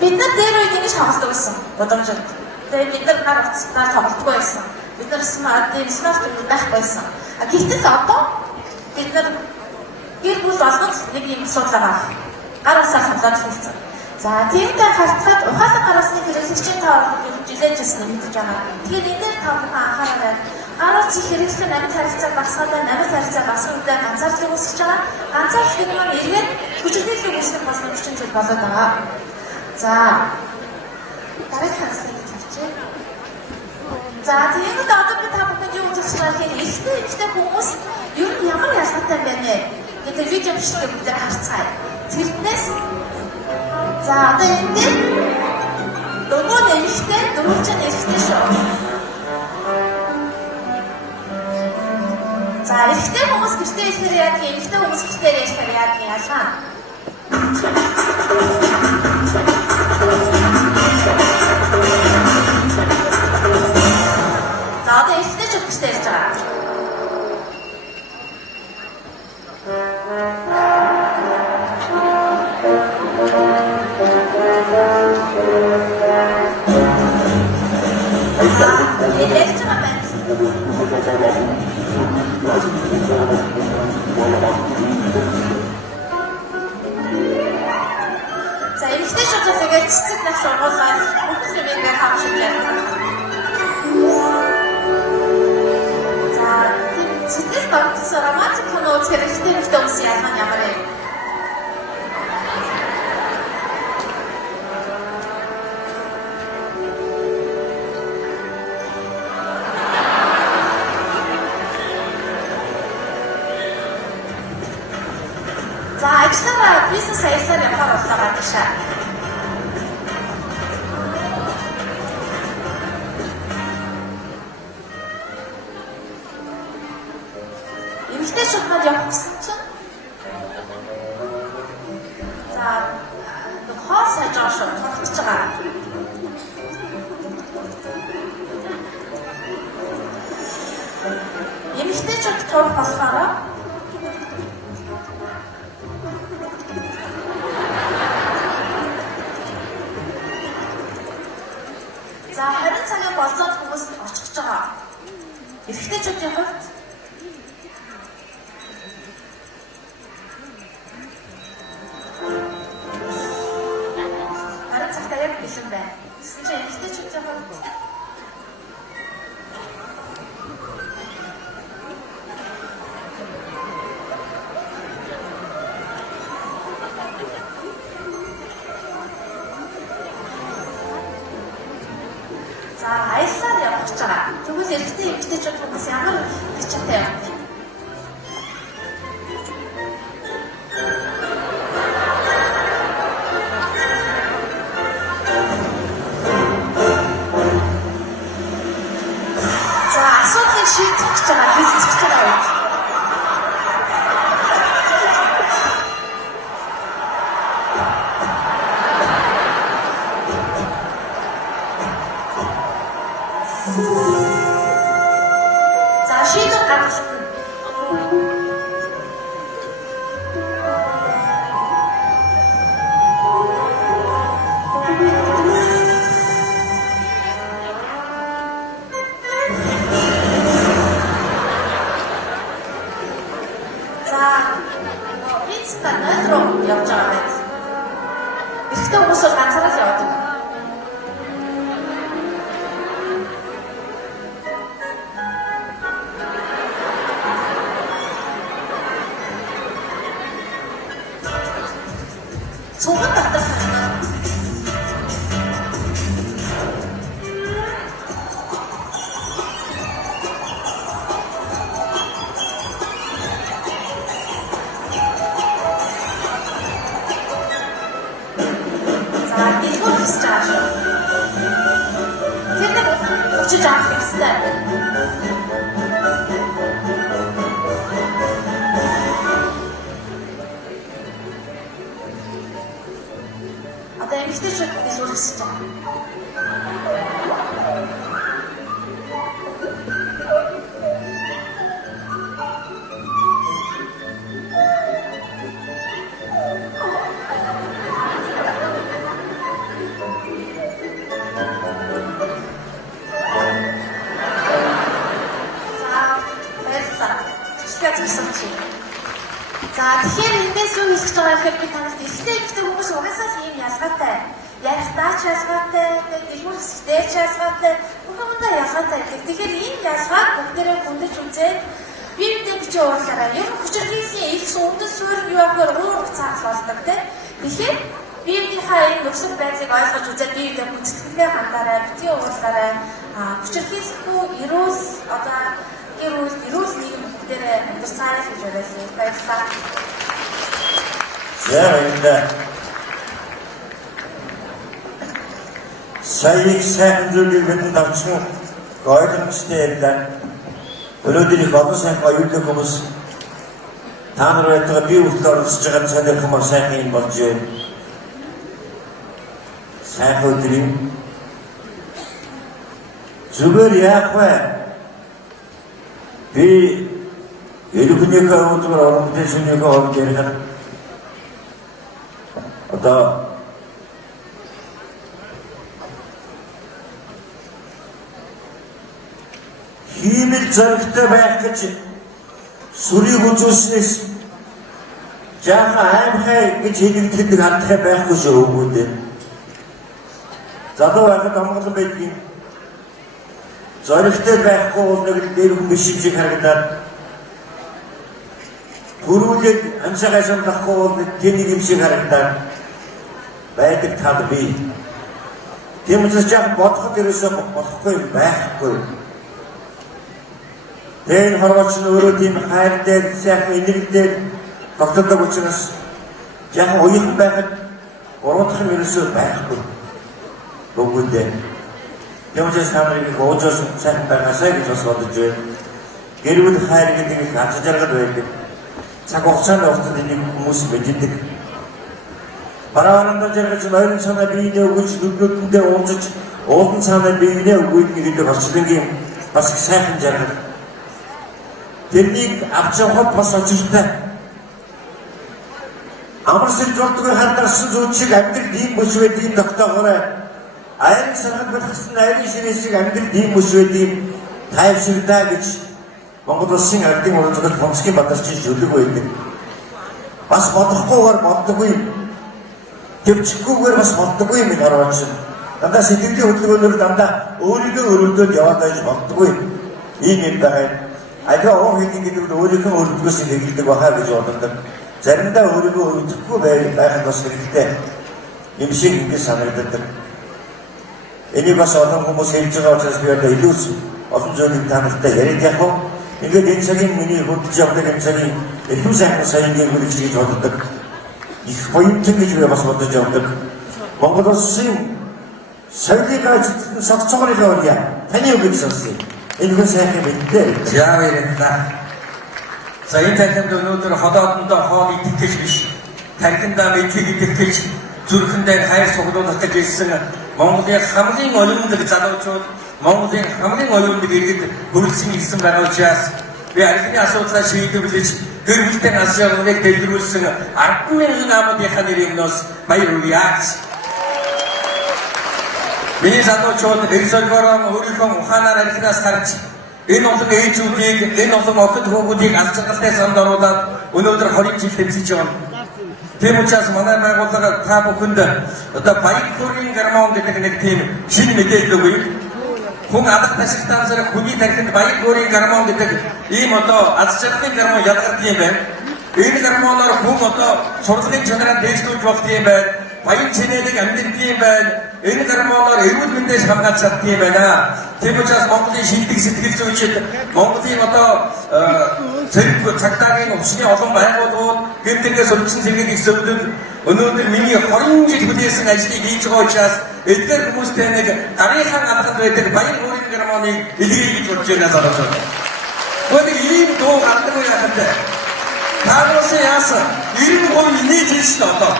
Бид нар дээр үед ингэж тоглодог байсан. Удамжид. Тэгээд бид нар гар утастай тоглодоггүй байсан. Бид нар смартфон байхгүй байсан. Гэтэл одоо бид нар гэр бүл болгож нэг юм асуудал байгаа. Гар утасаар тоглоод хэлсэн. За тиймдээ халтгаад ухаалаг гар утасны хэрэглэгчийн тоо жилээжсэн нэмэгдэж байгаа. Тэгэхээр энэ дээр та бүхэн анхаараарай. Гар утсыг хэрэглэх амьд харилцаа багасгаадаа амьд харилцаа багасгахад ганцаардлыг үүсгэж байгаа. Ганцаардлыг маань эргээд хүчирхийллийг үүсгэх бас нэг хүчин зүйл болоод байгаа. За дараагийн слайд тавьчих. За тэгээд одоо би та бүхэнд юу үзүүлж байгаа гэхээр ихтэй хүмүүс ер нь ямар ялгаатай байна вэ гэдэг видео бичлэгийг бүгд харцгаая. Тэрнээс за одоо энэ дээр дөрвөн нэрхтэй дөрвөн нэрхтэй шүү. За ихтэй хүмүүс гэртээ ирэхээр яг ихтэй хүмүүс гэртээ ирэхээр яг ялгаа. За одоо ихтэй ч гэртээ ирж байгаа. За ихтэй шууд тэгээд цэцэг нас сургуулаад бүх юм ингээ хавшиж байна. За цэцэг тавцсан романтик кино үзэх хэрэгтэй хүмүүс ялгаа ямар юм. За ажлаараа бизнес аясаар явахаар боллоо гадаашаа. Эмэгтэй шугамд явах гэсэн чинь за хоол сайж байгаа шүү, тогтож байгаа. Эмэгтэйчүүд турах болохоор за 20 цагийн болцоод хүмүүс очихж байгаа. Эрэгтэйчүүдийн хувьд цагтаа яг бэлэн байна. Гэсэн чинь эрэгтэйчүүдийн хувьд явж байгаа. Тэгвэл эрэгтэй эмэгтэйчүүд хүмүүс ямар хичээтэй явах вэ? За асуудлыг шийдэх гэж байгаа, хэлцэх гэж байгаа үед. За шийдвэр гаргасан. За бицта нойроо явж байгаа байт. Эхтэй хүмүүс бол ганцаараа л явдаг. Цуган татах. За дэлгүүр хийж байгаа. Тэр нэг өчөж авах хэрэгтэй. Одоо эмэгтэйчүүд дэлгүүр хийж байгаа. За тэгэхээр эндээс юу хэлж байгаа гэхээр би танарт ихтэй хүмүүс угаасаа л ийм ялгаатай. Ярихтаа ч ялгаатай, дэлгүүр хэсэгтэй ч ялгаатай, бүгдээ ялгаатай. Тэгэхээр энэ ялгааг бүгдээрээ хүндэж үзээд биедээ бичиж уурлаарай. Яг хүчирхийллийн их сүмдэс суурь юу ахаар уур цааш болдог тийм. Тэгэхээр биедийнхээ энэ нөхцөл байдлыг ойлгож үзээд биедээ хүндэтгэлтэй хандаарай, битгий уурлаарай. Хүчирхийлэхгүй эрүүл одоо эрүүл нийгэм бүгдээрээ амьдарцаарай гэж уриалъя. Баярлалаа. За саяг сайхан зүйлийг бидэнд авчихсан ойлгомжтой ярьлаа. Өнөөдөр их олон сайхан оюутан хүмүүс та нар байтугай бие хүртэл оролцож байгаа сонирхмор сайхан юм болж байна. Сайхан өдрийн зүгээр яах вэ? Би ерөнхийдөө өдөр орон дэшнийг орж ярих. Одоо хиймэл зоригтой байх гэж сүрийг үзүүлснээс жаахан аймхай гэж хэлэгдэхэд хандхай байхгүй шүү өгөөдөө. Залуу байхад амгалан байдгийг зоригтой байхгүй бол нэг дээр хүн биш шиг харагдаад төрүүлээд амсагай самдахгүй бол тэнийг юм шиг харагдаад байдаг тал бий. Тийм учраас яг бодоход ерөөсөө болохгүй байхгүй. Хэн харвач нь өөрөө тийм хайртай сайхан энергитэй тогтдог учраас яг уяхан байхад уруудах юм ерөөсөө байхгүй. Бүгдээ. Тийм учраас та нарыг гоожоос сайхан байгаасаа гэж бас бодож байна. Гэр бүл хайр гэдэг нь аз жаргал байдаг. Цаг хугацаанд уртад энийг хүмүүс мэддэг. Бараандар жаргаж морин санаа биенээ өгөж нүднүүдээ уужиж уулын санаа биенээ өгөөд гэдэг орчлонгийн бас их сайхан жаргал. Тэрнийг авч явахад бас очиртай. Амар сэрж болдгоо хандарсан зүйл шиг амьдрал ийм бүш байд ийм тогтоогоорой. Айн санаад батгсан айн ширээсийг амьдрал ийм бүш байд ийм тайвширдаа гэж Монгол улсын ардын уралдад Хомсгийн Бадарчин зөвлөг байдаг. Бас бодохгүйгээр болдоггүй. Төвчгүйгээр бас болдоггүй юм хараач. Дандаа сэтгэлийн хөдөлгөөнөөр дандаа өөрийгөө өрөвдөд яваад байж болдоггүй. Ийм юм байна. Айгаа оо гэдэг нь өөрийнхөө өрөвдгөөс нэгэлдэг бахаа гэж боддог. Заримдаа өөрийгөө өрөвдөхгүй байхад бас хэрэгтэй. Юм шиг ингэ санагддаг. энийг бас олон хүмүүс хэлж байгаа учраас би одоо илүү олон зүйлийг та нартай яриад явах уу. Ингээд энэ цагийн миний хөдөлж явдаг энэ цагийн илүү сайн соёлын хөгжиж гэж боддог. Их боёмтон гэж би бас бодож явдаг. Монгол Улсын соёлыг ажиглан согцоогоор явуулъя. Таны үг гэж сонсъё. Энэ хүн сайхан мэдээ. За баярлалаа. За энэ танхимд өнөөдөр ходоодондоо хоол идэх гэж биш. Танхимдаа мэдлэг идэх гэж зүрхэндээ хайр суглуулах гэж ирсэн Монголын хамгийн олимпик залуучууд, Монголын хамгийн олимпик иргэд хүрэлцэн ирсэн байгаа учраас би архины асуудлаа шийдвэрлэж гэр бүлтэй нас явуулыг дэлгэрүүлсэн 10,000 намуудынхаа нэрийн өмнөөс баяр хүргье. Миний залуучууд эрсөлгөөрөө өөрийнхөө ухаанаар архинаас гарч энэ олон ээжүүдийг, энэ олон охид хүүхдүүдийг аз жаргалтай санд оруулаад өнөөдөр 20 жил тэмцэж байна. Тийм учраас манай байгууллага та бүхэнд одоо баяр хүргийн гормон гэдэг нэг тийм шинэ мэдээлэл өгье. Хүн алга ташигтан зэрэг хүний тархинд баяр хүргийн гормон гэдэг ийм одоо аз жаргалын гормон ялгардаг юм байна. Энэ гормоноор хүн одоо сургалтын чанараа дээшлүүлж болдог юм байна. Баян чинэлэг амьдрэх юм байна. Энэ гормоноор эрүүл мэндээс хамгаалж чаддаг юм байна. Тийм учраас Монголын шинжлэх сэтгэл зүйчид, Монголын одоо зэрэг цагтаагийн усны олон байгууллагууд гэртэргээс өргөсөн зэргийг эсвэлэн өнөөдөр миний 20 жил хүлээсэн ажлыг хийж байгаа учраас эдгээр хүмүүстэй нэг дарийнхаа алгад байдаг баяр хүргийн гормоныг илэрхийлж гэж бодож байна залуучууд. Өнөөдөр ийм дуу гардаг яахад тааварсан яасан 90% нийт хийж л одоо.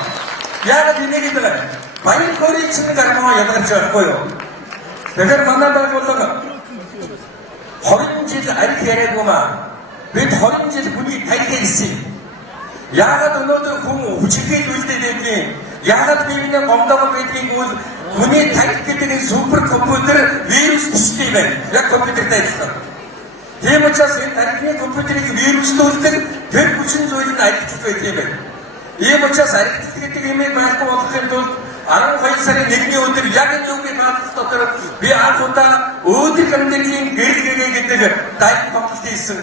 Яг энийг хэлээ. Баяр хүргийн чинь гормон ялгарч байхгүй юу? Тэгэхээр манай байгууллага 20 жил арх яриаггүй маа. Бид 20 жил хүний тарих хийсэн. Яагаад өнөөдөр хүн хүчтэй үйлдэл байдгийг, яагаад биенээ гомдоогоо байдгийг бол хүний тарих гэдэг энэ супер компьютер вирус төстэй байна. Яг компьютертэй адилхан. Тийм учраас энэ тарихны компьютерийг вирустуулдаг тэр хүчин зүйл нь архитект байдаг юм байна. Ийм учраас архитект гэдэг юмыг байхгүй болгохын тулд 12 сарын 1-ний өдөр яг энэ үгийн хаалт дотор би анх удаа өөдрөг амьдралын гэрэл гэдэг дайд тоглолт хийсэн.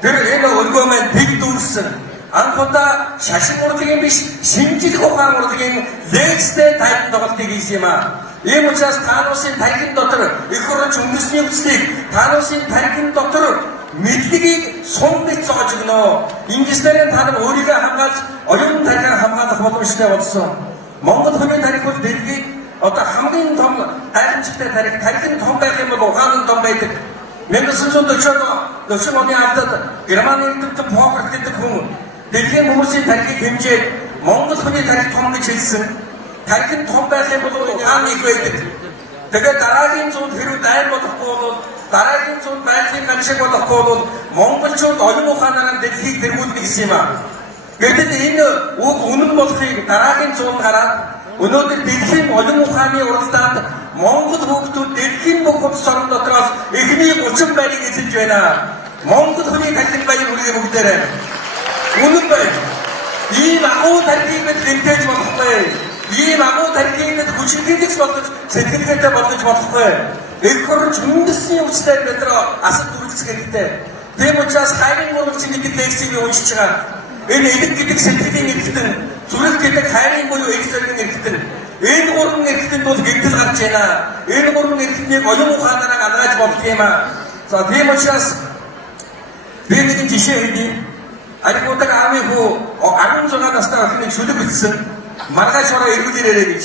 Тэр энэ өргөө маань тэг дүүрсэн. Анх удаа шашин урлагийн биш шинжлэх ухаан урлагийн лекцтэй дайд тоглолтыг хийсэн юм аа. Ийм учраас таануусын тархин дотор их хурлч үндэсний үслийг таануусын тархин дотор мэдлэгийг сум бич зоож өгнө. Ингэснээр та нар өөрийгөө хамгаалж оюун тархиар хамгаалах боломжтой болсон. Монгол хүний тарих бол дэлхийд одоо хамгийн том гайхамшигтай тархин том байх юм бол ухаан нь том байдаг. 1940 оны ардад Германы нэгдсэн Фокер гэдэг хүн дэлхийн хүмүүсийн тархийг хэмжээд Монгол хүний тарих том гэж хэлсэн. Тархин том байх юм бол ухаан их байдаг. Тэгээд дараагийн зуунд хэрвээ дайр болохгүй бол дараагийн зуунд байгалийн ганшиг болохгүй бол монголчууд оюун ухаанаар дэлхийг тэргүүлнэ гэсэн юм аа. Гэтэл энэ үг үнэн болохыг дараагийн зуунд гараад өнөөдөр дэлхийн оюун ухааны уралдаанд Монгол хүүхдүүд дэлхийн бүх улс орн дотроос эхний 30 байрыг эзэлж байна. Монгол хүний тархинд баяр хүргэе бүгдээрээ. Үнэн байна. Ийм агуу тархийг бид гэнтэж болохгүй. Ийм агуу тархийг бид хүчрхийлэгч болгож сэтгэлгээтэй болгож болохгүй. Эх хурлч үндэсний үстэй бид асар дүрлцэх хэрэгтэй. Тийм учраас хайрын гурвалж гэдэг лекцийг уншиж байгаа. Энэ эдэг гэдэг сэтгэлийн эрхтэн, зүрх гэдэг хайрын буюу эд зоригийн эрхтэн. Энэ гурван эрхтэнд бол гэгдэл гарч байна. Энэ гурван эрхтнийг оюун ухаанаараа ангаж болдог юм аа. За тийм учраас би нэгэн жишээ хэлье. Архиудаг аавын хүү 16 настай охиныг шүлэг бичсэн. Маргааш ороо эргүүл ирээрэй гэж.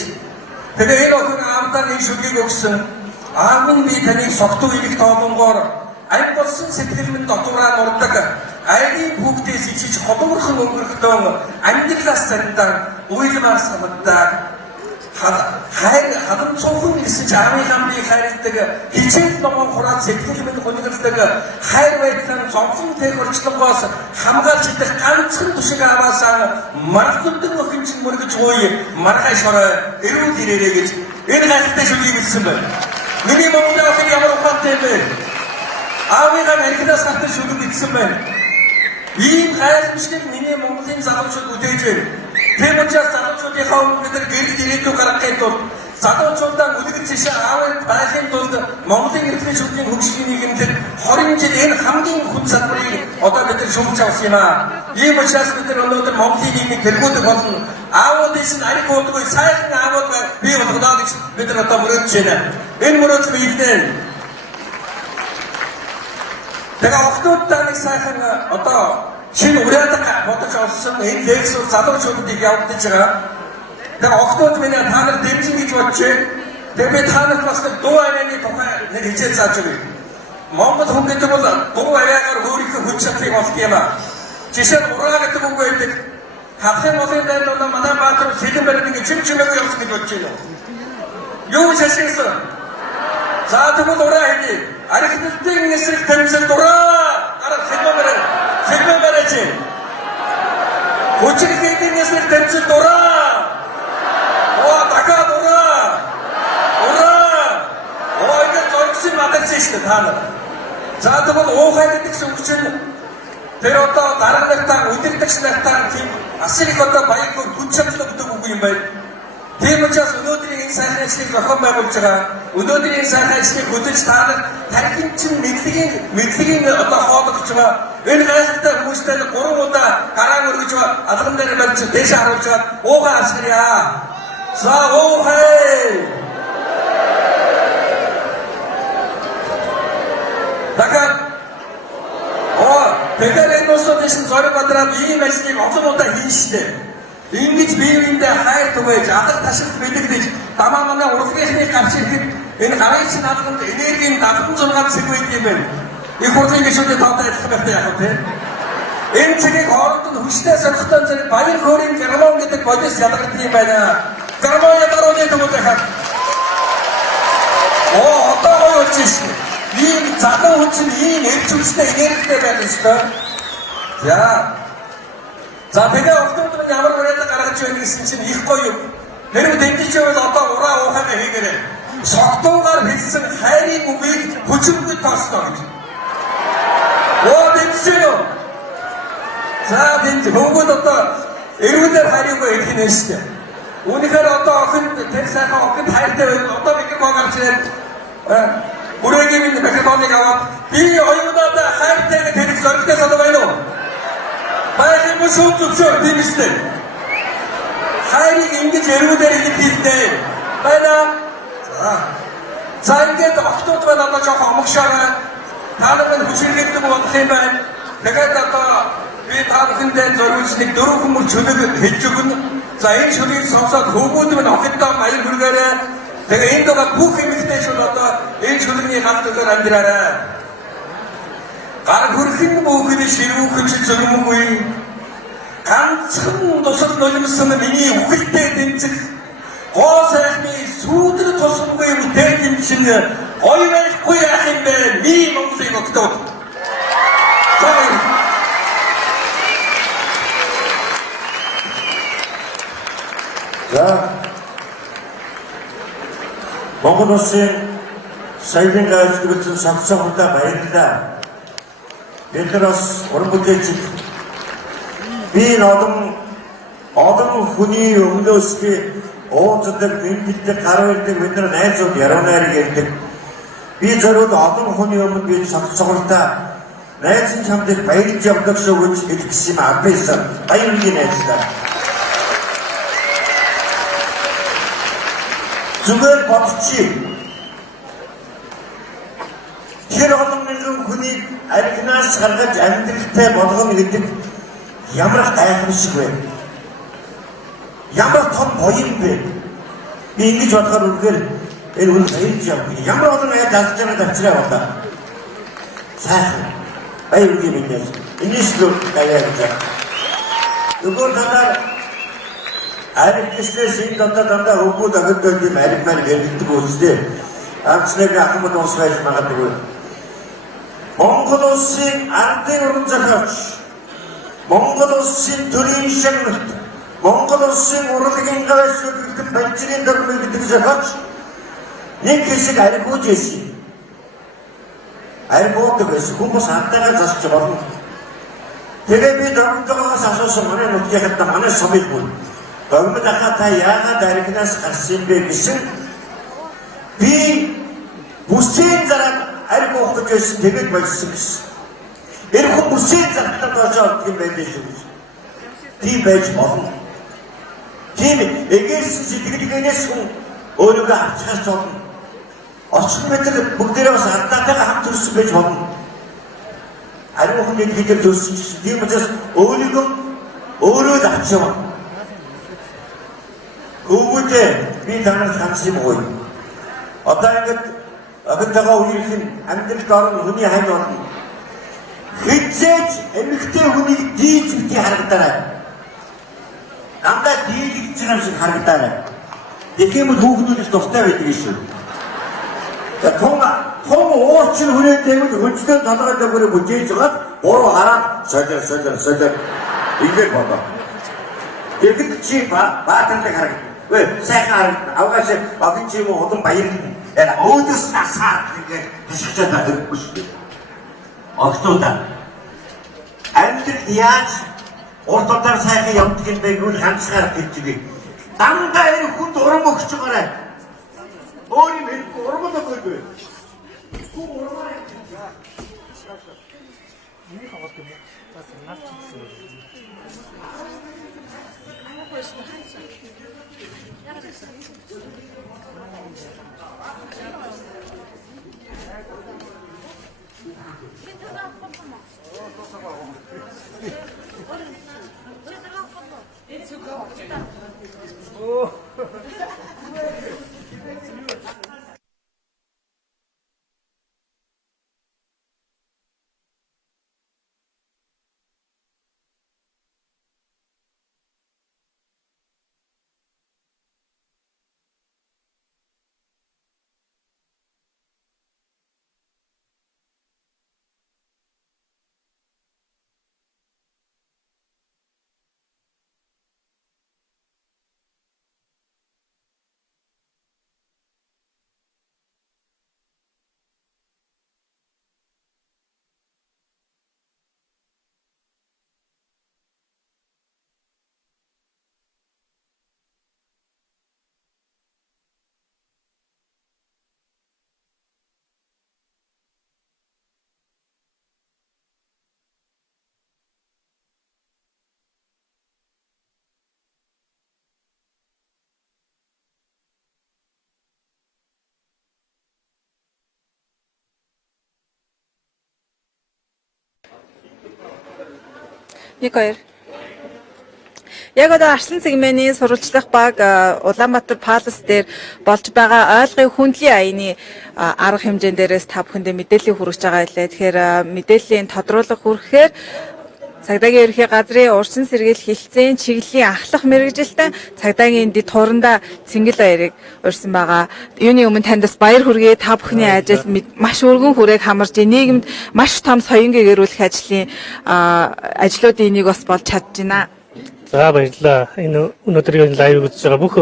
Тэгээ энэ охин аавдаа нэг шүлгийг өгсөн. Аав нь би таныг согтуу ирэх тоолонгоор ань болсон сэтгэл минь дотоораа нурдаг. Айгийн хүүхдээс ичиж ходоорхон өнгөрөхтөн амьдралаас цагдаа уйлмаар санагдаад хайр хадам цухан гэсэн аавынхаа би хайрладаг хичээл номон хураад сэтгэл минь хөнөглөдөг хайр байдлаар зовлон тэрхөрчлөнгоос хамгаалж идэх ганцхан түшиг аваасаа маргаддаг охин чинь мөргөж ууй маргааш ороо эрүүл ирээрэй гэж энэ гайхалтай шүлгийг хэлсэн байна. Миний Монголын охин ямар ухаантай юм бэ? Аавыгаа архинаас хатар шүлэг хэлсэн байна. Ийм гайхамшиг миний Монголын залуучууд үдээж байна. Тийм учраас залуучуудынхаа өмнөдөр гэрэл ирээдүй гаргахын тулд залуучуудаа үлгэр цэшээ аавын байхын тулд Монголын эрхлэн шүлгийн хөгжлийн нийгэмд 20 жил энэ хамгийн хүнд салбарыг одоо бид нар шүүмж авсан юм аа. Ийм учраас бид нар өнөөдөр Монголын нийгмийг тэргүүдэг болно. Аавууд дэс нь ариг уудгүй сайхан аавууд бий болгоно гэж бид нар одоо мөрөөдөж байна. Энэ мөрөөдөл биелнэ. Тэгээ охтуудтай нэг сайхан одоо шинэ ураадаг бодож авсан энэ лекцүүд залуучуудыг явуулж байгаа. Тэгээ охтууд минь та нар дэмжин гэж бодож байна. Тэгээ би та нарт бас дуу авианы тухай нэг хичээл зааж өгье. Монгол хүн гэдэг бол дуу авиагаар өөрийнхөө хүч чадлыг олд юм аа. Жишээ нь ураа гэдэг үг байдаг. Хавхын молын дайнд бол манай баатар сэлэн барьд ингэ чим чимээгүй явсан гэж бодож байна. Юу ч ашигласан. За тэгвэл ураа хийе. Архитектийн эсрэг тамирчид ураа гараад сэлэн барьж. Хүчирхийдийн эсрэг тамирчид ураа. Дахиад ураа. Ингэ зоргосон материал шүү дээ та нар. За тэгвэл уухай гэдэг үг чинь тэр одоо дарга нартаа удирдагч нартаа тийм асар их одоо баян хүч чадал өгдөг үг юм байна. Тийм учраас өнөөдрийн энэ сайхан ажлыг зохион байгуулж байгаа. Өнөөдрийн энэ сайхан ажлыг хөдөлж та нар тархин чинь мэдлэгийн одоо хоолгож байгаа. Энэ гайхалтай хүмүүстэй 3 удаа гараа өргөж алган дээр барьж дээш харуулж байгаа. Уухай асгарьяа. За уухай. Дахиад тэгэхээр энэ улсууд дэсэн зориг бодраад ийм ажлыг олон удаа хийн штэ. Ингэж бие биендээ хайр түгээж, алга ташилт бэлэгдэж, дамаа манай урлагийнхны гарч ирэхэд энэ гарын чин алганд энергийн 76 цаг байдаг юм байна. Их хурлын гишүүдэд тоотой адилхан байх яах вэ? Энэ цагийг хооронд нь хүчтэй сонирхтой зэрэг баяр хөөрийн гормон гэдэг бодис ялгардаг юм байна. Гормон ядарууны төгөөд хаа. Одоо гоё болж штэ. Ийм залуу хүн чинь ийм эрч хүчтэй энергитэй байх ёстой. За тэгээ охтууд нь ямар ураадаг гаргаж байна гэсэн чинь их гоё юм. Хэрвээ дэмжиж байвал одоо ураа уухайгаа хийгээрэй. Согтуугаар хэлсэн хайрын үгийг хүчрхий тоосноо гэж. Дэмжиж юу? За дэмжиж хөнгөд одоо эргүүлэр хайрыг хэлэх нь шүү дээ. Үүнийхээр одоо охин тэр сайхан охин хайртай байв. Одоо бид гарч ирээд Бүрээгийн минь Македоныг аваад би оюунуудаа хайртай тэрэг зоригтой санаа байна уу? Баян мөсөө зүгшөө тийм үстэй. Хайрыг ингэж эргүүлэр хэлдэг. Байна. За ингээд охтууд байна одоо жоох омгшаарай. Та нар минь хүчирхэгдэг болох юм байна. Тэгээд одоо би та бүхэндээ зориулж нэг 4 хүмүүс чөлөөг хэлж өгнө. За энэ шүлгийг сонсоод хөвгүүд минь охидтой баяр хүргээрэй. Тэгээ энд байгаа бүх эмэгтэйчүүд одоо энэ шүлэгний ганц төлөөр амьдраарай. Гар хүрхэн бүхэд ширүүхэн чи зөрмөгүй. Ганцхан тусал нулимсан миний үхэлтэй дэмжих гоо сайхны сүүдэр тусамгүй үтэй юм чинь гоё байхгүй яах юм бэ? Ми Монголын октод. За Монгол улсын соёлын гайхалтай самсагуудаа баярлалаа. Бид нар бас уран бүтээлчид би олон хүний өмнөөс би ууцдаг бэлтгэдэг гар барьдаг бид нар найзууд яруу ярьдаг. Би зориуд олон хүний өмнө би самсагуудаа найзын чамд их баярлж явдаг шүү гэж хэлэх юм авсан. Баярлалаа найзлаа. Зүгээр бодчих. Тэр олон мянган хүний архинаас гаргаж амьдралтай болгоно гэдэг ямар гайхамшиг вэ? Ямар том гоё юм бэ? Би ингэж бодохоор үнэхээр энэ үл баярж явдаг. Ямар олон айд алж байгаа тавчраа болоо. Сайхан. Баяр үгүй минь. Энэшлүү даяарч. Нөгөө талаар архитектурэс энэ дандаа хөвгүүд агуулдаг юм архимаар ярьдаг үстэй. Анцныг ахмад уус байж магадгүй. Монгол улсын ардын уран зохиолч, Монгол улсын төрийн шагналт, Монгол улсын урлагийн гавьяалт банчны дөрмөг гэдэг зохиолч нэг хэсэг архиуж байсан. Архиудаг байсан хүмүүс хатаага засч болно. Тэгээ би дөрмөгөөс асуусан манай нутгийнхаа манай сумыг Догмод ахаа та яагаад архинаас гарсан бэ гэсэн би бүсийн зараад архи уух гэж байсан тэгээд болсон гэсэн. Энэ хүн бүсийн захтад болж ордог юм байлээ шүү. Тийм байж болно. Тийм эгээрсэн сэтгэлгээнээс хүн өөрийгөө авчхаас болно. Орчин метр бүгдээрээ бас ардтайгаа хамт төрсөн байж болно. Ариун хүн гэдгээр төрсөн чинь тийм учраас өөрийгөө өөрөө л авч яваа. Өвгөдөө би танаас хандсан юм уу? Одоо ингэж охинтойгоо үерх нь амьдралд орно хүний хань болно. Хизээж эмэгтэй хүнийг дийж бити харагдаарай. Дандаа дийлэгч юм шиг харагдаарай. Тэгэхэмд хүүхнүүдээс дуртай байдаг шүү. Том уучин хүрээтэйгэл хөлжлөө толгой дээр бүжээж байгаа буруу хараад солиор ингэж бодоо. Тэгэд чи баатартай харагд. Вэ сайхан харагд. Авгаас огын чи юм удам баяр. Яг өөдөөс насаар ингэж тушигчаад байхгүй шүү. Октоудаа амьдрал яаж урт удаар сайхан явдаг юм бэ гэвэл ганцгаар хэлчихье. Дандаа энэ хүнд урам өгч байгаарай. Өөр юм хэлэхгүй урам өгөөгүй. Нэг хоёр. Яг одоо Арслан цэгмээний сурвалжлах баг Улаанбаатар Палас дээр болж байгаа ойлгын хүндлийн аяны арга хэмжээн дээрээс та бүхэндээ мэдээлэл хүргэж байгаа илээ. Тэгэхээр мэдээллийн тодруулах хүрэхээр Цагдаагийн ерхий газрын урьдчилан сэргийлэх хилцээний чиглэлийн ахлах мэргэжилтэн цагдаагийн дэд хурандаа Цэнгэл баярыг урьсан байгаа. Юуны өмнө танд бас баяр хүргэе. Та бүхний ажил маш өргөн хүрээг хамарж нийгэмд маш том соёнгийн гэрүүлэх ажлын ажлуудын нэг бас болж чадж байна. За баярлалаа. Энэ өнөөдрийн лайв үзэж байгаа бүх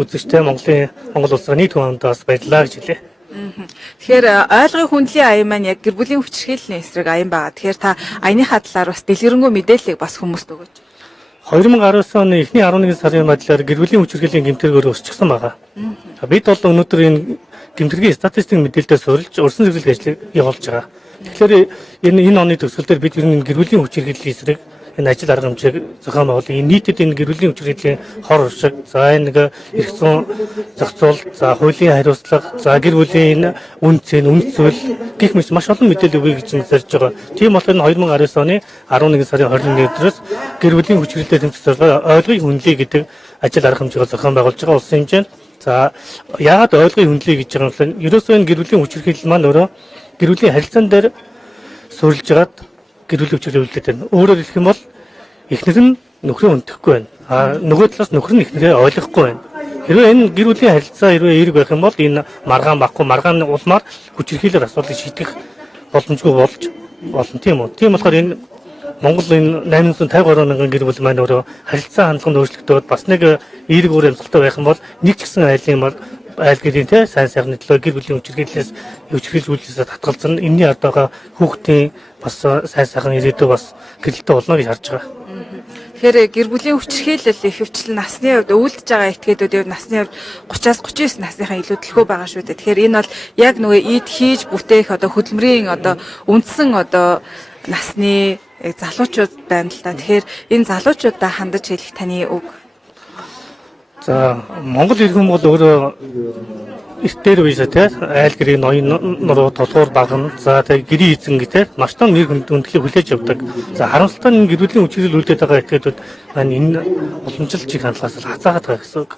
үзэгчтэй Монгол улсын нийт хүмүүст бас баярлалаа гэж хэлье. Тэгэхээр ойлгын хүндлийн аян маань яг гэр бүлийн хүчирхийллийн эсрэг аян байгаа. Тэгэхээр та аяныхаа талаар бас дэлгэрэнгүй мэдээллийг бас хүмүүст өгөөч. 2019 оны эхний 11 сарын мадлаар гэр бүлийн хүчирхийллийн гэмтэргээр өсчихсөн байгаа. Бид бол өнөөдөр энэ гэмтэргийн статистик мэдээлэлээр суурилж урьдчилан сэргийлэх ажлыг явуулж байгаа. Тэгэхээр энэ оны төгсгөл дээр бид энэ гэр бүлийн хүчирхийллийн эсрэг энэ ажил арга хэмжээг зохион байгуулсан. Нийтэд энэ гэр бүлийн хүчирхийллийн хор уршиг, за энэ эрх зүйн зохицуул, за хуулийн хариуцлага, за гэр бүлийн үн цэн, үнэт зүйл гэх мэт маш олон мэдээлэл өгье гэж зорж байгаа. Тийм болохоор 2019 оны 11 сарын 21-ээс гэр бүлийн хүчирхийлэлд тэмцэх зорилгоор ойлгын хүнлэе гэдэг ажил арга хэмжээг зохион байгуулж байгаа улсын хэмжээнд. За яагаад ойлгын хүнлэе гэж байгаа юм бэ? Ерөөсөө энэ гэр бүлийн хүчирхийлэл маань өөрөө гэр бүлийн харилцаан дээр суурилж байгаад гэр бүлийн хүчирхийлэлд байна. Өөрөөр хэлэх юм бол эхнэр нь нөхрөө өндөхгүй байна. Нөгөө талаас нөхөр нь эхнэрээ ойлгохгүй байна. Хэрвээ энэ гэр бүлийн харилцаа эерэг байх юм бол энэ маргаан баггүй маргааны улмаар хүчирхийлэл асуудлыг шийдэх боломжгүй болж болно тийм үү. Тийм болохоор энэ Монгол энэ 850 мянган гэр бүл маань өөрөө харилцаа хандлаганд өөрчлөгдөд бас нэг эерэг үр амьсгалтай байх юм бол нэг ч гэсэн айл гэрийн те сайн сайхны төлөө гэр бүлийн хүчирхийлж үйлчлэлээс татгалзсан энэний ардгаа хүүхдийн бас сайн сайхан ирээдүй бас гэрэлтэй болно гэж харж байгаа. Тэгэхээр гэр бүлийн хүчирхийлэл их хвчлэн насны хувьд өвөлдөж байгаа этгээдүүдийн насны хувьд 30-аас 39 насныхаа илүү төлхөө байгаа шүү дээ. Тэгэхээр энэ бол яг нөгөө ийд хийж бүтээх одоо хөдөлмөрийн одоо үндсэн одоо насны залуучууд байна л да. Тэгэхээр энэ залуучуудаа хандаж хэлэх таны үг. За Монгол иргэн бол өөрөө эртээр үеэс те айл гэрийн ноён нуруу толгуур багна. За тэгээ гэрийн эзэн гэдэг маш том нэр хүндлийг хүлээж авдаг. За харамсалтай нь гэрүүлийн үчирэл үлдээд байгаа этгээдүүд маань энэ уламжлалт чиг хандлагаас хацаагаад байгаа гэсэн үг.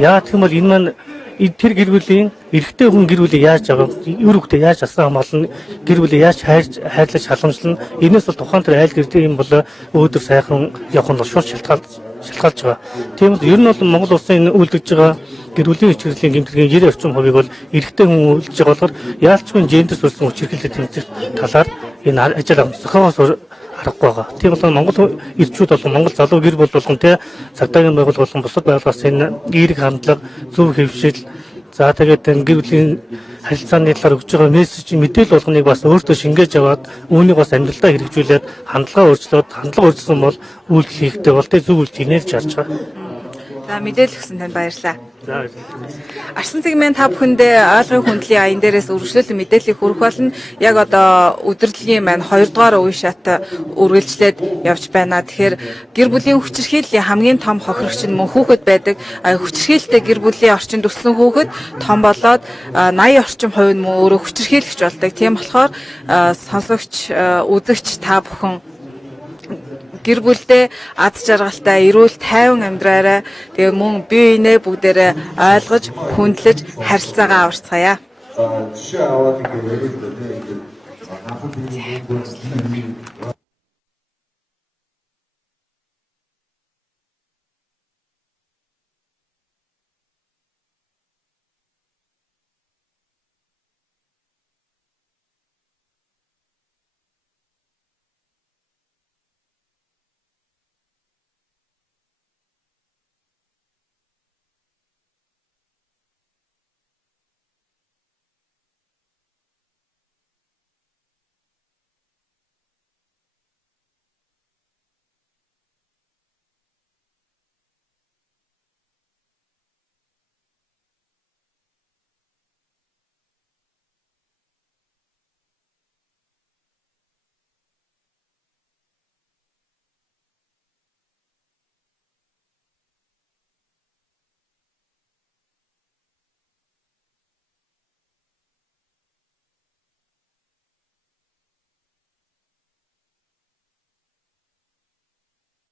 Яагаад гэвэл энэ маань тэр гэр бүлийн эрэгтэй хүн гэр бүлийг яаж авах, үр хөвгтөө яаж асран хамгаална, гэр бүлийг яаж хайрлаж шаламжлана. Энээс бол тухайн тэр айл гэрдээ юм бол өөдөр сайхан явах нь шууд шалтгаалж байгаа. Тийм үү, ер нь бол Монгол улсын үйлдвэж байгаа гэр бүлийн хүчирхлийн гэмтэргийн 90% бол эрэгтэй хүн үйлдвэж байгаа болохоор яалчгүй гендер сурсан хүчирхэлтэй тэмцэх талаар энэ ажил авах зохиогоос харахгүй байгаа. Тийм бол Монгол ирчүүд болон Монгол залуу гэр бүл болгон те цагдаагийн байгууллага болон бусад байгууллагаас энэ эерэг хандлага, зөв хэвшил, за тэгээд энэ гэр бүлийн харилцааны талаар өгж байгаа мессеж мэдээлэл болгоныг бас өөртөө шингээж аваад үүнийг бас амьдралдаа хэрэгжүүлээд хандлага өөрчлсөн бол үйлдэл хийхдээ бол тэ зөв үйлдэл нэрж харж байгаа. За мэдээлэл өгсөн танд баярлалаа. Арсан сегмент та бүхэндээ ойлгын хүндлийн аян дээрээс үргэлжлүүлэн мэдээллийг хүргэх болно. Яг одоо удирдлагын маань 2 дугаар үе шат үргэлжлээд явж байна. Тэгэхээр гэр бүлийн хүчирхийллийн хамгийн том хохирогч нь мөн хүүхэд байдаг. Хүчирхийлэлтэй гэр бүлийн орчинд өссөн хүүхэд том болоод 80 орчим хувь нь мөн өөрөө хүчирхийлэгч болдог. Тийм болохоор сонсогч, үзэгч та бүхэн гэр бүлдээ аз жаргалтай, эрүүл тайван амьдраарай. Тэгээ мөн бие биенээ бүгдээрээ ойлгож, хүндлэж, харилцаагаа аварцгаая. жишээ аваад ингээд яг л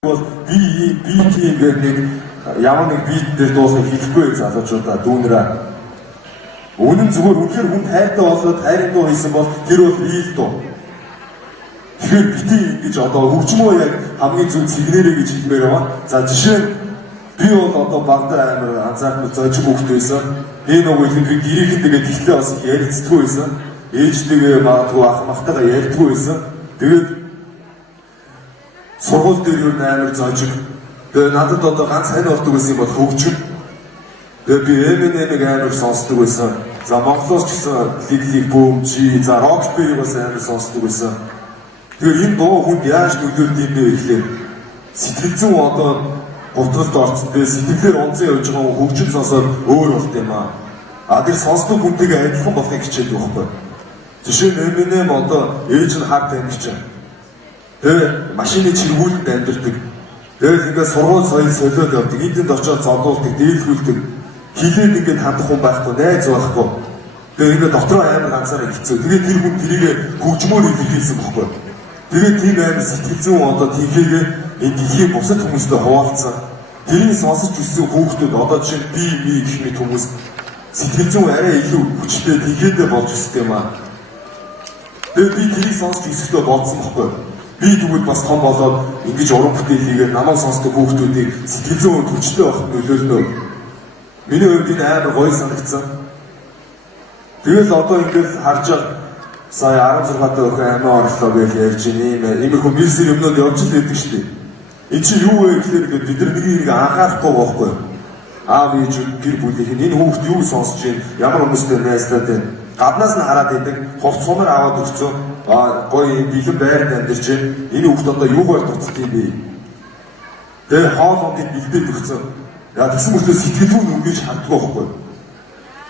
бол би тийм гэдэг ямар нэг бит дээр дуусах хэлэхгүй залуучуудаа дүүнрээ үнэн зүгээр үнэхээр хүн хайртай болоод хайрын дуу хийсэн бол тэр бол ил дуу. Тэгэхээр бити ингэж одоо хөгжмөө яг хамгийн зөв сигнэрээ гэж хэлмээр байна. За жишээ нь би бол одоо багтаа амар анзаарсан зожиг хөвгт байсан. Энэ нөгөө ихэд би гэрийнхэндээ тэгтлээ бас ярилцдаггүй байсан. Ээжтэйгээ магадгүй ах махтайгаа ярьдаггүй байсан. Тэгээд сургууль дээр юу амар зожиг. Тэгээ надад одоо ганц хань болдог байсан юм бол хөгжим. Тэгээ би Eminem-ийг амар сонсдог байсан. За Монголоос ч гэсэн Лиг бүүм чи за Rockberry бас амар сонсдог байсан. Тэгээ энэ дуу хүнд яаж нөлөөлд юм бэ гэхлээр сэтгэл зүйн одоо гутгалд орцсон дээ сэтгэлээр унцсан явж байгаа хөгжим сонсоод өөр болт юм аа. А тэр сонсдог хүнтэйгээ адилхан болохыг хичээдэг байхгүй. Жишээ нь Eminem одоо ээж нь хар тамирч. Тэгээ машины чиргүүлэнд амьдэрдэг. Тэгээд ингээд сургууль соёл солиод явдаг. Энд очиод зодуулдаг, дийлхүүлдэг. Хилээд ингээд хандах хүн байхгүй, найз байхгүй. Тэгээд ингээд дотроо амар ганцаараа хэцүү. Тэгээд тэр хүн тэрийг хөгжмөөр илэрхийлсэн байхгүй. Тэгээд тийм амар сэтгэл зүйн одоо тийхээгээ энэ дэлхийн бусад хүмүүстэй хуваалцсан. Тэрийг сонсож өссөн хүүхдүүд одоо жишээ би гэх мэт хүмүүс сэтгэл зүйн арай илүү хүчтэй тийхээдээ болж өссөн юм аа. Тэгээд би тэрийг сонсож өсөхдөө бодсон байхгүй. Би тэгвэл бас том болоод ингэж уран бүтээл хийгээд намайг сонсдог хүүхдүүдийг сэтгэл зүйн хүчтэй байх нөлөөлнө. Миний хувьд энэ амар гоё санагдсан. Тэгэл одоо ингэж харж байгаа сая 16 дэх амиа орлоо гэж ярьж ийм иймэрхүү мэрсэр юмнууд явж л байдаг шүү дээ. Энд чи юу вэ гэхээр бид нар нэг анхаарахгүй байхгүй. Аав ээж гэр бүлийнх энэ хүүхд юу сонсож байна, ямар хүмүүстэй найзлаад байна. Гаднаас нь хараад идэг хувц сумаар аваад өгцөө гоё бэлэн байранд амьдарч энэ хүүхд одоо юугаар туцдаг юм бэ? Тэгээ хоолондыг бэлдээд өгцөө. Яа тэгсэн мөртөө сэтгэлгүй нүгэж харддаг байхгүй.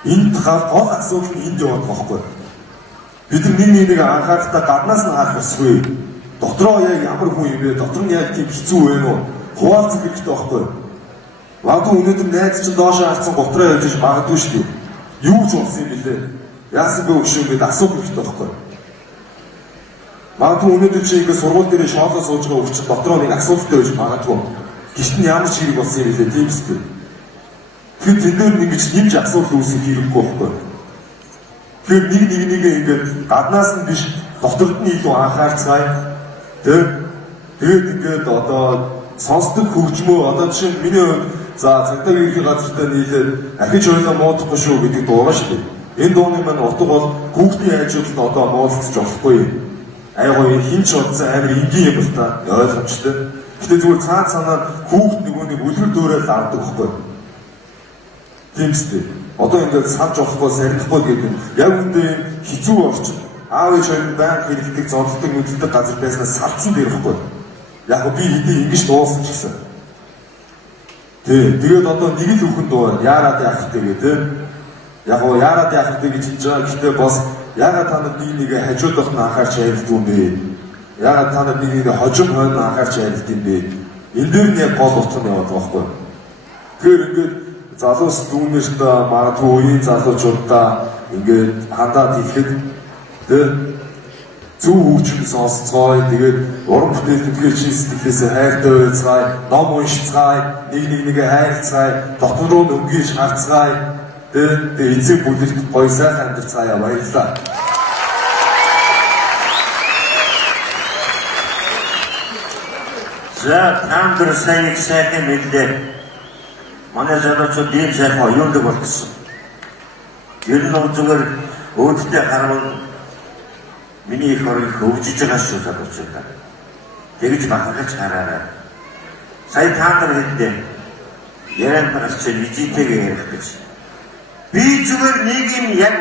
Энд гол асуудал нь энд яваад байгаа байхгүй. Бид нэг анхаарахтаа гаднаас нь харах ёсгүй. дотроо яг ямар хүн юм бэ? Дотор нь яг тийм хэцүү вэ нөө? Хуваалцах хэрэгтэй байхгүй юу? Магадгүй өнөөдөр найз чинь доошоо харцсан готроо явж иж магадгүй шүү дээ. Юу ч болсон юм бэлээ. Яасан бэ өгшөө гэдээ асуух хэрэгтэй байхгүй юу? Магадгүй өнөөдөр чи ингээд сургууль дээр шоолоо сууж байгаа өвчин дотроо нэг асуулттай байж магадгүй. Гişт нь ямар ч хэрэг болсон юм бэлээ тийм үстэй. Тэгэхээр тэнд дээр ингэж нэмж асуулт үүсэх хэрэггүй байхгүй юу? Тэгэхээр нэг нэгээ ингээд гаднаас нь биш доторд нь илүү анхаарцгаая. Тэгээд ингээд одоо сонсдог хөгжмөө одоо жишээ нь миний хувьд за цагдаагийн ерхий газартаа нийлээд ахиж ойлоо муудахгүй шүү гэдэг дуу байгаа шүү дээ. Энэ дууны маань утга бол хүүхдийн хажуудалд одоо муудалцаж болохгүй. Айгуу хин ч удсан амар энгийн юм л та ойлгомжтой. Гэтэ зүгээр цаад санаа хүүхд нөгөөний үлгэр дуурайл авдаг байхгүй. Тийм үстэй. Одоо ингээд санаж болохгүй сарнихгүй гэдэг яг үндэ хэцүү орчин. Аав ээж хоёр байнга хэрэгтэй зодтолдог мэддэг газар байснаас салцсан дээрхгүй. Яг би хэдий ингэж дуусан ч гэсэн. Тэгээд одоо нэг л үхэн дуу яарад яах вэ гэдэг. Яг гоо яарад яах вэ гэж хэлж байгаа. Гэхдээ бас яагаад та нар нэг хажуудах нь анхаарч ярилдгүй юм бэ? Яагаад та нар нэг хожим хойно анхаарч ярилд юм бэ? Энэ дээр нь яг гол утга нь яваад байгаа байхгүй. Тэгэхээр ингээд залуус дүүнэртээ магадгүй үеийн залуучуудаа ингээд хандаад хэлэхэд зөв хөгжим сонсцгоё. Тэгээд уран бүтээл төвхөр чин сэтгэлээсээ хайртай байцгаая, ном уншицгаая, нэгээ хайрцгаая, дотор руу өнгөж харцгаая. Тэгээд эцэг бүлэгт гоё сайхан амьдарцгаая. Баярлалаа. За таамдар сайн сайхан мэдлээ. Манай залуучууд ийм сайхан оюундаг болсон. Ер нь зүгээр өөдтэй харвал миний их орон хөвжиж байгаа шүү залуучуудаа. Тэгж бахархаж хараарай. Сая таамдар хэлдээ. Яран парч визитэйгээ ярих гэж. Би зүгээр нэг юм яг